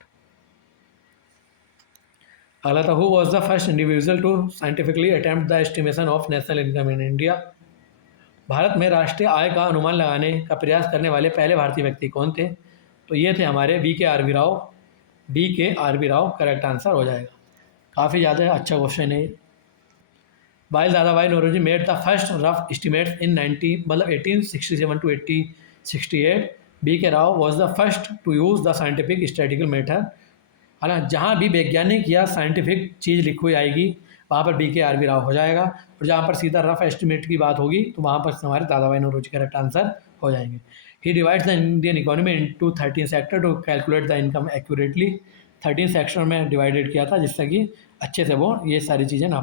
अगला था, who was the first individual to scientifically attempt the estimation of national income in India. Bharat में राष्ट्रीय आय का अनुमान लगाने का प्रयास करने वाले पहले भारतीय व्यक्ति कौन थे। तो ये थे हमारे VK RV Rao. VK RV Rao correct answer हो जाएगा। काफ़ी ज़्यादा अच्छा क्वेश्चन है। While Dadabhai Naoroji made the first rough estimates in 1867 to 1868। VK Rao was the first to use the scientific statistical method, है ना। जहाँ भी वैज्ञानिक या साइंटिफिक चीज़ लिखी हुई आएगी वहाँ पर VK RV राव हो जाएगा, और जहाँ पर सीधा रफ एस्टिमेट की बात होगी तो वहाँ पर हमारे दादाभाई नौरोजी करेक्ट आंसर हो जाएंगे। He divides the Indian economy into 13 sector to calculate the income accurately. 13 sector में डिवाइडेड किया था जिससे कि अच्छे से वो ये सारी चीज़ें ना।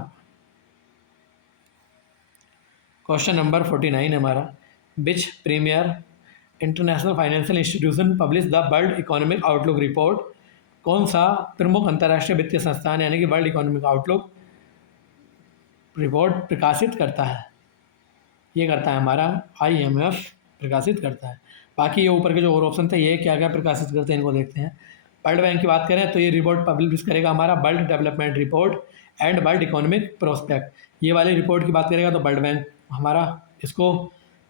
क्वेश्चन नंबर 49 हमारा, which premier international financial institution publish the world economic outlook report. कौन सा प्रमुख अंतर्राष्ट्रीय वित्तीय संस्थान यानी कि वर्ल्ड इकोनॉमिक आउटलुक रिपोर्ट प्रकाशित करता है। ये करता है हमारा IMF प्रकाशित करता है। बाकी ये ऊपर के जो और ऑप्शन थे ये क्या क्या प्रकाशित करते हैं इनको देखते हैं। वर्ल्ड बैंक की बात करें तो ये रिपोर्ट पब्लिश करेगा हमारा world development report and world economic prospect. ये वाली रिपोर्ट की बात करेगा तो वर्ल्ड बैंक हमारा इसको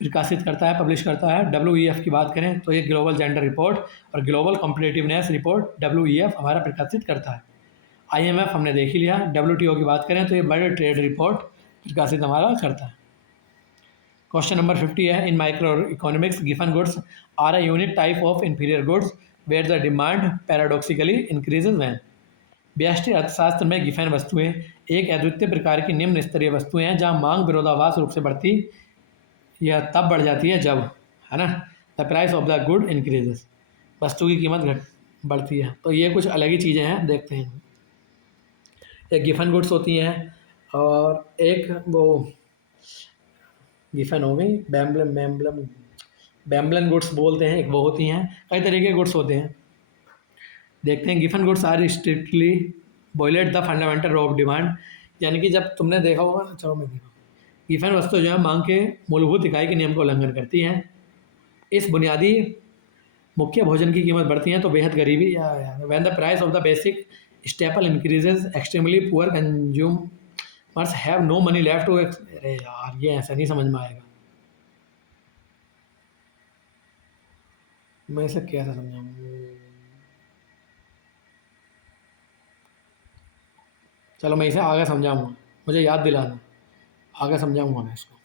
प्रकाशित करता है, पब्लिश करता है। WEF की बात करें तो ये ग्लोबल जेंडर रिपोर्ट और ग्लोबल कॉम्पिटिटिवनेस रिपोर्ट WEF हमारा प्रकाशित करता है। IMF हमने देख ही लिया। WTO की बात करें तो ये वर्ल्ड ट्रेड रिपोर्ट प्रकाशित हमारा करता है। क्वेश्चन नंबर 50 है, इन माइक्रो इकोनॉमिक्स गिवन goods are a unique type of inferior goods where the demand paradoxically increases when. व्यष्टि अर्थशास्त्र में गिफन वस्तुएं एक अद्वितीय प्रकार की निम्न स्तरीय वस्तुएं हैं जहां मांग विरोधाभास रूप से बढ़ती या तब बढ़ जाती है जब, है ना, the price of the good increases, वस्तु की कीमत घट बढ़ती है। तो ये कुछ अलग ही चीज़ें हैं, देखते हैं। एक गिफन गुड्स होती हैं और एक वो गिफन हो गई, बैम्बलन गुड्स बोलते हैं, एक वो होती हैं। कई तरीके के गुड्स होते हैं, देखते हैं। Giffen goods are strictly violate the fundamental law of demand, यानी कि जब तुमने देखा होगा ना, चलो मैं देखा, गिफन वस्तु जो है मांग के मूलभूत इकाई के नियम का उल्लंघन करती हैं। इस बुनियादी मुख्य भोजन की कीमत बढ़ती है तो बेहद गरीबी या when the price of the basic staple increases extremely poor consumers have no money left to. अरे यार ये ऐसा नहीं समझ में आएगा, मैं इसे कैसे समझाऊँ। चलो मैं इसे आगे समझाऊँगा, मुझे याद दिलाना, आगे समझाऊँगा मैं इसको।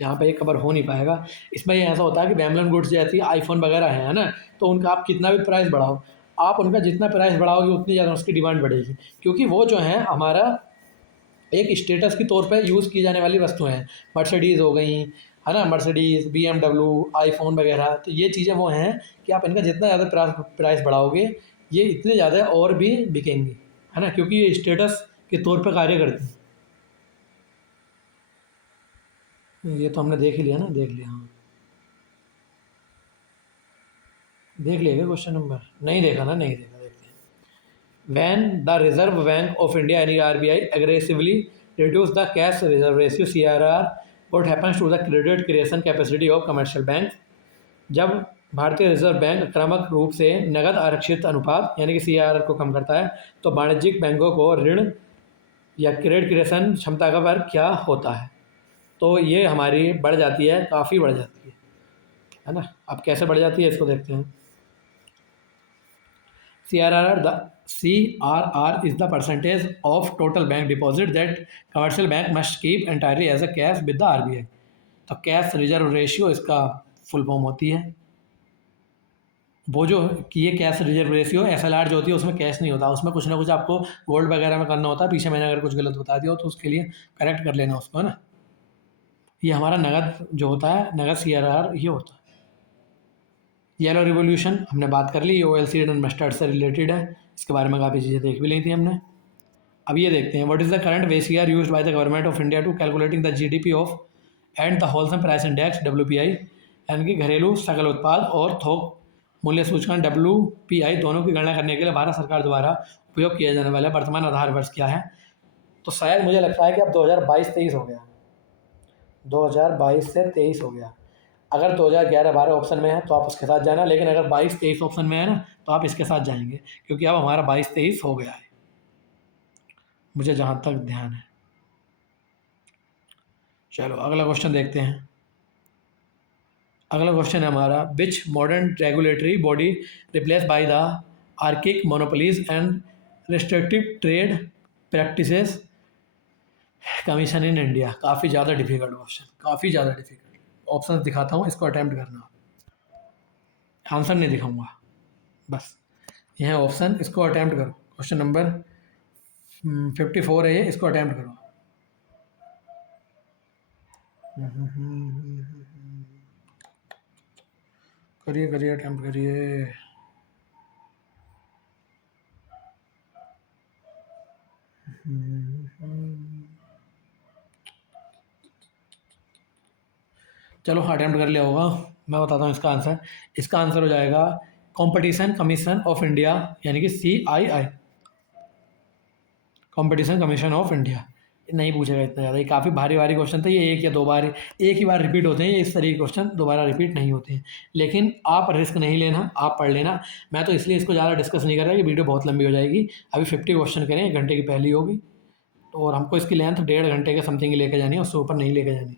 यहाँ पे ये कवर हो नहीं पाएगा। इसमें ये ऐसा होता है कि बैम्बलन गुड्स जैसी आईफोन वगैरह है ना, तो उनका आप कितना भी प्राइस बढ़ाओ, आप उनका जितना प्राइस बढ़ाओगे उतनी ज़्यादा उसकी डिमांड बढ़ेगी, क्योंकि वो जो है हमारा एक स्टेटस के तौर पे यूज़ की जाने वाली वस्तुएं हैं। मर्सिडीज़ हो गई, है ना, मर्सिडीज़, BMW, आईफोन वगैरह। तो ये चीज़ें वो हैं कि आप इनका जितना ज़्यादा प्राइस बढ़ाओगे ये इतने ज़्यादा और भी बिकेंगी, है ना, क्योंकि ये स्टेटस के तौर पे कार्य करती हैं। ये तो हमने देख ही लिया ना, देख लिया, हाँ देख लिया क्या क्वेश्चन नंबर, नहीं देखा ना, नहीं देखा, देखते हैं। When the Reserve Bank of India यानी RBI aggressively reduce the cash reserve ratio CRR, what happens to the credit creation capacity of commercial bank. जब भारतीय रिजर्व बैंक आक्रामक रूप से नकद आरक्षित अनुपात यानी कि CRR को कम करता है, तो वाणिज्यिक बैंकों को ऋण या क्रेडिट क्रिएशन क्षमता का पर क्या होता है? तो ये हमारी बढ़ जाती है, काफ़ी बढ़ जाती है ना। अब कैसे बढ़ जाती है इसको देखते हैं। CRR is the percentage of total bank deposit that commercial bank must keep entirely as a cash with the RBI। तो कैश रिजर्व रेशियो इसका फुल फॉर्म होती है। वो जो कि ये कैश रिजर्व रेशियो SLR जो होती है उसमें कैश नहीं होता, उसमें कुछ ना कुछ आपको गोल्ड वगैरह में करना होता है। पीछे मैंने अगर कुछ गलत बता दिया हो तो उसके लिए करेक्ट कर लेना उसको, है ना। ये हमारा नगद जो होता है, नगद CRR ये होता है। येलो रिवोल्यूशन हमने बात कर ली, ये ऑयल सीड एंड मस्टर्ड से रिलेटेड है, इसके बारे में काफ़ी चीज़ें देख भी ली थी हमने। अब ये देखते हैं, what is the current VCR used by the government of India to calculating the GDP of and the wholesale price index WPI, यानी कि घरेलू सकल उत्पाद और थोक मूल्य सूचकांक WPI दोनों की गणना करने के लिए भारत सरकार द्वारा उपयोग किया जाने वाला वर्तमान आधार वर्ष क्या है? तो शायद मुझे लगता है कि अब 2022-23 हो गया, 2022 से 23 हो गया। अगर 2011-12 ऑप्शन में है तो आप उसके साथ जाना, लेकिन अगर 22-23 ऑप्शन में है ना तो आप इसके साथ जाएंगे, क्योंकि अब हमारा 22-23 हो गया है, मुझे जहाँ तक ध्यान है। चलो अगला क्वेश्चन देखते हैं। अगला क्वेश्चन है हमारा, which modern regulatory body replace by the archaic monopolies and restrictive trade practices commission in India? काफ़ी ज़्यादा डिफिकल्ट क्वेश्चन, काफ़ी ज़्यादा डिफिकल्ट। ऑप्शन दिखाता हूँ, इसको अटैम्प्ट करना, आंसर नहीं दिखाऊंगा, बस ये है ऑप्शन, इसको अटैम्प्ट करो। क्वेश्चन नंबर 54 है ये, इसको अटैम्प्ट करो। करिए करिए, अटैम्प्ट करिए। चलो अटैम्प्ट कर लिया होगा, मैं बताता हूँ इसका आंसर। इसका आंसर हो जाएगा कंपटीशन कमीशन ऑफ इंडिया, यानी कि CII, competition commission of India. नहीं पूछेगा इतना ज़्यादा, ये काफ़ी भारी भारी क्वेश्चन था ये, एक या दो बार, एक ही बार रिपीट होते हैं ये, इस तरह के क्वेश्चन दोबारा रिपीट नहीं होते हैं। लेकिन आप रिस्क नहीं लेना, आप पढ़ लेना। मैं तो इसलिए इसको ज़्यादा डिस्कस नहीं कर रहा कि वीडियो बहुत लंबी हो जाएगी। अभी 50 क्वेश्चन करें, 1 घंटे की पहली होगी, तो और हमको इसकी लेंथ 1.5 घंटे के समथिंग लेके जानी है, उससे ऊपर नहीं लेके जानी।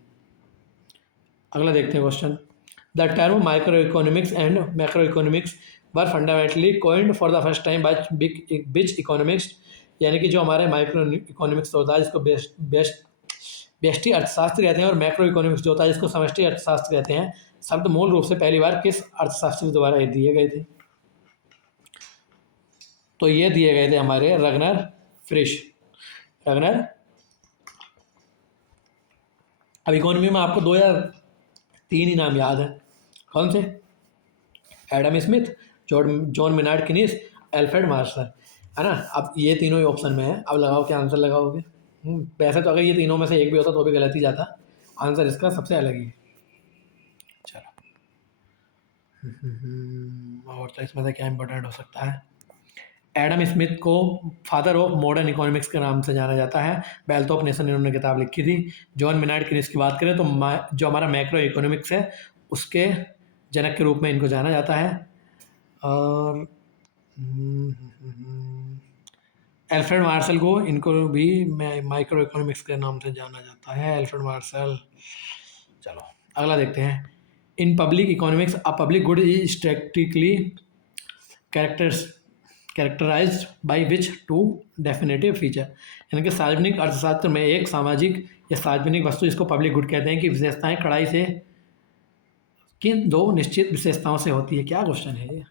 अगला देखते हैं question. The term micro economics and macro economics were fundamentally coined for the first time by which economics, यानी कि जो हमारे माइक्रो इकोनॉमिक्स होता है जिसको व्यष्टि अर्थशास्त्र कहते हैं, और मैक्रो इकोनॉमिक्स जो होता है जिसको समष्टि अर्थशास्त्र कहते हैं, शब्द मूल रूप से पहली बार किस अर्थशास्त्री द्वारा दिए गए थे? तो ये दिए गए थे हमारे रगनर फ्रिश, रगनर। अब इकोनॉमी में आपको 2 या 3 ही नाम याद है, कौन से? Adam Smith, John Maynard Keynes, Alfred Marshall, है ना। अब ये तीनों ही ऑप्शन में है, अब लगाओ क्या आंसर लगाओगे। वैसे तो अगर ये तीनों में से एक भी होता तो भी गलत ही जाता, आंसर इसका सबसे अलग ही है। चलो और तो इसमें से क्या इंपॉर्टेंट हो सकता है? एडम स्मिथ को फादर ऑफ मॉडर्न इकोनॉमिक्स के नाम से जाना जाता है, वेल्थ ऑफ नेशन इन्होंने किताब लिखी थी। जॉन मेनार्ड किनीस की बात करें तो जो हमारा मैक्रो इकोनॉमिक्स है उसके जनक के रूप में इनको जाना जाता है। और एल्फ्रेड मार्शल को, इनको भी माइक्रो इकोनॉमिक्स के नाम से जाना जाता है, एल्फ्रेड मार्शल। चलो अगला देखते हैं। In public economics a public good is statically characterised by which two definitive feature, यानी कि सार्वजनिक अर्थशास्त्र में एक सामाजिक या सार्वजनिक वस्तु जिसको पब्लिक गुड कहते हैं कि विशेषताएं कड़ाई से किन 2 निश्चित विशेषताओं से होती है? क्या क्वेश्चन है ये?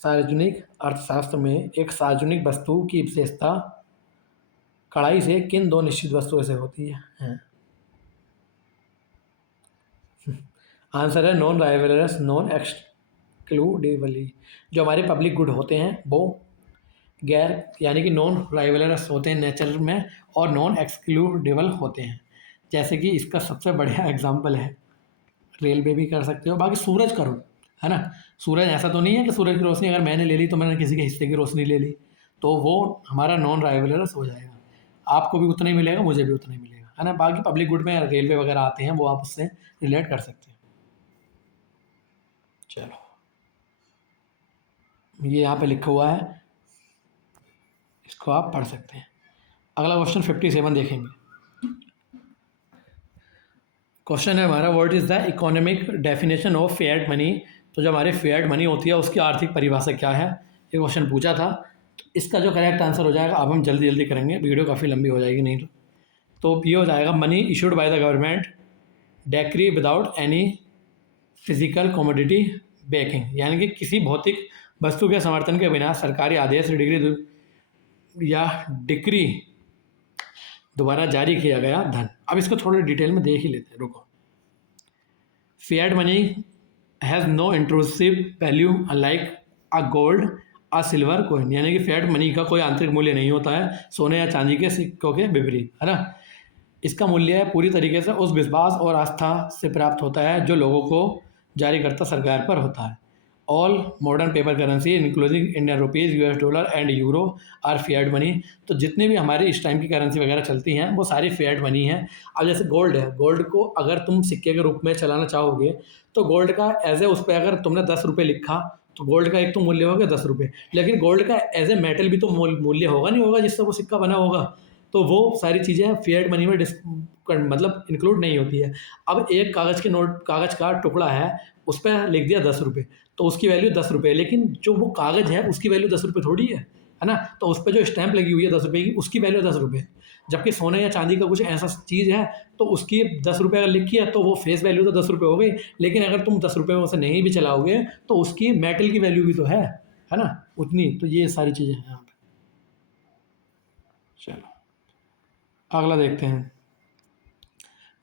सार्वजनिक अर्थशास्त्र में एक सार्वजनिक वस्तु की विशेषता कड़ाई से किन 2 निश्चित वस्तुओं से होती है? आंसर है नॉन राइवलरस नॉन एक्सक्लूडिवली। जो हमारे पब्लिक गुड होते हैं वो गैर यानी कि नॉन राइवलरस होते हैं नेचर में, और नॉन एक्सक्लूडेबल होते हैं। जैसे कि इसका सबसे बढ़िया एग्जांपल है, रेलवे भी कर सकते हो, बाकी सूरज करो, है ना। सूरज ऐसा तो नहीं है कि सूरज की रोशनी अगर मैंने ले ली तो मैंने किसी के हिस्से की रोशनी ले ली, तो वो हमारा नॉन राइवलरस हो जाएगा। आपको भी उतना ही मिलेगा, मुझे भी उतना ही मिलेगा, है ना। बाकी पब्लिक गुड में रेलवे वगैरह आते हैं, वो आप उससे रिलेट कर सकते हैं। चलो, ये यहाँ पे लिखा हुआ है, इसको आप पढ़ सकते हैं। अगला क्वेश्चन 57 देखेंगे। क्वेश्चन है हमारा, what is the economic definition of fiat money. तो जो हमारी फिएट मनी होती है उसकी आर्थिक परिभाषा क्या है, ये क्वेश्चन पूछा था। तो इसका जो करेक्ट आंसर हो जाएगा, अब हम जल्दी जल्दी करेंगे, वीडियो काफ़ी लंबी हो जाएगी नहीं तो ये हो जाएगा, money issued by the government decree without any physical commodity banking, यानी कि किसी भौतिक वस्तु के समर्थन के बिना सरकारी आदेश डिग्री या डिक्री द्वारा जारी किया गया धन। अब इसको थोड़ा डिटेल में देख ही लेते हैं, रुको। Fiat money has no intrinsic value unlike a gold a silver coin, यानी कि फिएट मनी का कोई आंतरिक मूल्य नहीं होता है सोने या चांदी के सिक्कों के विपरीत, है ना। इसका मूल्य पूरी तरीके से उस विश्वास और आस्था से प्राप्त होता है जो लोगों को जारीकर्ता सरकार पर होता है। All modern paper currency including Indian rupees, US dollar and euro are fiat money. तो जितनी भी हमारी इस टाइम की करेंसी वगैरह चलती हैं वो सारी फिएट मनी है। अब जैसे गोल्ड है, गोल्ड को अगर तुम सिक्के के रूप में चलाना चाहोगे तो गोल्ड का एज ए, उस पर अगर तुमने 10 रुपये लिखा तो गोल्ड का एक तो मूल्य होगा 10 रुपये, लेकिन गोल्ड का एज ए मेटल भी तो मूल्य होगा नहीं होगा जिससे वो सिक्का बना होगा। तो वो सारी चीज़ें फिएट मनी में मतलब इंक्लूड नहीं होती है। अब एक कागज़ के नोट, कागज़ का टुकड़ा है, उस पर लिख दिया 10 रुपये, तो उसकी वैल्यू 10 रुपये, लेकिन जो वो कागज़ है उसकी वैल्यू 10 रुपये थोड़ी है ना। तो उस पर जो स्टैंप लगी हुई है 10 रुपये की, उसकी वैल्यू 10 रुपये। जबकि सोने या चांदी का कुछ ऐसा चीज़ है तो उसकी 10 रुपये अगर लिखी है तो वो फेस वैल्यू तो 10 रुपये हो गई, लेकिन अगर तुम 10 रुपये में उसे नहीं भी चलाओगे तो उसकी मेटल की वैल्यू भी तो है ना, उतनी। तो ये सारी चीज़ें हैं यहाँ पर। चलो अगला देखते हैं,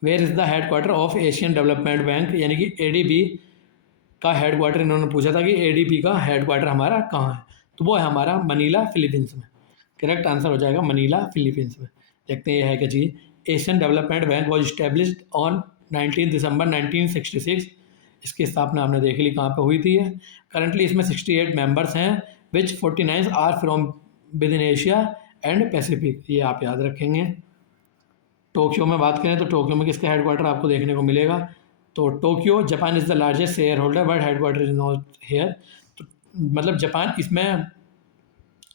where is the headquarter of Asian development Bank, यानी कि एडीबी का हेडक्वार्टर इन्होंने पूछा था कि एडीबी का हेडक्वार्टर हमारा कहाँ है, तो वो है हमारा मनीला फिलीपींस में। करेक्ट आंसर हो जाएगा मनीला फिलीपींस में। देखते हैं ये है क्या चीज़। Asian development bank was established on 19 December 1966। इसकी स्थापना हमने देख ली कहाँ पे हुई थी। करंटली इसमें 68 मेंबर्स हैं, which 49 are from within Asia and Pacific, ये आप याद रखेंगे। टोक्यो में बात करें तो टोक्यो में किसका हेडक्वार्टर आपको देखने को मिलेगा, तो Tokyo Japan is the largest share holder but headquarter is not here. तो मतलब जापान इसमें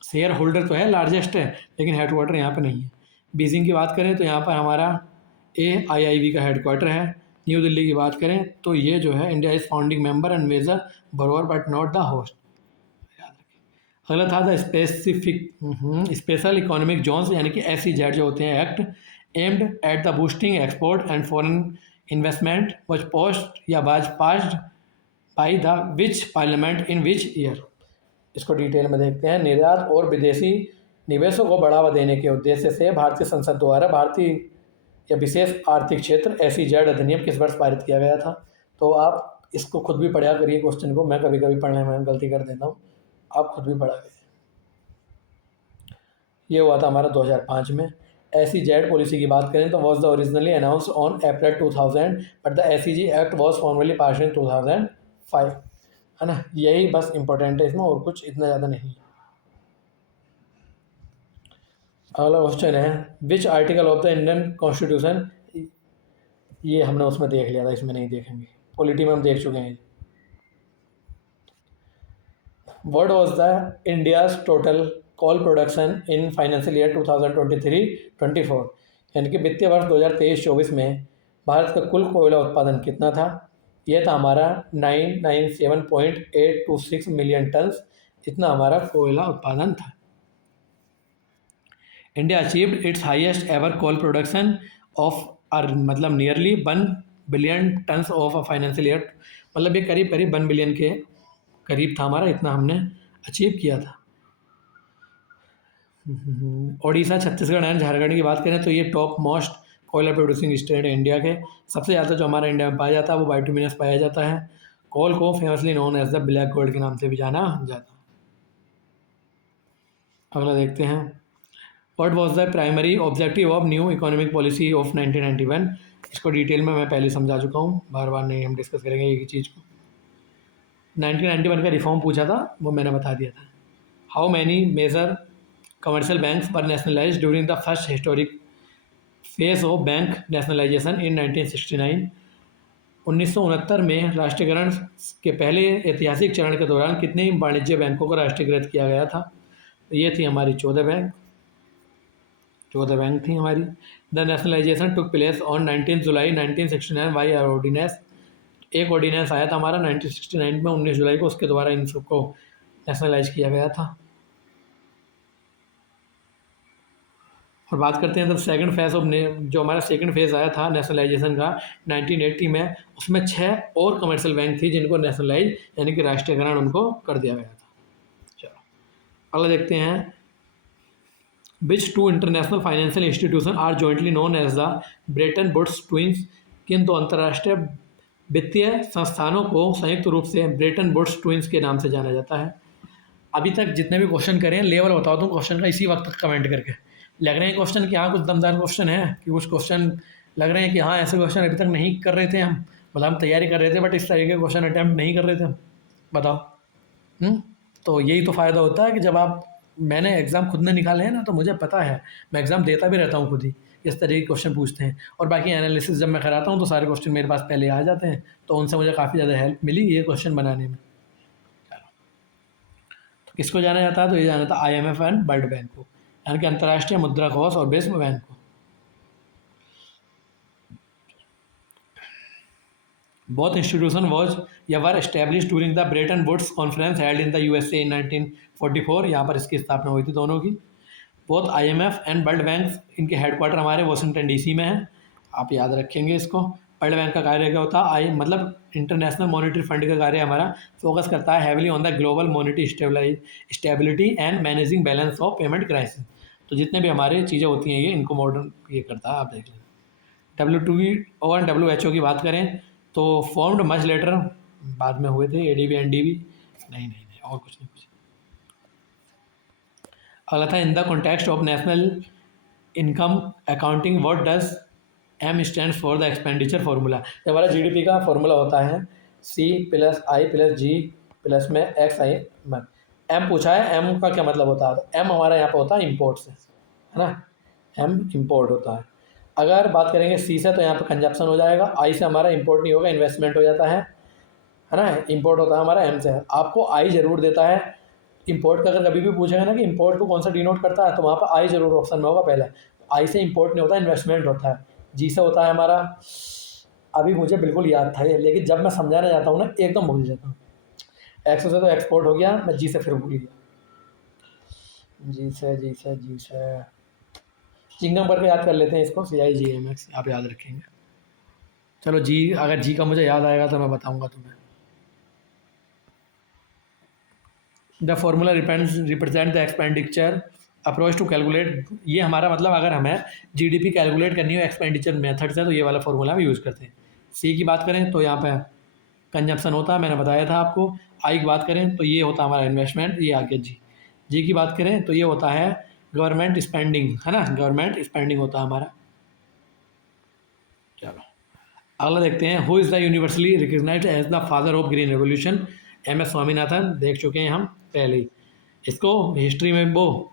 शेयर होल्डर तो है, लार्जेस्ट है, लेकिन हेडक्वार्टर यहाँ पर नहीं है। बीजिंग की बात करें तो यहाँ पर हमारा AIIB का हेडक्वार्टर है। न्यू दिल्ली की बात करें तो ये जो है India is founding member and major borrower but not the host. अगला था द स्पेशल इकोनॉमिक जोन्स, यानी कि SEZ जो होते हैं act aimed at the boosting export and foreign investment was post या was passed by the which parliament in which year. इसको detail में देखते हैं। निर्यात और विदेशी निवेशों को बढ़ावा देने के उद्देश्य से भारतीय संसद द्वारा भारतीय या विशेष आर्थिक क्षेत्र SEZ अधिनियम किस वर्ष पारित किया गया था। तो आप इसको खुद भी पढ़ा करिए क्वेश्चन को, मैं कभी कभी पढ़ने में गलती कर देता हूँ, आप खुद भी पढ़ा करिए। ये हुआ था हमारा 2005 में। SEZ पॉलिसी की बात करें तो was the originally announce on April 2000 but the SEZ act was formally pass in 2005, है ना। यही बस इंपॉर्टेंट है इसमें, और कुछ इतना ज़्यादा नहीं। अगला क्वेश्चन है, which article of the Indian constitution, ये हमने उसमें देख लिया था, इसमें नहीं देखेंगे, पॉलिटी में हम देख चुके हैं। What was the India's total coal production in financial year 2023-24, यानी कि वित्तीय वर्ष 2023-24 में भारत का कुल कोयला उत्पादन कितना था। यह था हमारा 997.826 मिलियन टन्स, इतना हमारा कोयला उत्पादन था। India achieved its highest ever coal production of मतलब nearly 1 billion tons of a financial year, मतलब ये करीब करीब 1 बिलियन के करीब था हमारा, इतना हमने अचीव किया था। ओडिशा, छत्तीसगढ़ एंड झारखंड की बात करें तो ये टॉप मोस्ट कोयला प्रोड्यूसिंग स्टेट है इंडिया के। सबसे ज़्यादा जो हमारा इंडिया में पाया जाता है वो बाइटुमिनस पाया जाता है। कोल को famously known as the black gold के नाम से भी जाना जाता है। अगला देखते हैं, what was the primary objective of new economic policy of 1991। इसको डिटेल में मैं पहले समझा चुका हूँ, बार बार नहीं हम डिस्कस करेंगे एक ही चीज़ को। 1991 का रिफॉर्म पूछा था, वो मैंने बता दिया था। How many major commercial banks were nationalize during the first historic phase of bank nationalization in 1969। 1969 में राष्ट्रीयकरण के पहले ऐतिहासिक चरण के दौरान कितने वाणिज्य बैंकों को राष्ट्रीयकृत किया गया था? तो ये थी हमारी 14 बैंक, 14 बैंक थी हमारी। The nationalisation took place on 19 July 1969 by ordinance. एक ऑर्डिनेंस आया था हमारा 1969 में, 19 जुलाई को, उसके द्वारा इन सबको नेशनलाइज किया गया था। और बात करते हैं द सेकंड फेज ऑफ जो हमारा सेकंड फेज आया था नेशनलाइजेशन का 1980 में, उसमें 6 और कमर्शियल बैंक थी जिनको नेशनलाइज यानी कि राष्ट्रीयकरण उनको कर दिया गया था। चलो अगला देखते हैं, which two international financial institution are jointly known as the Bretton Woods twins. किन दो अंतर्राष्ट्रीय वित्तीय संस्थानों को संयुक्त रूप से ब्रेटन वुड्स ट्विंस के नाम से जाना जाता है? अभी तक जितने भी क्वेश्चन करे हैं लेवल बताओ तुम क्वेश्चन का इसी वक्त कमेंट करके। लग रहे हैं क्वेश्चन कि हाँ कुछ दमदार क्वेश्चन है, कि कुछ क्वेश्चन लग रहे हैं कि हाँ ऐसे क्वेश्चन अभी तक नहीं कर रहे थे हम, मतलब हम तैयारी कर रहे थे बट इस तरीके के क्वेश्चन अटैम्प्ट नहीं कर रहे थे हम, बताओ। तो यही तो फ़ायदा होता है कि जब आप, मैंने एग्ज़ाम खुद ने निकाले हैं ना, तो मुझे पता है, मैं एग्ज़ाम देता भी रहता हूँ खुद ही, इस तरीके के क्वेश्चन पूछते हैं। और बाकी एनालिसिस जब मैं कराता हूँ तो सारे क्वेश्चन मेरे पास पहले आ जाते हैं, तो उनसे मुझे काफ़ी ज़्यादा हेल्प मिली ये क्वेश्चन बनाने में। तो किसको जाना जाता है? तो ये जाना था IMF एंड वर्ल्ड बैंक को, यानी कि अंतर्राष्ट्रीय मुद्रा कोष और विश्व बैंक को। बोथ इंस्टीट्यूशन वॉज या were establish during the Bretton Woods conference held in the USA in 1944। यहाँ पर इसकी स्थापना हुई थी दोनों की। Both IMF and world bank, इनके हेडक्वार्टर हमारे वाशिंगटन DC में है, आप याद रखेंगे इसको। वर्ल्ड बैंक का कार्य क्या होता है? मतलब इंटरनेशनल मॉनेटरी फंड का कार्य हमारा फोकस करता है heavily on the global monetary stability and managing balance of payment crisis. तो जितने भी हमारे चीज़ें होती हैं ये इनको मॉडर्न ये करता है, आप देख लें। WTO और WHO की बात करें तो फॉर्म्ड मच लेटर, बाद में हुए थे। ADB NDB नहीं नहीं नहीं, और कुछ नहीं कुछ। अगला था in the context of national income accounting what does M stands for the expenditure formula. जब हमारा GDP का फार्मूला होता है C + I + G प्लस में XI। M पूछा है, M का क्या मतलब होता है? तो M हमारा यहाँ पे होता है इम्पोर्ट से, है ना, M इम्पोर्ट होता है। अगर बात करेंगे C से तो यहाँ पे कंजप्शन हो जाएगा, I से हमारा इम्पोर्ट नहीं होगा, इन्वेस्टमेंट हो जाता है ना। इम्पोर्ट होता है हमारा M से। आपको I ज़रूर देता है इम्पोर्ट का, अगर कभी भी पूछेगा ना कि इम्पोर्ट को कौन सा डिनोट करता है तो वहाँ पर I ज़रूर ऑप्शन में होगा पहले। I से इम्पोर्ट नहीं होता, इन्वेस्टमेंट होता है। G से होता है हमारा, अभी मुझे बिल्कुल याद था ये, लेकिन जब मैं समझाने जाता हूँ ना एकदम भूल जाता हूँ। X से तो एक्सपोर्ट हो गया, मैं G से फिर भूल गया। G से चिंगम करके याद कर लेते हैं इसको, CIGMX आप याद रखेंगे। चलो G, अगर G का मुझे याद आएगा तो मैं बताऊंगा तुम्हें। The formula represent the expenditure approach to calculate. ये हमारा मतलब अगर हमें GDP कैलकुलेट करनी हो एक्सपेंडिचर मेथड से तो ये वाला फॉर्मूला हम यूज़ करते हैं। C की बात करें तो यहाँ पे कंजप्शन होता है, मैंने बताया था आपको। I की बात करें तो ये होता है हमारा इन्वेस्टमेंट, ये आ गया G की बात करें तो ये होता है गवर्नमेंट स्पेंडिंग, है ना, गवर्नमेंट स्पेंडिंग होता है हमारा। चलो अगला देखते हैं, who is the universally recognised as the father of green revolution. MS Swaminathan, देख चुके हैं हम पहले ही इसको, हिस्ट्री में वो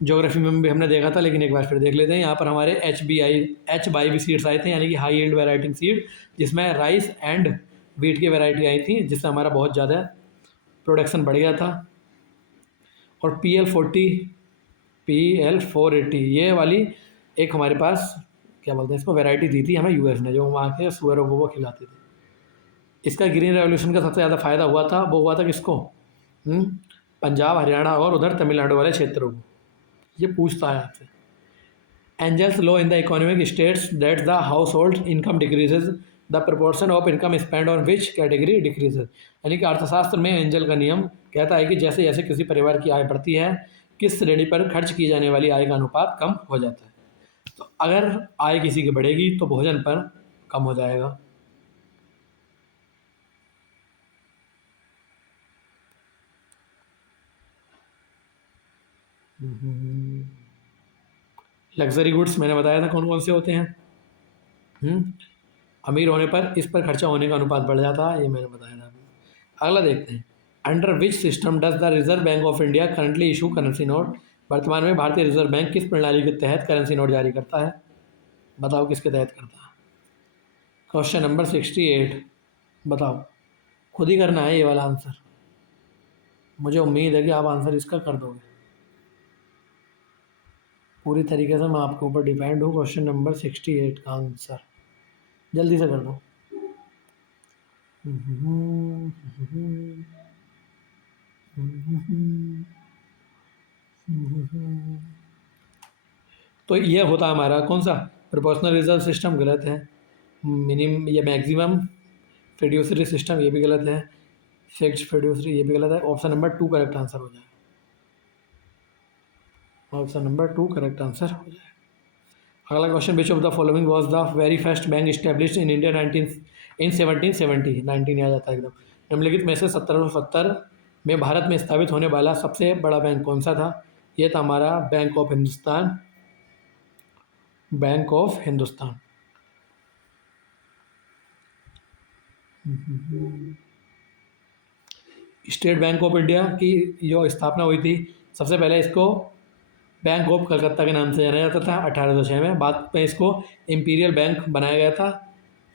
ज्योग्राफी में भी हमने देखा था, लेकिन एक बार फिर देख लेते हैं। यहाँ पर हमारे HBIV सीड्स आए थे, यानी कि हाई यील्ड वैरायटी सीड, जिसमें राइस एंड वीट की वैरायटी आई थी, जिससे हमारा बहुत ज़्यादा प्रोडक्शन बढ़ गया था। और PL480 ये वाली एक हमारे पास क्या बोलते हैं इसको, वैरायटी दी थी हमें US ने, जो वहाँ के सुअरों को वो खिलाते थे। इसका ग्रीन रेवोल्यूशन का सबसे ज़्यादा फ़ायदा हुआ था, वो हुआ था किसको? पंजाब, हरियाणा और उधर तमिलनाडु वाले क्षेत्रों को। ये पूछता है आपसे। Engel's law in the economic states that the household income decreases the proportion of income spend on which category decreases. यानी कि अर्थशास्त्र में एंजल का नियम कहता है कि जैसे जैसे किसी परिवार की आय बढ़ती है, किस श्रेणी पर खर्च की जाने वाली आय का अनुपात कम हो जाता है। तो अगर आय किसी की बढ़ेगी तो भोजन पर कम हो जाएगा। लग्जरी गुड्स मैंने बताया था कौन कौन से होते हैं। अमीर होने पर इस पर खर्चा होने का अनुपात बढ़ जाता है, ये मैंने बताया था। अगला देखते हैं, under which system does the Reserve Bank of India currently issue currency note. वर्तमान में भारतीय रिजर्व बैंक किस प्रणाली के तहत करेंसी नोट जारी करता है? बताओ किसके तहत करता है? क्वेश्चन नंबर 68, बताओ। खुद ही करना है ये वाला आंसर, मुझे उम्मीद है कि आप आंसर इसका कर दोगे। पूरी तरीके से मैं आपके ऊपर डिपेंड हूँ। क्वेश्चन नंबर 68 का आंसर जल्दी से कर दो। तो ये होता हमारा कौन सा, प्रोपोर्शनल रिजर्व सिस्टम गलत है, मिनिमम या मैक्सिमम फिड्यूसरी सिस्टम ये भी गलत है, फिक्स्ड फिड्यूसरी ये भी गलत है। ऑप्शन नंबर 2 करेक्ट आंसर हो जाए, ऑप्शन नंबर 2 करेक्ट आंसर हो जाए। अगला question, which of the following was the very first bank established in India 1770, 19 आ जाता है एकदम। निम्नलिखित में से 1770 में भारत में स्थापित होने वाला सबसे बड़ा बैंक कौन सा था? ये था हमारा bank of Hindustan, bank of Hindustan. State bank of India की जो स्थापना हुई थी, सबसे पहले इसको बैंक ऑफ कलकत्ता के नाम से जाना जाता था 1806 में। बाद में इसको इम्पीरियल बैंक बनाया गया था,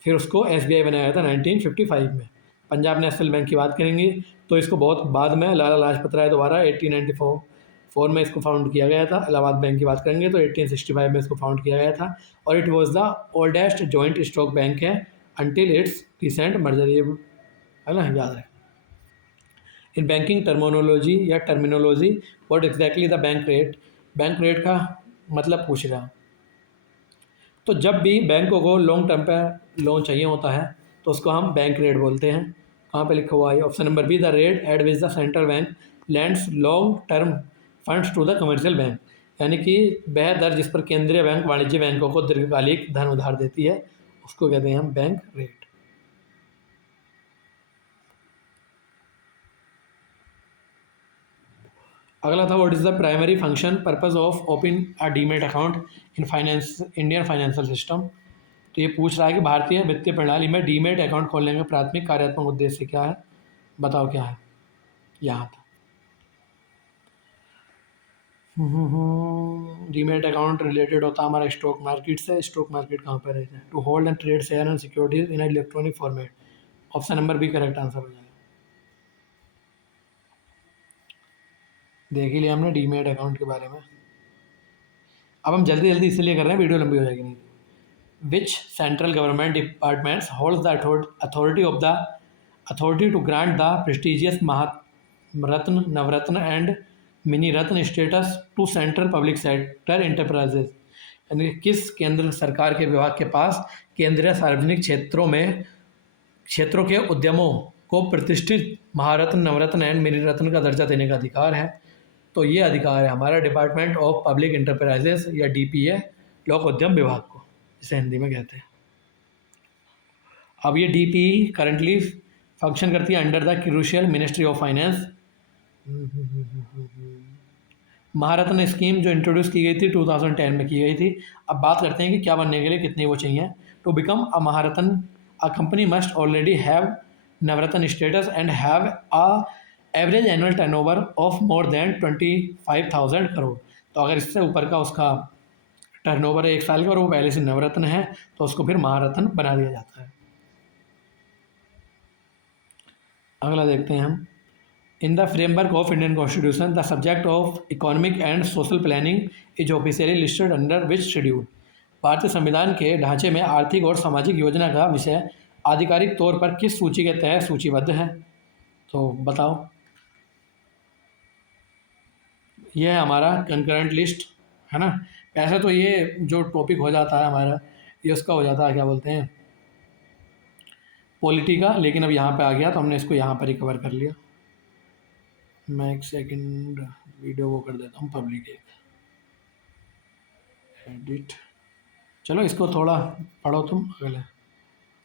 फिर उसको एसबीआई बनाया गया था 1955 में। पंजाब नेशनल बैंक की बात करेंगे तो इसको बहुत बाद में लाला लाजपत राय द्वारा 1894 में इसको फाउंड किया गया था। इलाहाबाद बैंक की बात करेंगे तो 1865 में इसको फाउंड किया गया था, और it was the oldest joint stock bank है अंटिल इट्स रिसेंट मर्जर, ये है ना, याद रहे। इन बैंकिंग टर्मिनोलॉजी या terminology, what exactly the bank rate, bank rate का मतलब पूछ रहा है। तो जब भी बैंकों को लॉन्ग टर्म पे लोन चाहिए होता है तो उसको हम बैंक रेट बोलते हैं। कहाँ पे लिखा हुआ है? Option number B, the rate at which the central bank lends long term funds to the commercial bank, यानी कि वह दर जिस पर केंद्रीय बैंक वाणिज्य बैंकों को दीर्घकालिक धन उधार देती है उसको कहते हैं हम बैंक रेट। अगला था, what is the primary function purpose of open a demat account in finance Indian financial system. तो ये पूछ रहा है कि भारतीय वित्तीय प्रणाली में डीमेट अकाउंट खोलने का प्राथमिक कार्यात्मक उद्देश्य क्या है? बताओ क्या है? यहाँ था डीमेट अकाउंट रिलेटेड होता है हमारा स्टॉक मार्केट से। स्टॉक मार्केट कहाँ पर रहता है? To hold and trade share and securities in electronic format. Option number B correct answer हो जाएगा। देख ही लिया हमने डीमेट अकाउंट के बारे में। अब हम जल्दी जल्दी इसलिए कर रहे हैं, वीडियो लंबी हो जाएगी नहीं। Which central government departments holds the authority to grant the prestigious Maharatna, Navratna and Mini Ratna status to central public sector enterprises? यानी कि किस केंद्र सरकार के विभाग के पास केंद्रीय सार्वजनिक क्षेत्रों के उद्यमों को प्रतिष्ठित महारत्न, नवरत्न एंड मिनी रत्न का दर्जा देने का अधिकार है? तो ये अधिकार है हमारा डिपार्टमेंट ऑफ पब्लिक इंटरप्राइजेस या डीपीए, लोक उद्यम विभाग को जिसे हिंदी में कहते हैं। अब ये डीपीई करंटली फंक्शन करती है under the crucial ministry of finance. Maharatna scheme जो इंट्रोड्यूस की गई थी 2010 में की गई थी। अब बात करते हैं कि क्या बनने के लिए कितनी वो चाहिए। To become a Maharatna a company must already have Navratna status and have a average annual turnover of more than 25,000 crore. तो अगर इससे ऊपर का उसका टर्नओवर है 1 साल का और वो पहले से नवरत्न है तो उसको फिर महारत्न बना दिया जाता है। अगला देखते हैं हम, in the framework of Indian constitution the subject of economic and social planning is officially listed under which schedule. भारतीय संविधान के ढांचे में आर्थिक और सामाजिक योजना का विषय आधिकारिक तौर पर किस सूची के तहत सूचीबद्ध है? तो बताओ। ये है हमारा कंकरेंट लिस्ट, है ना। ऐसे तो ये जो टॉपिक हो जाता है हमारा, ये उसका हो जाता है, क्या बोलते हैं, पॉलिटी का, लेकिन अब यहाँ पे आ गया तो हमने इसको यहाँ पर ही कवर कर लिया। मैं एक सेकंड वीडियो वो कर देता हूँ पब्लिक, एक एडिट। चलो इसको थोड़ा पढ़ो तुम,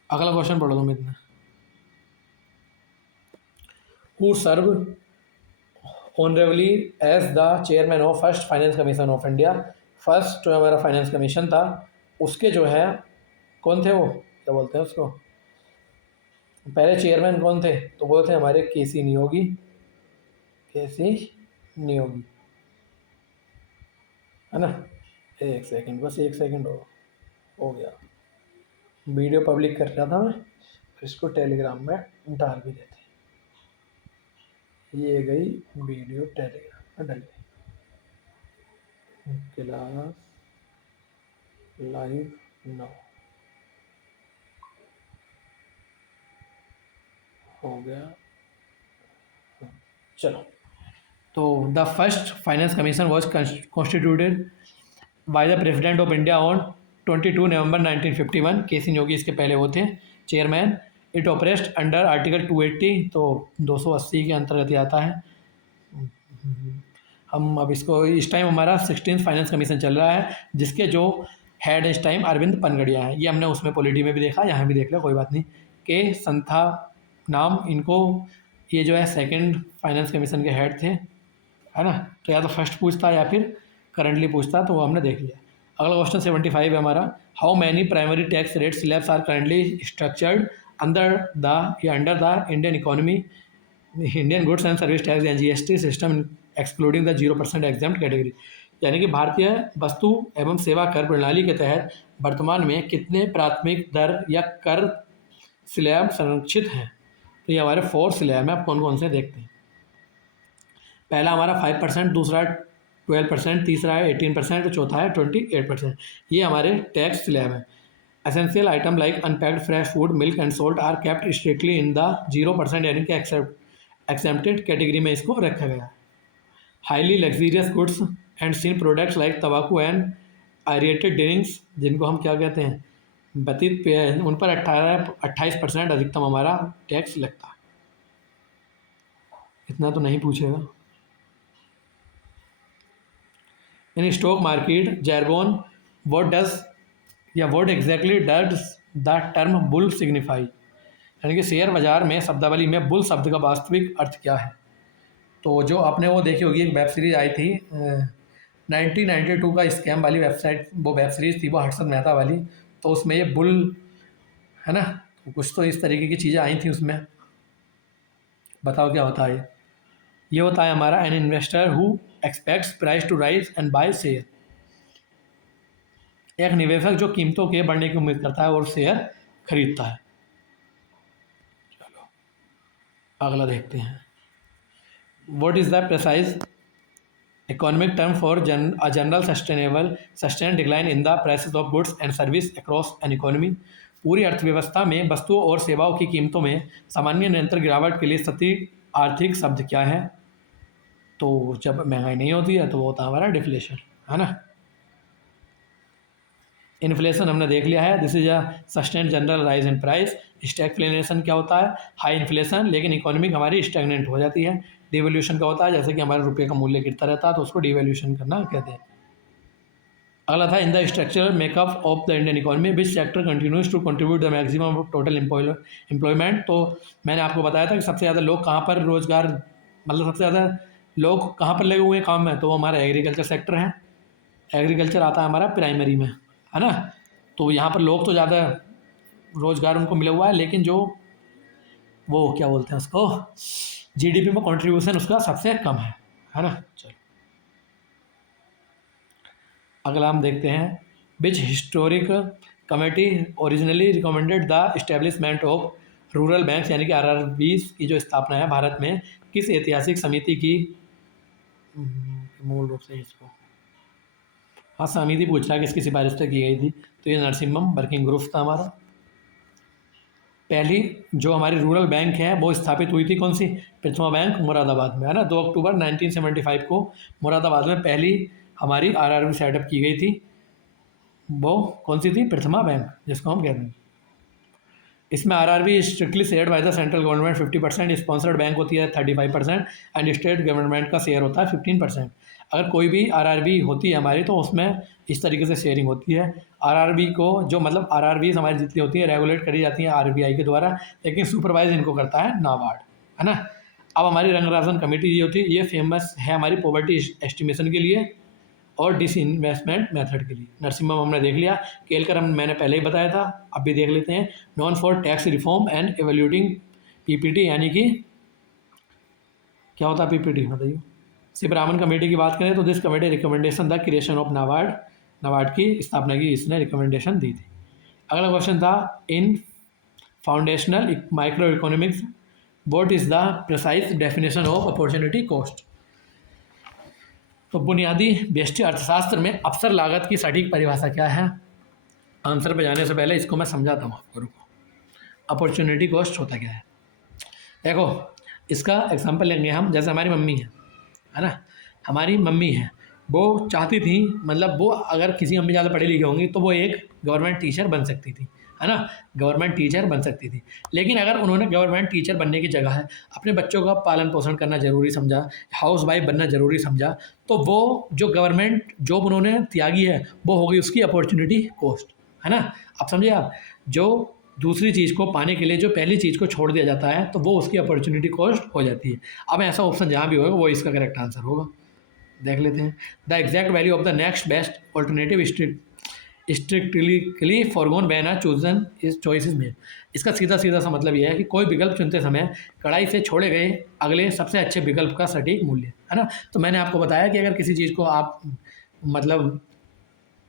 अगला क्वेश्चन पढ़ो तुम इतना। Who serve honourably as the chairman of first finance commission of India. First जो हमारा फाइनेंस कमीशन था उसके जो है कौन थे, वो क्या बोलते हैं उसको, पहले चेयरमैन कौन थे? तो वो थे हमारे केसी नियोगी, केसी नियोगी, है ना। एक सेकंड, बस एक सेकंड हो गया। वीडियो पब्लिक कर रहा था मैं, फिर इसको टेलीग्राम में डाल भी देते। ये गई वीडियो टेलीग्राम में डल गई। क्लास लाइव नाउ हो गया। चलो, तो the first finance commission was constituted by the president of India on 22 November 1951। K C. योगी इसके पहले वो थे chairman. It operates under article 280, तो 280 के अंतर्गत ही आता है। हम अब इसको, इस टाइम हमारा 16th फाइनेंस कमीशन चल रहा है, जिसके जो हेड इस टाइम अरविंद पनगड़िया है। ये हमने उसमें पॉलिटी में भी देखा, यहाँ भी देख लिया, कोई बात नहीं। के संथा नाम इनको, ये जो है सेकंड फाइनेंस कमीशन के हेड थे, है ना। तो या तो फर्स्ट पूछता है या फिर करंटली पूछता, तो वो हमने देख लिया। अगला क्वेश्चन 75 है हमारा। How many primary tax rate slabs are currently structured under the Indian economy, Indian goods and service tax या GST system excluding the 0% exempt category. यानी कि भारतीय वस्तु एवं सेवा कर प्रणाली के तहत वर्तमान में कितने प्राथमिक दर या कर स्लैब संरक्षित हैं। तो ये हमारे 4 स्लैब में, आप कौन कौन से देखते हैं। पहला हमारा 5%, दूसरा 12%, तीसरा है 18%, तो चौथा है 28%। ये हमारे टैक्स स्लैब है। Essential item like unpacked fresh food, milk and salt are kept strictly in the 0% यानी कि एक्सेप्टेड कैटेगरी में इसको रखा गया। Highly luxurious goods and sin products like तंबाकू एंड आयरेटेड ड्रिंक्स, जिनको हम क्या कहते हैं, व्यतीत पेय, उन पर 28% अधिकतम हमारा टैक्स लगता है। इतना तो नहीं पूछेगा। In stock market jargon, what exactly does the term bull signify, यानी कि शेयर बाजार में शब्दावली में बुल शब्द का वास्तविक अर्थ क्या है। तो जो आपने वो देखी होगी, एक वेब सीरीज आई थी 1992 का स्कैम वाली वेबसाइट, वो वेब सीरीज थी, वो हर्षद मेहता वाली। तो उसमें ये बुल है ना, कुछ तो इस तरीके की चीज़ें आई थी उसमें। बताओ क्या होता है ये होता है हमारा an investor who expects price to rise and buy share. एक निवेशक जो कीमतों के बढ़ने की उम्मीद करता है और शेयर खरीदता है। चलो अगला देखते हैं। What is the precise economic term for general sustain decline in the prices of goods and service across an economy. पूरी अर्थव्यवस्था में वस्तुओं और सेवाओं की कीमतों में सामान्य निरंतर गिरावट के लिए सटीक आर्थिक शब्द क्या है। तो जब महंगाई नहीं होती है तो वो होता है हमारा डिफ्लेशन, है ना। इन्फ्लेशन हमने देख लिया है, this is a sustain general rise in price. Stagflation क्या होता है, हाई इन्फ्लेशन लेकिन इकोनॉमिक हमारी स्टैग्नेंट हो जाती है। डिवैल्यूएशन का होता है, जैसे कि हमारे रुपये का मूल्य गिरता रहता है तो उसको डिवैल्यूएशन करना कहते हैं। अगला था in the structural makeup of the Indian economy which sector continues to contribute the maximum of total employment. तो मैंने आपको बताया था कि सबसे ज़्यादा लोग कहाँ पर रोजगार, मतलब सबसे ज़्यादा लोग कहाँ पर लगे हुए हैं काम में, तो वो हमारा एग्रीकल्चर सेक्टर है। एग्रीकल्चर आता है हमारा प्राइमरी में, है ना। तो यहाँ पर लोग तो ज़्यादा रोजगार उनको मिला हुआ है, लेकिन जो वो क्या बोलते हैं उसको, जीडीपी में कंट्रीब्यूशन उसका सबसे कम है ना। चलो अगला हम देखते हैं। Which historic committee originally recommended the establishment of rural banks, यानी कि आरआरबीज की जो स्थापना है भारत में, किस ऐतिहासिक समिति की, मूल रूप से इसको, हाँ समिति पूछ रहा है किसकी सिफारिश से की गई थी। तो ये नरसिम्हम वर्किंग ग्रुप था हमारा। पहली जो हमारी रूरल बैंक है वो स्थापित हुई थी कौन सी, प्रथमा बैंक मुरादाबाद में, है ना। 2 अक्टूबर 1975 को मुरादाबाद में पहली हमारी आरआरबी सेटअप की गई थी। वो कौन सी थी, प्रथमा बैंक जिसको हम कहते हैं। इसमें RRB strictly shared by the central government 50%, sponsored bank होती है 35% एंड स्टेट गवर्नमेंट का शेयर होता है 15%। अगर कोई भी आरआरबी होती है हमारी तो उसमें इस तरीके से शेयरिंग होती है। आरआरबी को जो मतलब आरआरबीज हमारी जितनी होती है रेगुलेट करी जाती हैं आरबीआई के द्वारा, लेकिन सुपरवाइज इनको करता है नाबार्ड, है ना। अब हमारी रंगराजन कमेटी ये होती है, ये फेमस है हमारी पॉवर्टी एस्टिमेशन के लिए और डिसइन्वेस्टमेंट मेथड के लिए। नरसिम्हम हमने देख लिया, केलकर मैंने पहले ही बताया था, अब भी देख लेते हैं। Non for tax reform and evaluating PPT, यानी कि क्या होता है पीपीटी बताइए। सिब्रामन कमेटी की बात करें तो this committee recommendation the creation of NABARD की स्थापना की इसने रिकमेंडेशन दी थी। अगला क्वेश्चन था in foundational micro economics what is the precise definition of opportunity cost. तो बुनियादी व्यष्टि अर्थशास्त्र में अवसर लागत की सटीक परिभाषा क्या है। आंसर पे जाने से पहले इसको मैं समझाता हूँ आपको, रुको। अपॉर्चुनिटी कॉस्ट होता क्या है, देखो इसका एग्जांपल लेंगे हम। जैसे हमारी मम्मी है ना, हमारी मम्मी है, वो चाहती थी, मतलब वो अगर किसी मम्मी ज़्यादा पढ़ी लिखी होंगी तो वो एक गवर्नमेंट टीचर बन सकती थी, है ना, गवर्नमेंट टीचर बन सकती थी। लेकिन अगर उन्होंने गवर्नमेंट टीचर बनने की जगह है अपने बच्चों का पालन पोषण करना ज़रूरी समझा, हाउस वाइफ बनना ज़रूरी समझा, तो वो जो गवर्नमेंट जॉब उन्होंने त्यागी है वो होगी उसकी अपॉर्चुनिटी कॉस्ट, है ना। अब समझिए आप, जो दूसरी चीज़ को पाने के लिए जो पहली चीज़ को छोड़ दिया जाता है तो वो उसकी अपॉर्चुनिटी कॉस्ट हो जाती है। अब ऐसा ऑप्शन जहाँ भी होगा वो इसका करेक्ट आंसर होगा। देख लेते हैं, the exact value of the next best alternative strictly forgone when are chosen is choice is made. इसका सीधा सीधा सा मतलब यह है कि कोई विकल्प चुनते समय कड़ाई से छोड़े गए अगले सबसे अच्छे विकल्प का सटीक मूल्य, है ना। तो मैंने आपको बताया कि अगर किसी चीज़ को आप मतलब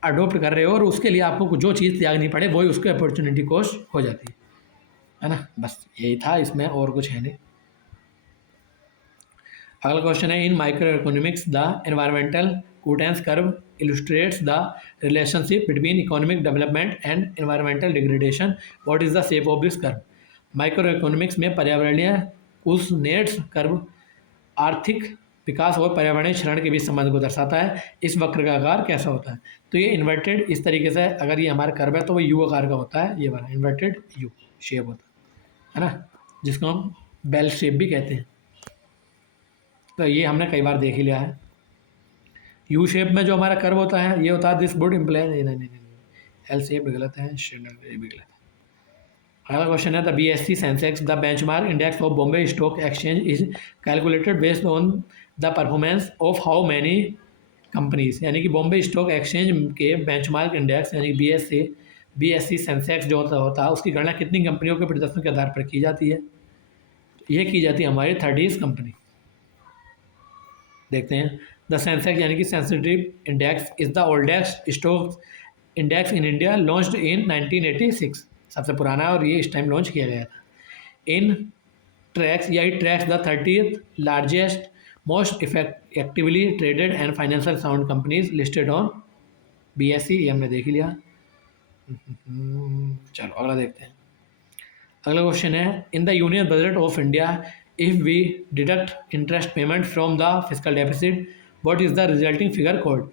अडोप्ट कर रहे हो और उसके लिए आपको जो चीज़ त्यागनी पड़े वही उसकी अपॉर्चुनिटी कॉस्ट हो जाती है ना। बस यही था, इसमें और कुछ है नहीं। अगला क्वेश्चन है in micro economics the environmental Kuznets curve illustrates the relationship between economic development and environmental degradation, what is the shape of this curve. Micro economics में पर्यावरणीय कूसनेट्स कर्व आर्थिक विकास और पर्यावरणीय क्षरण के बीच संबंध को दर्शाता है। इस वक्र का आकार कैसा होता है। तो ये इन्वर्टेड इस तरीके से, अगर ये हमारा कर्व है तो वो यू आकार का होता है, ये वाला इन्वर्टेड यू शेप होता है ना, जिसको हम बेल शेप भी कहते हैं। तो ये हमने कई बार देख ही लिया है। यू शेप में जो हमारा कर्व होता है ये होता है दिस वुड इम्प्लाई, नहीं, एल शेप गलत है, ये भी गलत है। अगला क्वेश्चन है the BSE Sensex the benchmark index of Bombay stock exchange is calculated based on the performance of how many companies. यानी कि बॉम्बे स्टॉक एक्सचेंज के बेंचमार्क इंडेक्स यानी BSE सेंसेक्स जो होता है उसकी गणना कितनी कंपनियों के प्रदर्शन के आधार पर की जाती है। यह की जाती है हमारी 30 कंपनी। देखते हैं, द सेंसेक्स यानी कि sensitive index is the oldest stock index in India, launched in 1986, सबसे पुराना है और ये इस टाइम लॉन्च किया गया था। इन ट्रैक्स या it tracks the 30th largest most actively traded and financial sound companies listed on BSE, ये हमने देख ही लिया। चलो अगला देखते हैं। अगला क्वेश्चन है in the union budget of India if we deduct interest payment from the fiscal deficit what is the resulting figure called.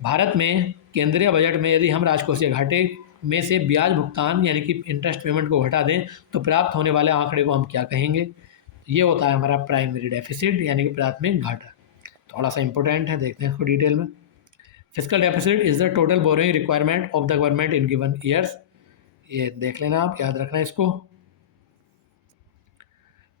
भारत में केंद्रीय बजट में यदि हम राजकोषीय घाटे में से ब्याज भुगतान यानी कि इंटरेस्ट पेमेंट को घटा दें तो प्राप्त होने वाले आंकड़े को हम क्या कहेंगे। ये होता है हमारा प्राइमरी डेफिसिट यानी कि प्राथमिक घाटा। थोड़ा सा इंपॉर्टेंट है, देखते हैं इसको डिटेल में। Physical deficit is the total borrowing requirement of the government in given years, ये देख लेना आप, याद रखना इसको।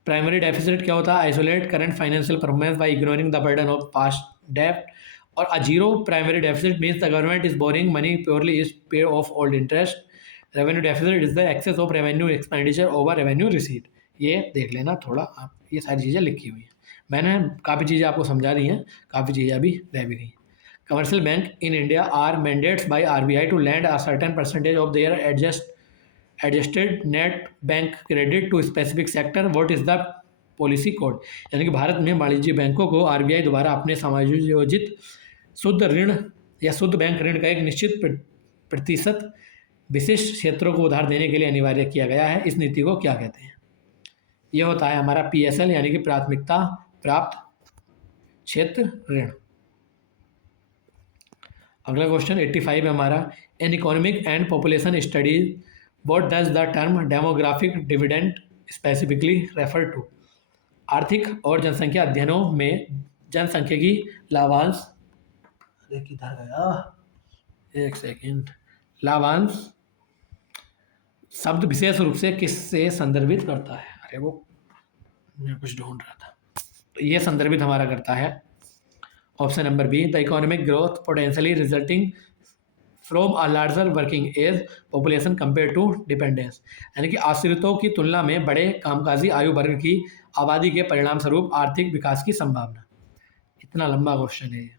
प्राइमरी डेफिसिट क्या होता है, isolate current financial performance by ignoring the burden of past डेब्ट। और a zero primary deficit means the government is borrowing money purely is pay off old interest. Revenue deficit is the excess of revenue expenditure over revenue receipt. ये देख लेना थोड़ा आप, ये सारी चीज़ें लिखी हुई हैं, मैंने काफ़ी चीज़ें आपको समझा दी हैं, काफ़ी चीज़ें अभी रह भी गई। Commercial bank in India are mandates by RBI to lend a certain percentage of their adjusted net bank credit to specific sector, what is the policy called. यानी कि भारत में वाणिज्य बैंकों को RBI द्वारा अपने समायोजित शुद्ध ऋण या शुद्ध बैंक ऋण का एक निश्चित प्रतिशत विशिष्ट क्षेत्रों को उधार देने के लिए अनिवार्य किया गया है। इस नीति को क्या कहते हैं। यह होता है हमारा PSL यानी कि प्राथमिकता प्राप्त क्षेत्र ऋण। अगला क्वेश्चन 85 है हमारा, in economic and population studies what does the term demographic dividend specifically refer to. आर्थिक और जनसंख्या अध्ययनों में जनसंख्यिकी लाभांश, किधर गया, एक सेकेंड, लाभांश शब्द विशेष रूप से किससे संदर्भित करता है। अरे वो मैं कुछ ढूंढ रहा था, तो ये संदर्भित हमारा करता है option number B, the economic growth potentially resulting from a larger working age population compare to dependence. यानी कि आश्रितों की तुलना में बड़े कामकाजी आयु वर्ग की आबादी के परिणाम स्वरूप आर्थिक विकास की संभावना। इतना लंबा क्वेश्चन है ये,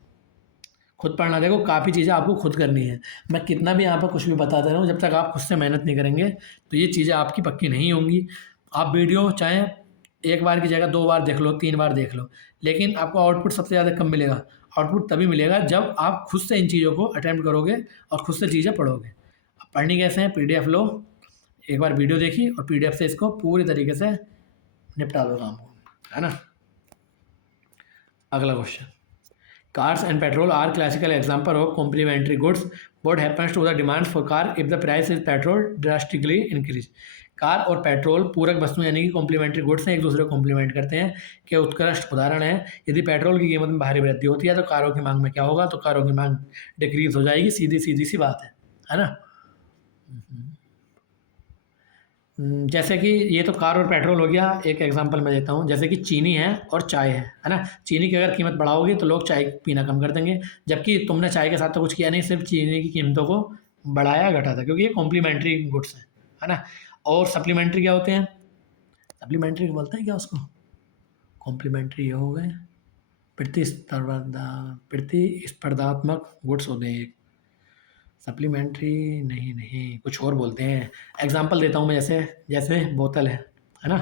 खुद पढ़ना। देखो काफ़ी चीज़ें आपको खुद करनी है। मैं कितना भी यहाँ पर कुछ भी बताता रहूँ, जब तक आप खुद से मेहनत नहीं करेंगे तो ये चीज़ें आपकी पक्की नहीं होंगी। आप वीडियो चाहे एक बार की जगह 2 बार देख लो, 3 बार देख लो, लेकिन आपको आउटपुट सबसे ज़्यादा कब मिलेगा? आउटपुट तभी मिलेगा जब आप खुद से इन चीज़ों को अटेम्प्ट करोगे और खुद से चीज़ें पढ़ोगे। अब पढ़नी कैसे है? पीडीएफ लो, एक बार वीडियो देखी और पीडीएफ से इसको पूरी तरीके से निपटा दो काम को, है ना? अगला question, cars and petrol are classical example of complementary goods. What happens to the demand for car if the price is petrol drastically increase? Car और पेट्रोल पूरक वस्तु यानी कि कॉम्प्लीमेंट्री गुड्स हैं, एक दूसरे को कॉम्प्लीमेंट करते हैं। कि उत्कृष्ट उदाहरण है, यदि पेट्रोल की कीमत में भारी वृद्धि होती है तो कारों की मांग में क्या होगा? तो कारों की मांग डिक्रीज हो जाएगी, सीधी सीधी सी बात है ना? जैसे कि ये तो कार और पेट्रोल हो गया, एक एग्जांपल मैं देता हूँ। जैसे कि चीनी है और चाय है ना? चीनी की अगर कीमत बढ़ाओगे तो लोग चाय पीना कम कर देंगे, जबकि तुमने चाय के साथ तो कुछ किया नहीं, सिर्फ चीनी की कीमतों को बढ़ाया घटाता, क्योंकि ये कॉम्प्लीमेंट्री गुड्स हैं, है ना? और सप्लीमेंट्री क्या होते हैं? सप्लीमेंट्री बोलते हैं क्या उसको? कॉम्प्लीमेंट्री ये हो गए प्रतिस्पर्धात्मक गुड्स होते हैं एक। सप्लीमेंट्री नहीं, नहीं कुछ और बोलते हैं। एग्जांपल देता हूँ मैं, जैसे जैसे बोतल है ना?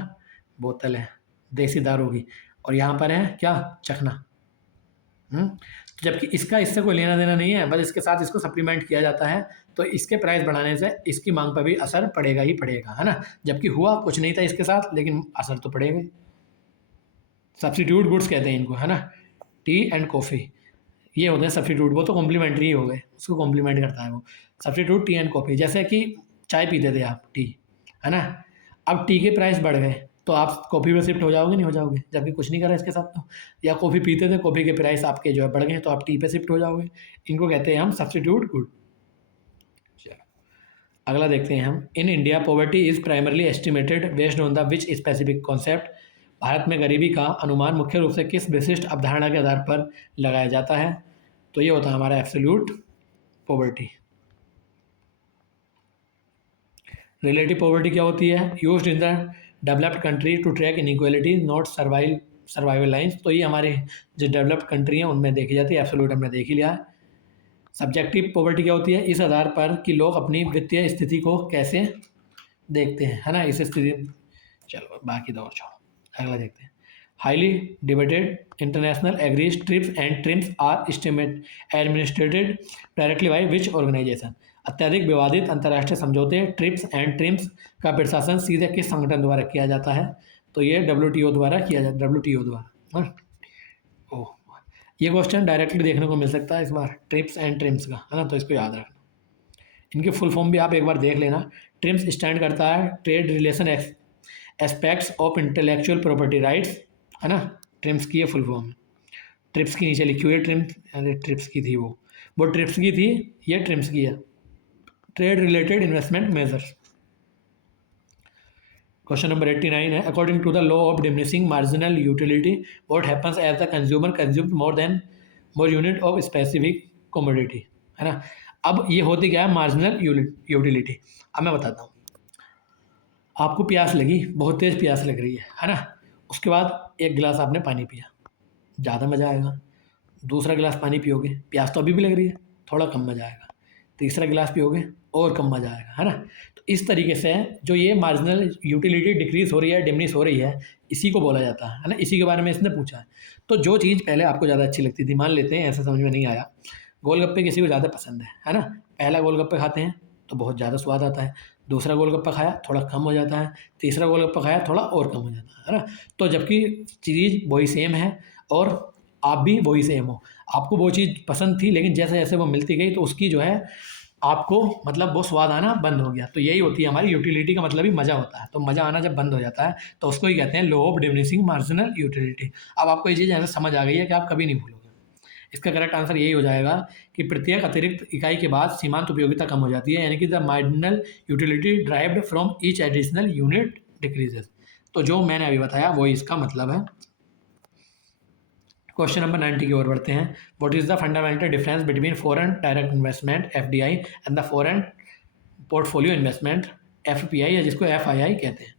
बोतल है देसी दारू की, और यहाँ पर है क्या? चखना। जबकि इसका इससे कोई लेना देना नहीं है, बस इसके साथ इसको सप्लीमेंट किया जाता है, तो इसके प्राइस बढ़ाने से इसकी मांग पर भी असर पड़ेगा ही पड़ेगा, है ना? जबकि हुआ कुछ नहीं था इसके साथ, लेकिन असर तो पड़ेगा। सब्स्टिट्यूट गुड्स कहते हैं इनको, है ना? टी एंड कॉफ़ी ये होते हैं सब्स्टिट्यूट, वो तो कॉम्प्लीमेंट्री ही हो गए, उसको कॉम्प्लीमेंट करता है वो। सब्स्टिट्यूट टी एंड कॉफ़ी, जैसे कि चाय पीते थे आप, टी, है ना? अब टी के प्राइस बढ़ गए तो आप कॉफ़ी पे शिफ्ट हो जाओगे, नहीं हो जाओगे? जबकि कुछ नहीं करा इसके साथ तो। या कॉफ़ी पीते थे, कॉफ़ी के प्राइस आपके जो है बढ़ गए तो आप टी पे शिफ्ट हो जाओगे। इनको कहते हैं हम सब्स्टिट्यूट गुड। अगला देखते हैं हम, in India poverty is primarily estimated based on the which specific concept? Bharat में गरीबी का अनुमान मुख्य रूप से किस विशिष्ट अवधारणा के आधार पर लगाया जाता है? तो ये होता है हमारा एब्सोल्यूट पॉवर्टी। रिलेटिव पॉवर्टी क्या होती है? Used in the developed country to track inequality not survival lines. तो ये हमारे जो डेवलप्ड कंट्री हैं उनमें देखी जाती है। एब्सोल्यूट हमने देख ही लिया है। सब्जेक्टिव पॉवर्टी क्या होती है? इस आधार पर कि लोग अपनी वित्तीय स्थिति को कैसे देखते हैं, है ना? इस स्थिति, चलो बाकी दौर जाओ, अगला देखते हैं। Highly debated international agrees TRIPS and TRIMS are estimate administered directly by which organisation? अत्यधिक विवादित अंतर्राष्ट्रीय समझौते ट्रिप्स एंड ट्रिम्स का प्रशासन सीधे किस संगठन द्वारा किया जाता है? तो ये WTO द्वारा किया जाता है, WTO द्वारा। ओह, ये क्वेश्चन डायरेक्टली देखने को मिल सकता है इस बार, ट्रिप्स एंड ट्रिम्स का, है ना? तो इसको याद रखना। इनकी फुल फॉर्म भी आप एक बार देख लेना। ट्रिम्स स्टैंड करता है trade relation aspects of intellectual property rights, है ना? ट्रिम्स की ये फुल फॉर्म है। ट्रिप्स की नीचे लिखी हुई है ट्रिम्स, अरे ट्रिप्स की थी वो ट्रिप्स की थी, ये ट्रिम्स की है। Trade related investment measures. Question number 89 है, according to the law of diminishing marginal utility what happens as the consumer consumes more unit of specific commodity, है ना? अब ये होती क्या है मार्जिनल यूटिलिटी? अब मैं बताता हूँ। आपको प्यास लगी, बहुत तेज़ प्यास लग रही है ना? उसके बाद एक गिलास आपने पानी पिया, ज़्यादा मज़ा आएगा। दूसरा गिलास पानी पियोगे, प्यास तो अभी भी लग रही है, थोड़ा कम मज़ा आएगा। तीसरा गिलास पियोगे और कम मज़ा आएगा, है ना? तो इस तरीके से जो ये मार्जिनल यूटिलिटी डिक्रीज़ हो रही है, डिमिनिश हो रही है, इसी को बोला जाता है ना? इसी के बारे में इसने पूछा है। तो जो चीज़ पहले आपको ज़्यादा अच्छी लगती थी, मान लेते हैं ऐसा समझ में नहीं आया, गोलगप्पे किसी को ज़्यादा पसंद है ना? पहला गोलगप्पे खाते हैं तो बहुत ज़्यादा स्वाद आता है, दूसरा गोलगप्पा खाया थोड़ा कम हो जाता है, तीसरा गोलगप्पा खाया थोड़ा और कम हो जाता है ना? तो जबकि चीज़ वही सेम है और आप भी वही सेम हो, आपको वो चीज़ पसंद थी, लेकिन जैसे-जैसे वो मिलती गई तो उसकी जो है आपको मतलब वो स्वाद आना बंद हो गया। तो यही होती है हमारी यूटिलिटी का मतलब ही मज़ा होता है। तो मज़ा आना जब बंद हो जाता है तो उसको ही कहते हैं law of diminishing marginal utility. अब आपको ये चीज़ ऐसे समझ आ गई है कि आप कभी नहीं भूलोगे। इसका करेक्ट आंसर यही हो जाएगा कि प्रत्येक अतिरिक्त इकाई के बाद सीमांत उपयोगिता कम हो जाती है, यानी कि the marginal utility derived from each additional unit decreases. तो जो मैंने अभी बताया वही इसका मतलब है। क्वेश्चन नंबर 90 की ओर बढ़ते हैं। What is the fundamental difference between foreign direct investment FDI and the foreign portfolio investment FPI, या जिसको FII कहते हैं?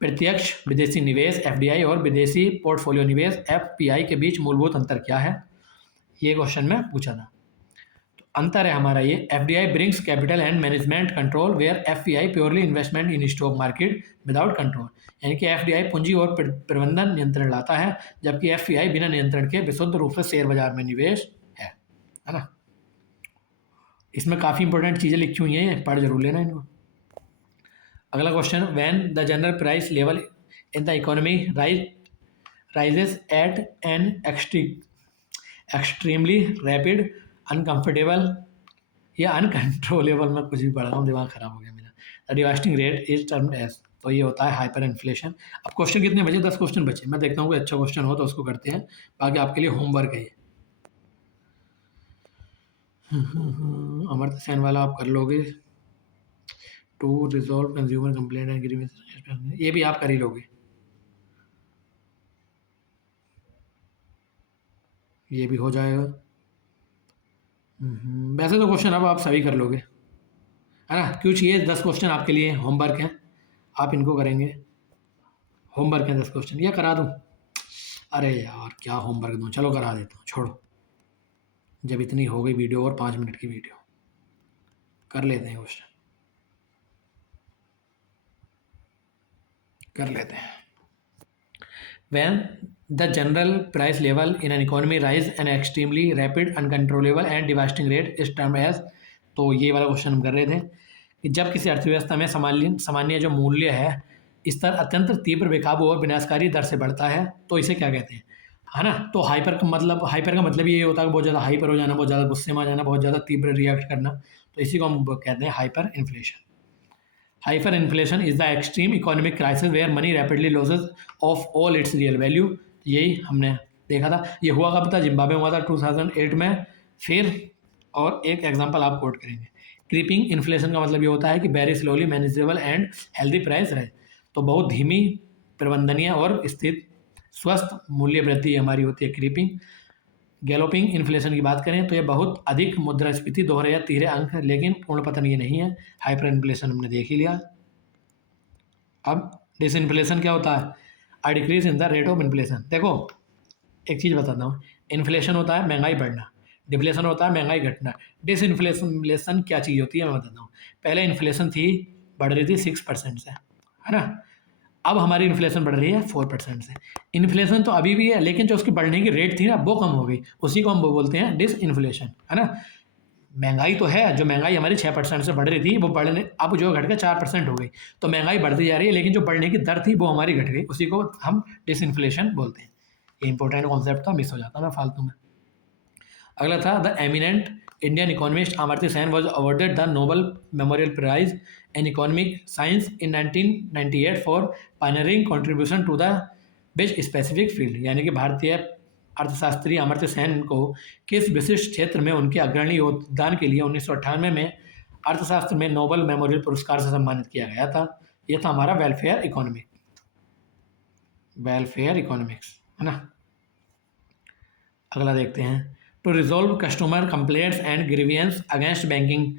प्रत्यक्ष विदेशी निवेश FDI और विदेशी पोर्टफोलियो निवेश FPI के बीच मूलभूत अंतर क्या है? ये क्वेश्चन में पूछा था। तो अंतर है हमारा ये, FDI brings capital and management control where FPI purely investment in stock market without control. यानी कि एफडीआई पूंजी और प्रबंधन नियंत्रण लाता है, जबकि एफपीआई बिना नियंत्रण के विशुद्ध रूप से शेयर बाजार में निवेश है ना। इसमें काफ़ी इंपॉर्टेंट चीज़ें लिखी हुई हैं, पढ़ जरूर लेना इनको। अगला question, when the general price level in the economy rises at an extremely rapid uncomfortable या अनकंट्रोलेबल, मैं कुछ भी पढ़ रहा हूँ, दिमाग खराब हो गया मेरा। The devastating rate is termed as, तो ये होता है हाइपर इन्फ्लेशन। अब क्वेश्चन कितने बचे? 10 क्वेश्चन बचे। मैं देखता हूँ कोई अच्छा क्वेश्चन हो तो उसको करते हैं, बाकी आपके लिए होमवर्क है ये। अमर्त्य सेन वाला आप कर लोगे, to resolve consumer complaint and grievance, ये भी आप कर ही लोगे, ये भी हो जाएगा। वैसे तो क्वेश्चन अब आप सभी कर लोगे, है ना, क्योंकि ये 10 क्वेश्चन आपके लिए होमवर्क हैं, आप इनको करेंगे। होमवर्क है 10 क्वेश्चन, या करा दूँ? अरे यार क्या होमवर्क दूँ, चलो करा देता हूँ, छोड़ो, जब इतनी हो गई वीडियो, और 5 मिनट की वीडियो, कर लेते हैं क्वेश्चन, कर लेते हैं। When the general price level in an economy rise an extremely rapid, uncontrollable and devastating rate is termed as, तो ये वाला क्वेश्चन हम कर रहे थे कि जब किसी अर्थव्यवस्था में सामान्य जो मूल्य है स्तर अत्यंत तीव्र, बेकाबू और विनाशकारी दर से बढ़ता है, तो इसे क्या कहते हैं, है ना। तो हाइपर का मतलब ये होता है कि बहुत ज़्यादा हाइपर हो जाना, बहुत ज़्यादा गुस्से में आ जाना, बहुत ज़्यादा तीव्र रिएक्ट करना, तो इसी को हम कहते हैं hyper inflation. Hyperinflation is the extreme economic crisis where money rapidly loses of all its real value। यही हमने देखा था, ये हुआ कब था? जिम्बाब्वे में हुआ था 2008 में। फिर और एक एग्जांपल आप कोट करेंगे। क्रीपिंग इन्फ्लेशन का मतलब ये होता है कि very slowly manageable and healthy price रहे, तो बहुत धीमी, प्रबंधनीय और स्थित स्वस्थ मूल्य वृद्धि हमारी होती है क्रीपिंग। गैलोपिंग इन्फ्लेशन की बात करें तो ये बहुत अधिक मुद्रास्फीति, दोहरे या तीसरे अंक, लेकिन पूर्ण पतन ये नहीं है। हाइपर इन्फ्लेशन हमने देख ही लिया। अब डिसइन्फ्लेशन क्या होता है? A decrease in the rate of inflation. देखो एक चीज़ बताता हूँ, इन्फ्लेशन होता है महंगाई बढ़ना, डिफ्लेशन होता है महंगाई घटना। डिसइन्फ्लेशन क्या चीज़ होती है मैं बताता हूँ। पहले इन्फ्लेशन थी, बढ़ रही थी 6% से, है ना। अब हमारी इन्फ्लेशन बढ़ रही है 4% से। इन्फ्लेशन तो अभी भी है, लेकिन जो उसकी बढ़ने की रेट थी ना वो कम हो गई, उसी को हम वो बोलते हैं डिसइन्फ्लेशन, है ना। महंगाई तो है, जो महंगाई हमारी 6% से बढ़ रही थी वो बढ़ने, अब जो घट के 4% हो गई, तो महंगाई बढ़ती जा रही है, लेकिन जो बढ़ने की दर थी वो हमारी घट गई, उसी को हम डिसइन्फ्लेशन बोलते हैं। ये इंपॉर्टेंट कॉन्सेप्ट था, मिस हो जाता ना फालतू में। अगला था, the eminent Indian economist Amartya Sen was awarded the Nobel memorial prize in economic science in 1998 for pioneering contribution to the which specific field. यानी कि भारतीय अर्थशास्त्री अमर्त्य सेन को किस विशिष्ट क्षेत्र में उनके अग्रणी योगदान के लिए 1998 में अर्थशास्त्र में नोबल मेमोरियल पुरस्कार से सम्मानित किया गया था? यह था हमारा वेलफेयर इकोनॉमिक्स, है ना। अगला देखते हैं, to resolve customer complaints and grievance against banking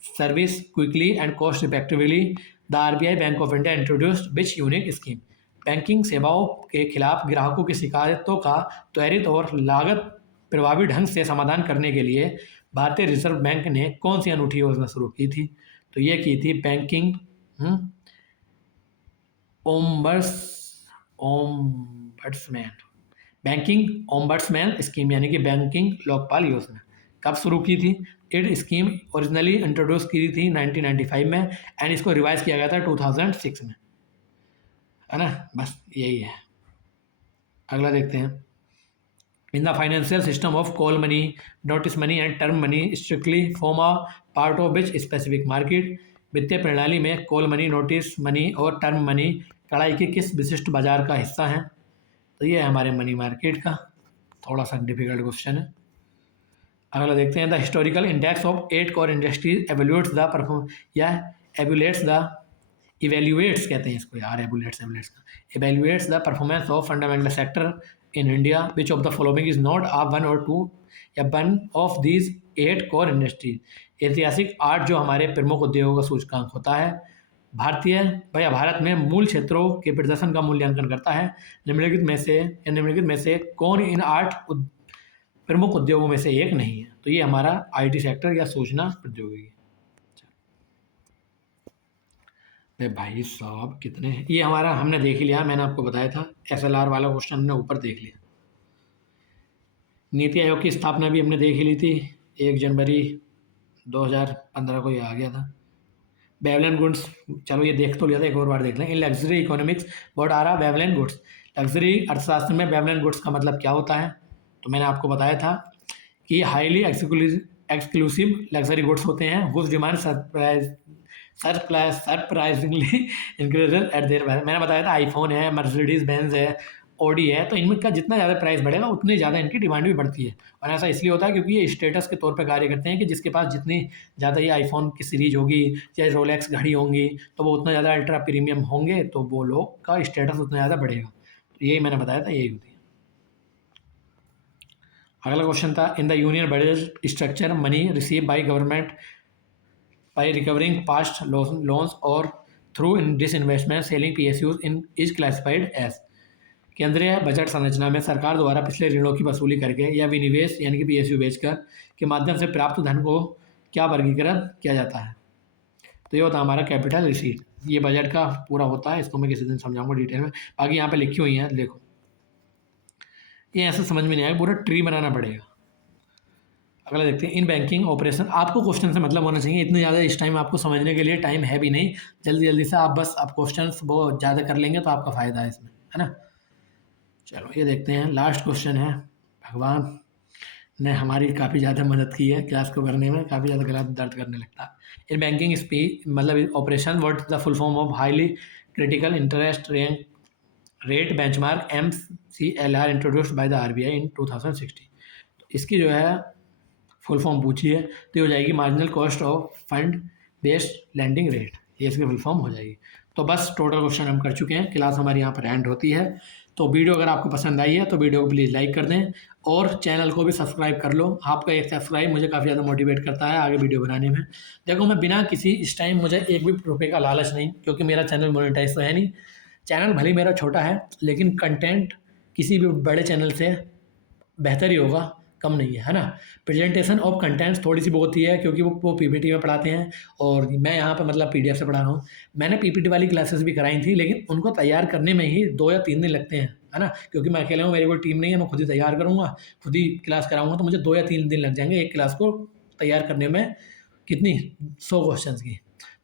service quickly and cost effectively the RBI bank of India introduced which unique scheme. Banking सेवाओं के खिलाफ ग्राहकों की शिकायतों का त्वरित और लागत प्रभावी ढंग से समाधान करने के लिए भारतीय रिजर्व बैंक ने कौन सी अनूठी योजना शुरू की थी? तो ये की थी बैंकिंग ओम्बड्समैन स्कीम, यानी कि बैंकिंग लोकपाल योजना। कब शुरू की थी? इट स्कीम ओरिजिनली इंट्रोड्यूस की थी 1995 में, एंड इसको रिवाइज किया गया था 2006 में, है ना। बस यही है। अगला देखते हैं, in the financial system of call money, notice money and term money strictly form a part of which specific market. वित्तीय प्रणाली में कॉल मनी, नोटिस मनी और टर्म मनी कड़ाई के किस विशिष्ट बाजार का हिस्सा हैं? तो ये है हमारे मनी मार्केट का। थोड़ा सा डिफिकल्ट क्वेश्चन है। अगला देखते हैं, the historical index of 8 core industries evaluates the perform, या इवेल्यूएट्स कहते हैं इसको यार, evaluates the performance of fundamental sector in India, which of the following is not a one और टू या one of these 8 core industries. ऐतिहासिक 8 जो हमारे प्रमुख उद्योगों का सूचकांक होता है। भारत में मूल क्षेत्रों के प्रदर्शन का मूल्यांकन करता है। निम्नलिखित में से कौन इन 8 प्रमुख उद्योगों में से एक नहीं है। तो ये हमारा IT सेक्टर या सूचना प्रौद्योगिकी। अरे भाई साहब कितने हैं, ये हमारा हमने देख ही लिया, मैंने आपको बताया था SLR वाला क्वेश्चन हमने ऊपर देख लिया। नीति आयोग की स्थापना भी हमने देख ही ली थी, 1 जनवरी 2015 को ये आ गया था। बेवलेंट गुड्स, चलो ये देख तो लिया था, एक और बार देख लें। In luxury economics what are Veblen goods. Luxury अर्थशास्त्र में बेवलेंट गुड्स का मतलब क्या होता है, तो मैंने आपको बताया था कि हाईली एक्सक्लूसिव लग्जरी गुड्स होते हैं whose demand surprisingly increases at their. मैंने बताया था आईफोन है, मर्सिडीज बेंज है, ऑडी है, तो इनका जितना ज़्यादा प्राइस बढ़ेगा उतनी ज़्यादा इनकी डिमांड भी बढ़ती है। और ऐसा इसलिए होता है क्योंकि ये स्टेटस के तौर पर कार्य करते हैं कि जिसके पास जितनी ज़्यादा ये आईफोन की सीरीज होगी या रोलेक्स घड़ी होंगी तो वो उतना ज़्यादा अल्ट्रा प्रीमियम होंगे, तो वो लोग का स्टेटस उतना ज़्यादा बढ़ेगा। तो यही मैंने बताया था, यही होती है। अगला क्वेश्चन था, in the union budget structure money receive by government by recovering past loans or through disinvestment selling PSUs in is classified as। केंद्रीय बजट संरचना में सरकार द्वारा पिछले ऋणों की वसूली करके या विनिवेश यानी कि PSU बेचकर के माध्यम से प्राप्त धन को क्या वर्गीकृत किया जाता है, तो ये होता है हमारा कैपिटल रिसीट। ये बजट का पूरा होता है, इसको मैं किसी दिन समझाऊंगा डिटेल में। बाकी यहाँ पे लिखी हुई हैं, देखो ये ऐसे समझ में नहीं आएगा, पूरा ट्री बनाना पड़ेगा। अगला देखते हैं, इन बैंकिंग ऑपरेशन। आपको क्वेश्चन से मतलब होना चाहिए, इतने ज़्यादा इस टाइम आपको समझने के लिए टाइम है भी नहीं, जल्दी जल्दी से आप बस आप क्वेश्चन बहुत ज़्यादा कर लेंगे तो आपका फ़ायदा है इसमें, है ना। चलो ये देखते हैं, लास्ट क्वेश्चन है। भगवान ने हमारी काफ़ी ज़्यादा मदद की है क्लास को करने में, काफ़ी ज़्यादा गला दर्द करने लगता है। इन बैंकिंग स्पीड मतलब operation what the full form of highly critical interest rate benchmark MCLR introduced by the RBI इन 2016। तो इसकी जो है फुल फॉर्म पूछी है तो ये हो जाएगी marginal cost of fund based landing rate, ये इसकी फुल फॉर्म हो जाएगी। तो बस टोटल क्वेश्चन हम कर चुके हैं, क्लास हमारी यहाँ पर एंड होती है। तो वीडियो अगर आपको पसंद आई है तो वीडियो को प्लीज़ लाइक कर दें और चैनल को भी सब्सक्राइब कर लो। आपका एक सब्सक्राइब मुझे काफ़ी ज़्यादा मोटिवेट करता है आगे वीडियो बनाने में। देखो मैं बिना किसी इस टाइम मुझे एक भी रुपये का लालच नहीं, क्योंकि मेरा चैनल मोनेटाइज तो है नहीं। चैनल भले मेरा छोटा है लेकिन कंटेंट किसी भी बड़े चैनल से बेहतर ही होगा, कम नहीं है ना। प्रेजेंटेशन ऑफ कंटेंट्स थोड़ी सी बहुत ही है क्योंकि वो PPT में पढ़ाते हैं और मैं यहाँ पे मतलब PDF से पढ़ा रहा हूँ। मैंने PPT वाली क्लासेस भी कराई थी लेकिन उनको तैयार करने में ही 2 या 3 दिन लगते हैं, है ना, क्योंकि मैं अकेले हूँ, मेरी कोई टीम नहीं है, मैं खुद ही तैयार करूँगा, खुद ही क्लास कराऊँगा, तो मुझे 2 या 3 दिन लग जाएंगे एक क्लास को तैयार करने में। कितनी 100 क्वेश्चन की,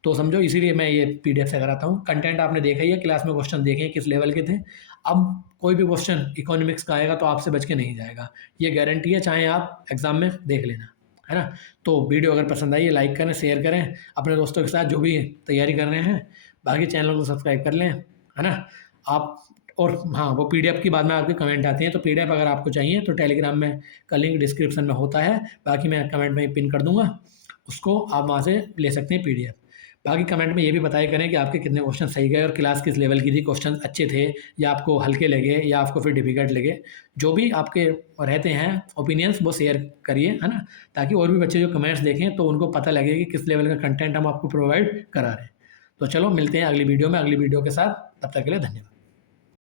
तो समझो इसीलिए मैं ये PDF से कराता हूँ। कंटेंट आपने देखा ही है, क्लास में क्वेश्चन देखे हैं किस लेवल के थे। अब कोई भी क्वेश्चन इकोनॉमिक्स का आएगा तो आपसे बच के नहीं जाएगा, ये गारंटी है, चाहे आप एग्ज़ाम में देख लेना, है ना। तो वीडियो अगर पसंद आई लाइक करें, शेयर करें अपने दोस्तों के साथ जो भी तैयारी कर रहे हैं। बाकी चैनल को सब्सक्राइब कर लें, है ना आप। और हाँ, वो PDF की बाद में आपके कमेंट आते हैं, तो PDF अगर आपको चाहिए तो टेलीग्राम में का लिंक डिस्क्रिप्शन में होता है, बाकी मैं कमेंट में पिन कर दूँगा, उसको आप वहाँ से ले सकते हैं PDF। बाकी कमेंट में ये भी बताया करें कि आपके कितने क्वेश्चन सही गए और क्लास किस लेवल की थी, क्वेश्चन अच्छे थे या आपको हल्के लगे या आपको फिर डिफिकल्ट लगे। जो भी आपके रहते हैं ओपिनियंस वो शेयर करिए, है ना, ताकि और भी बच्चे जो कमेंट्स देखें तो उनको पता लगे कि किस लेवल का कंटेंट हम आपको प्रोवाइड करा रहे हैं। तो चलो मिलते हैं अगली वीडियो में, अगली वीडियो के साथ, तब तक के लिए धन्यवाद।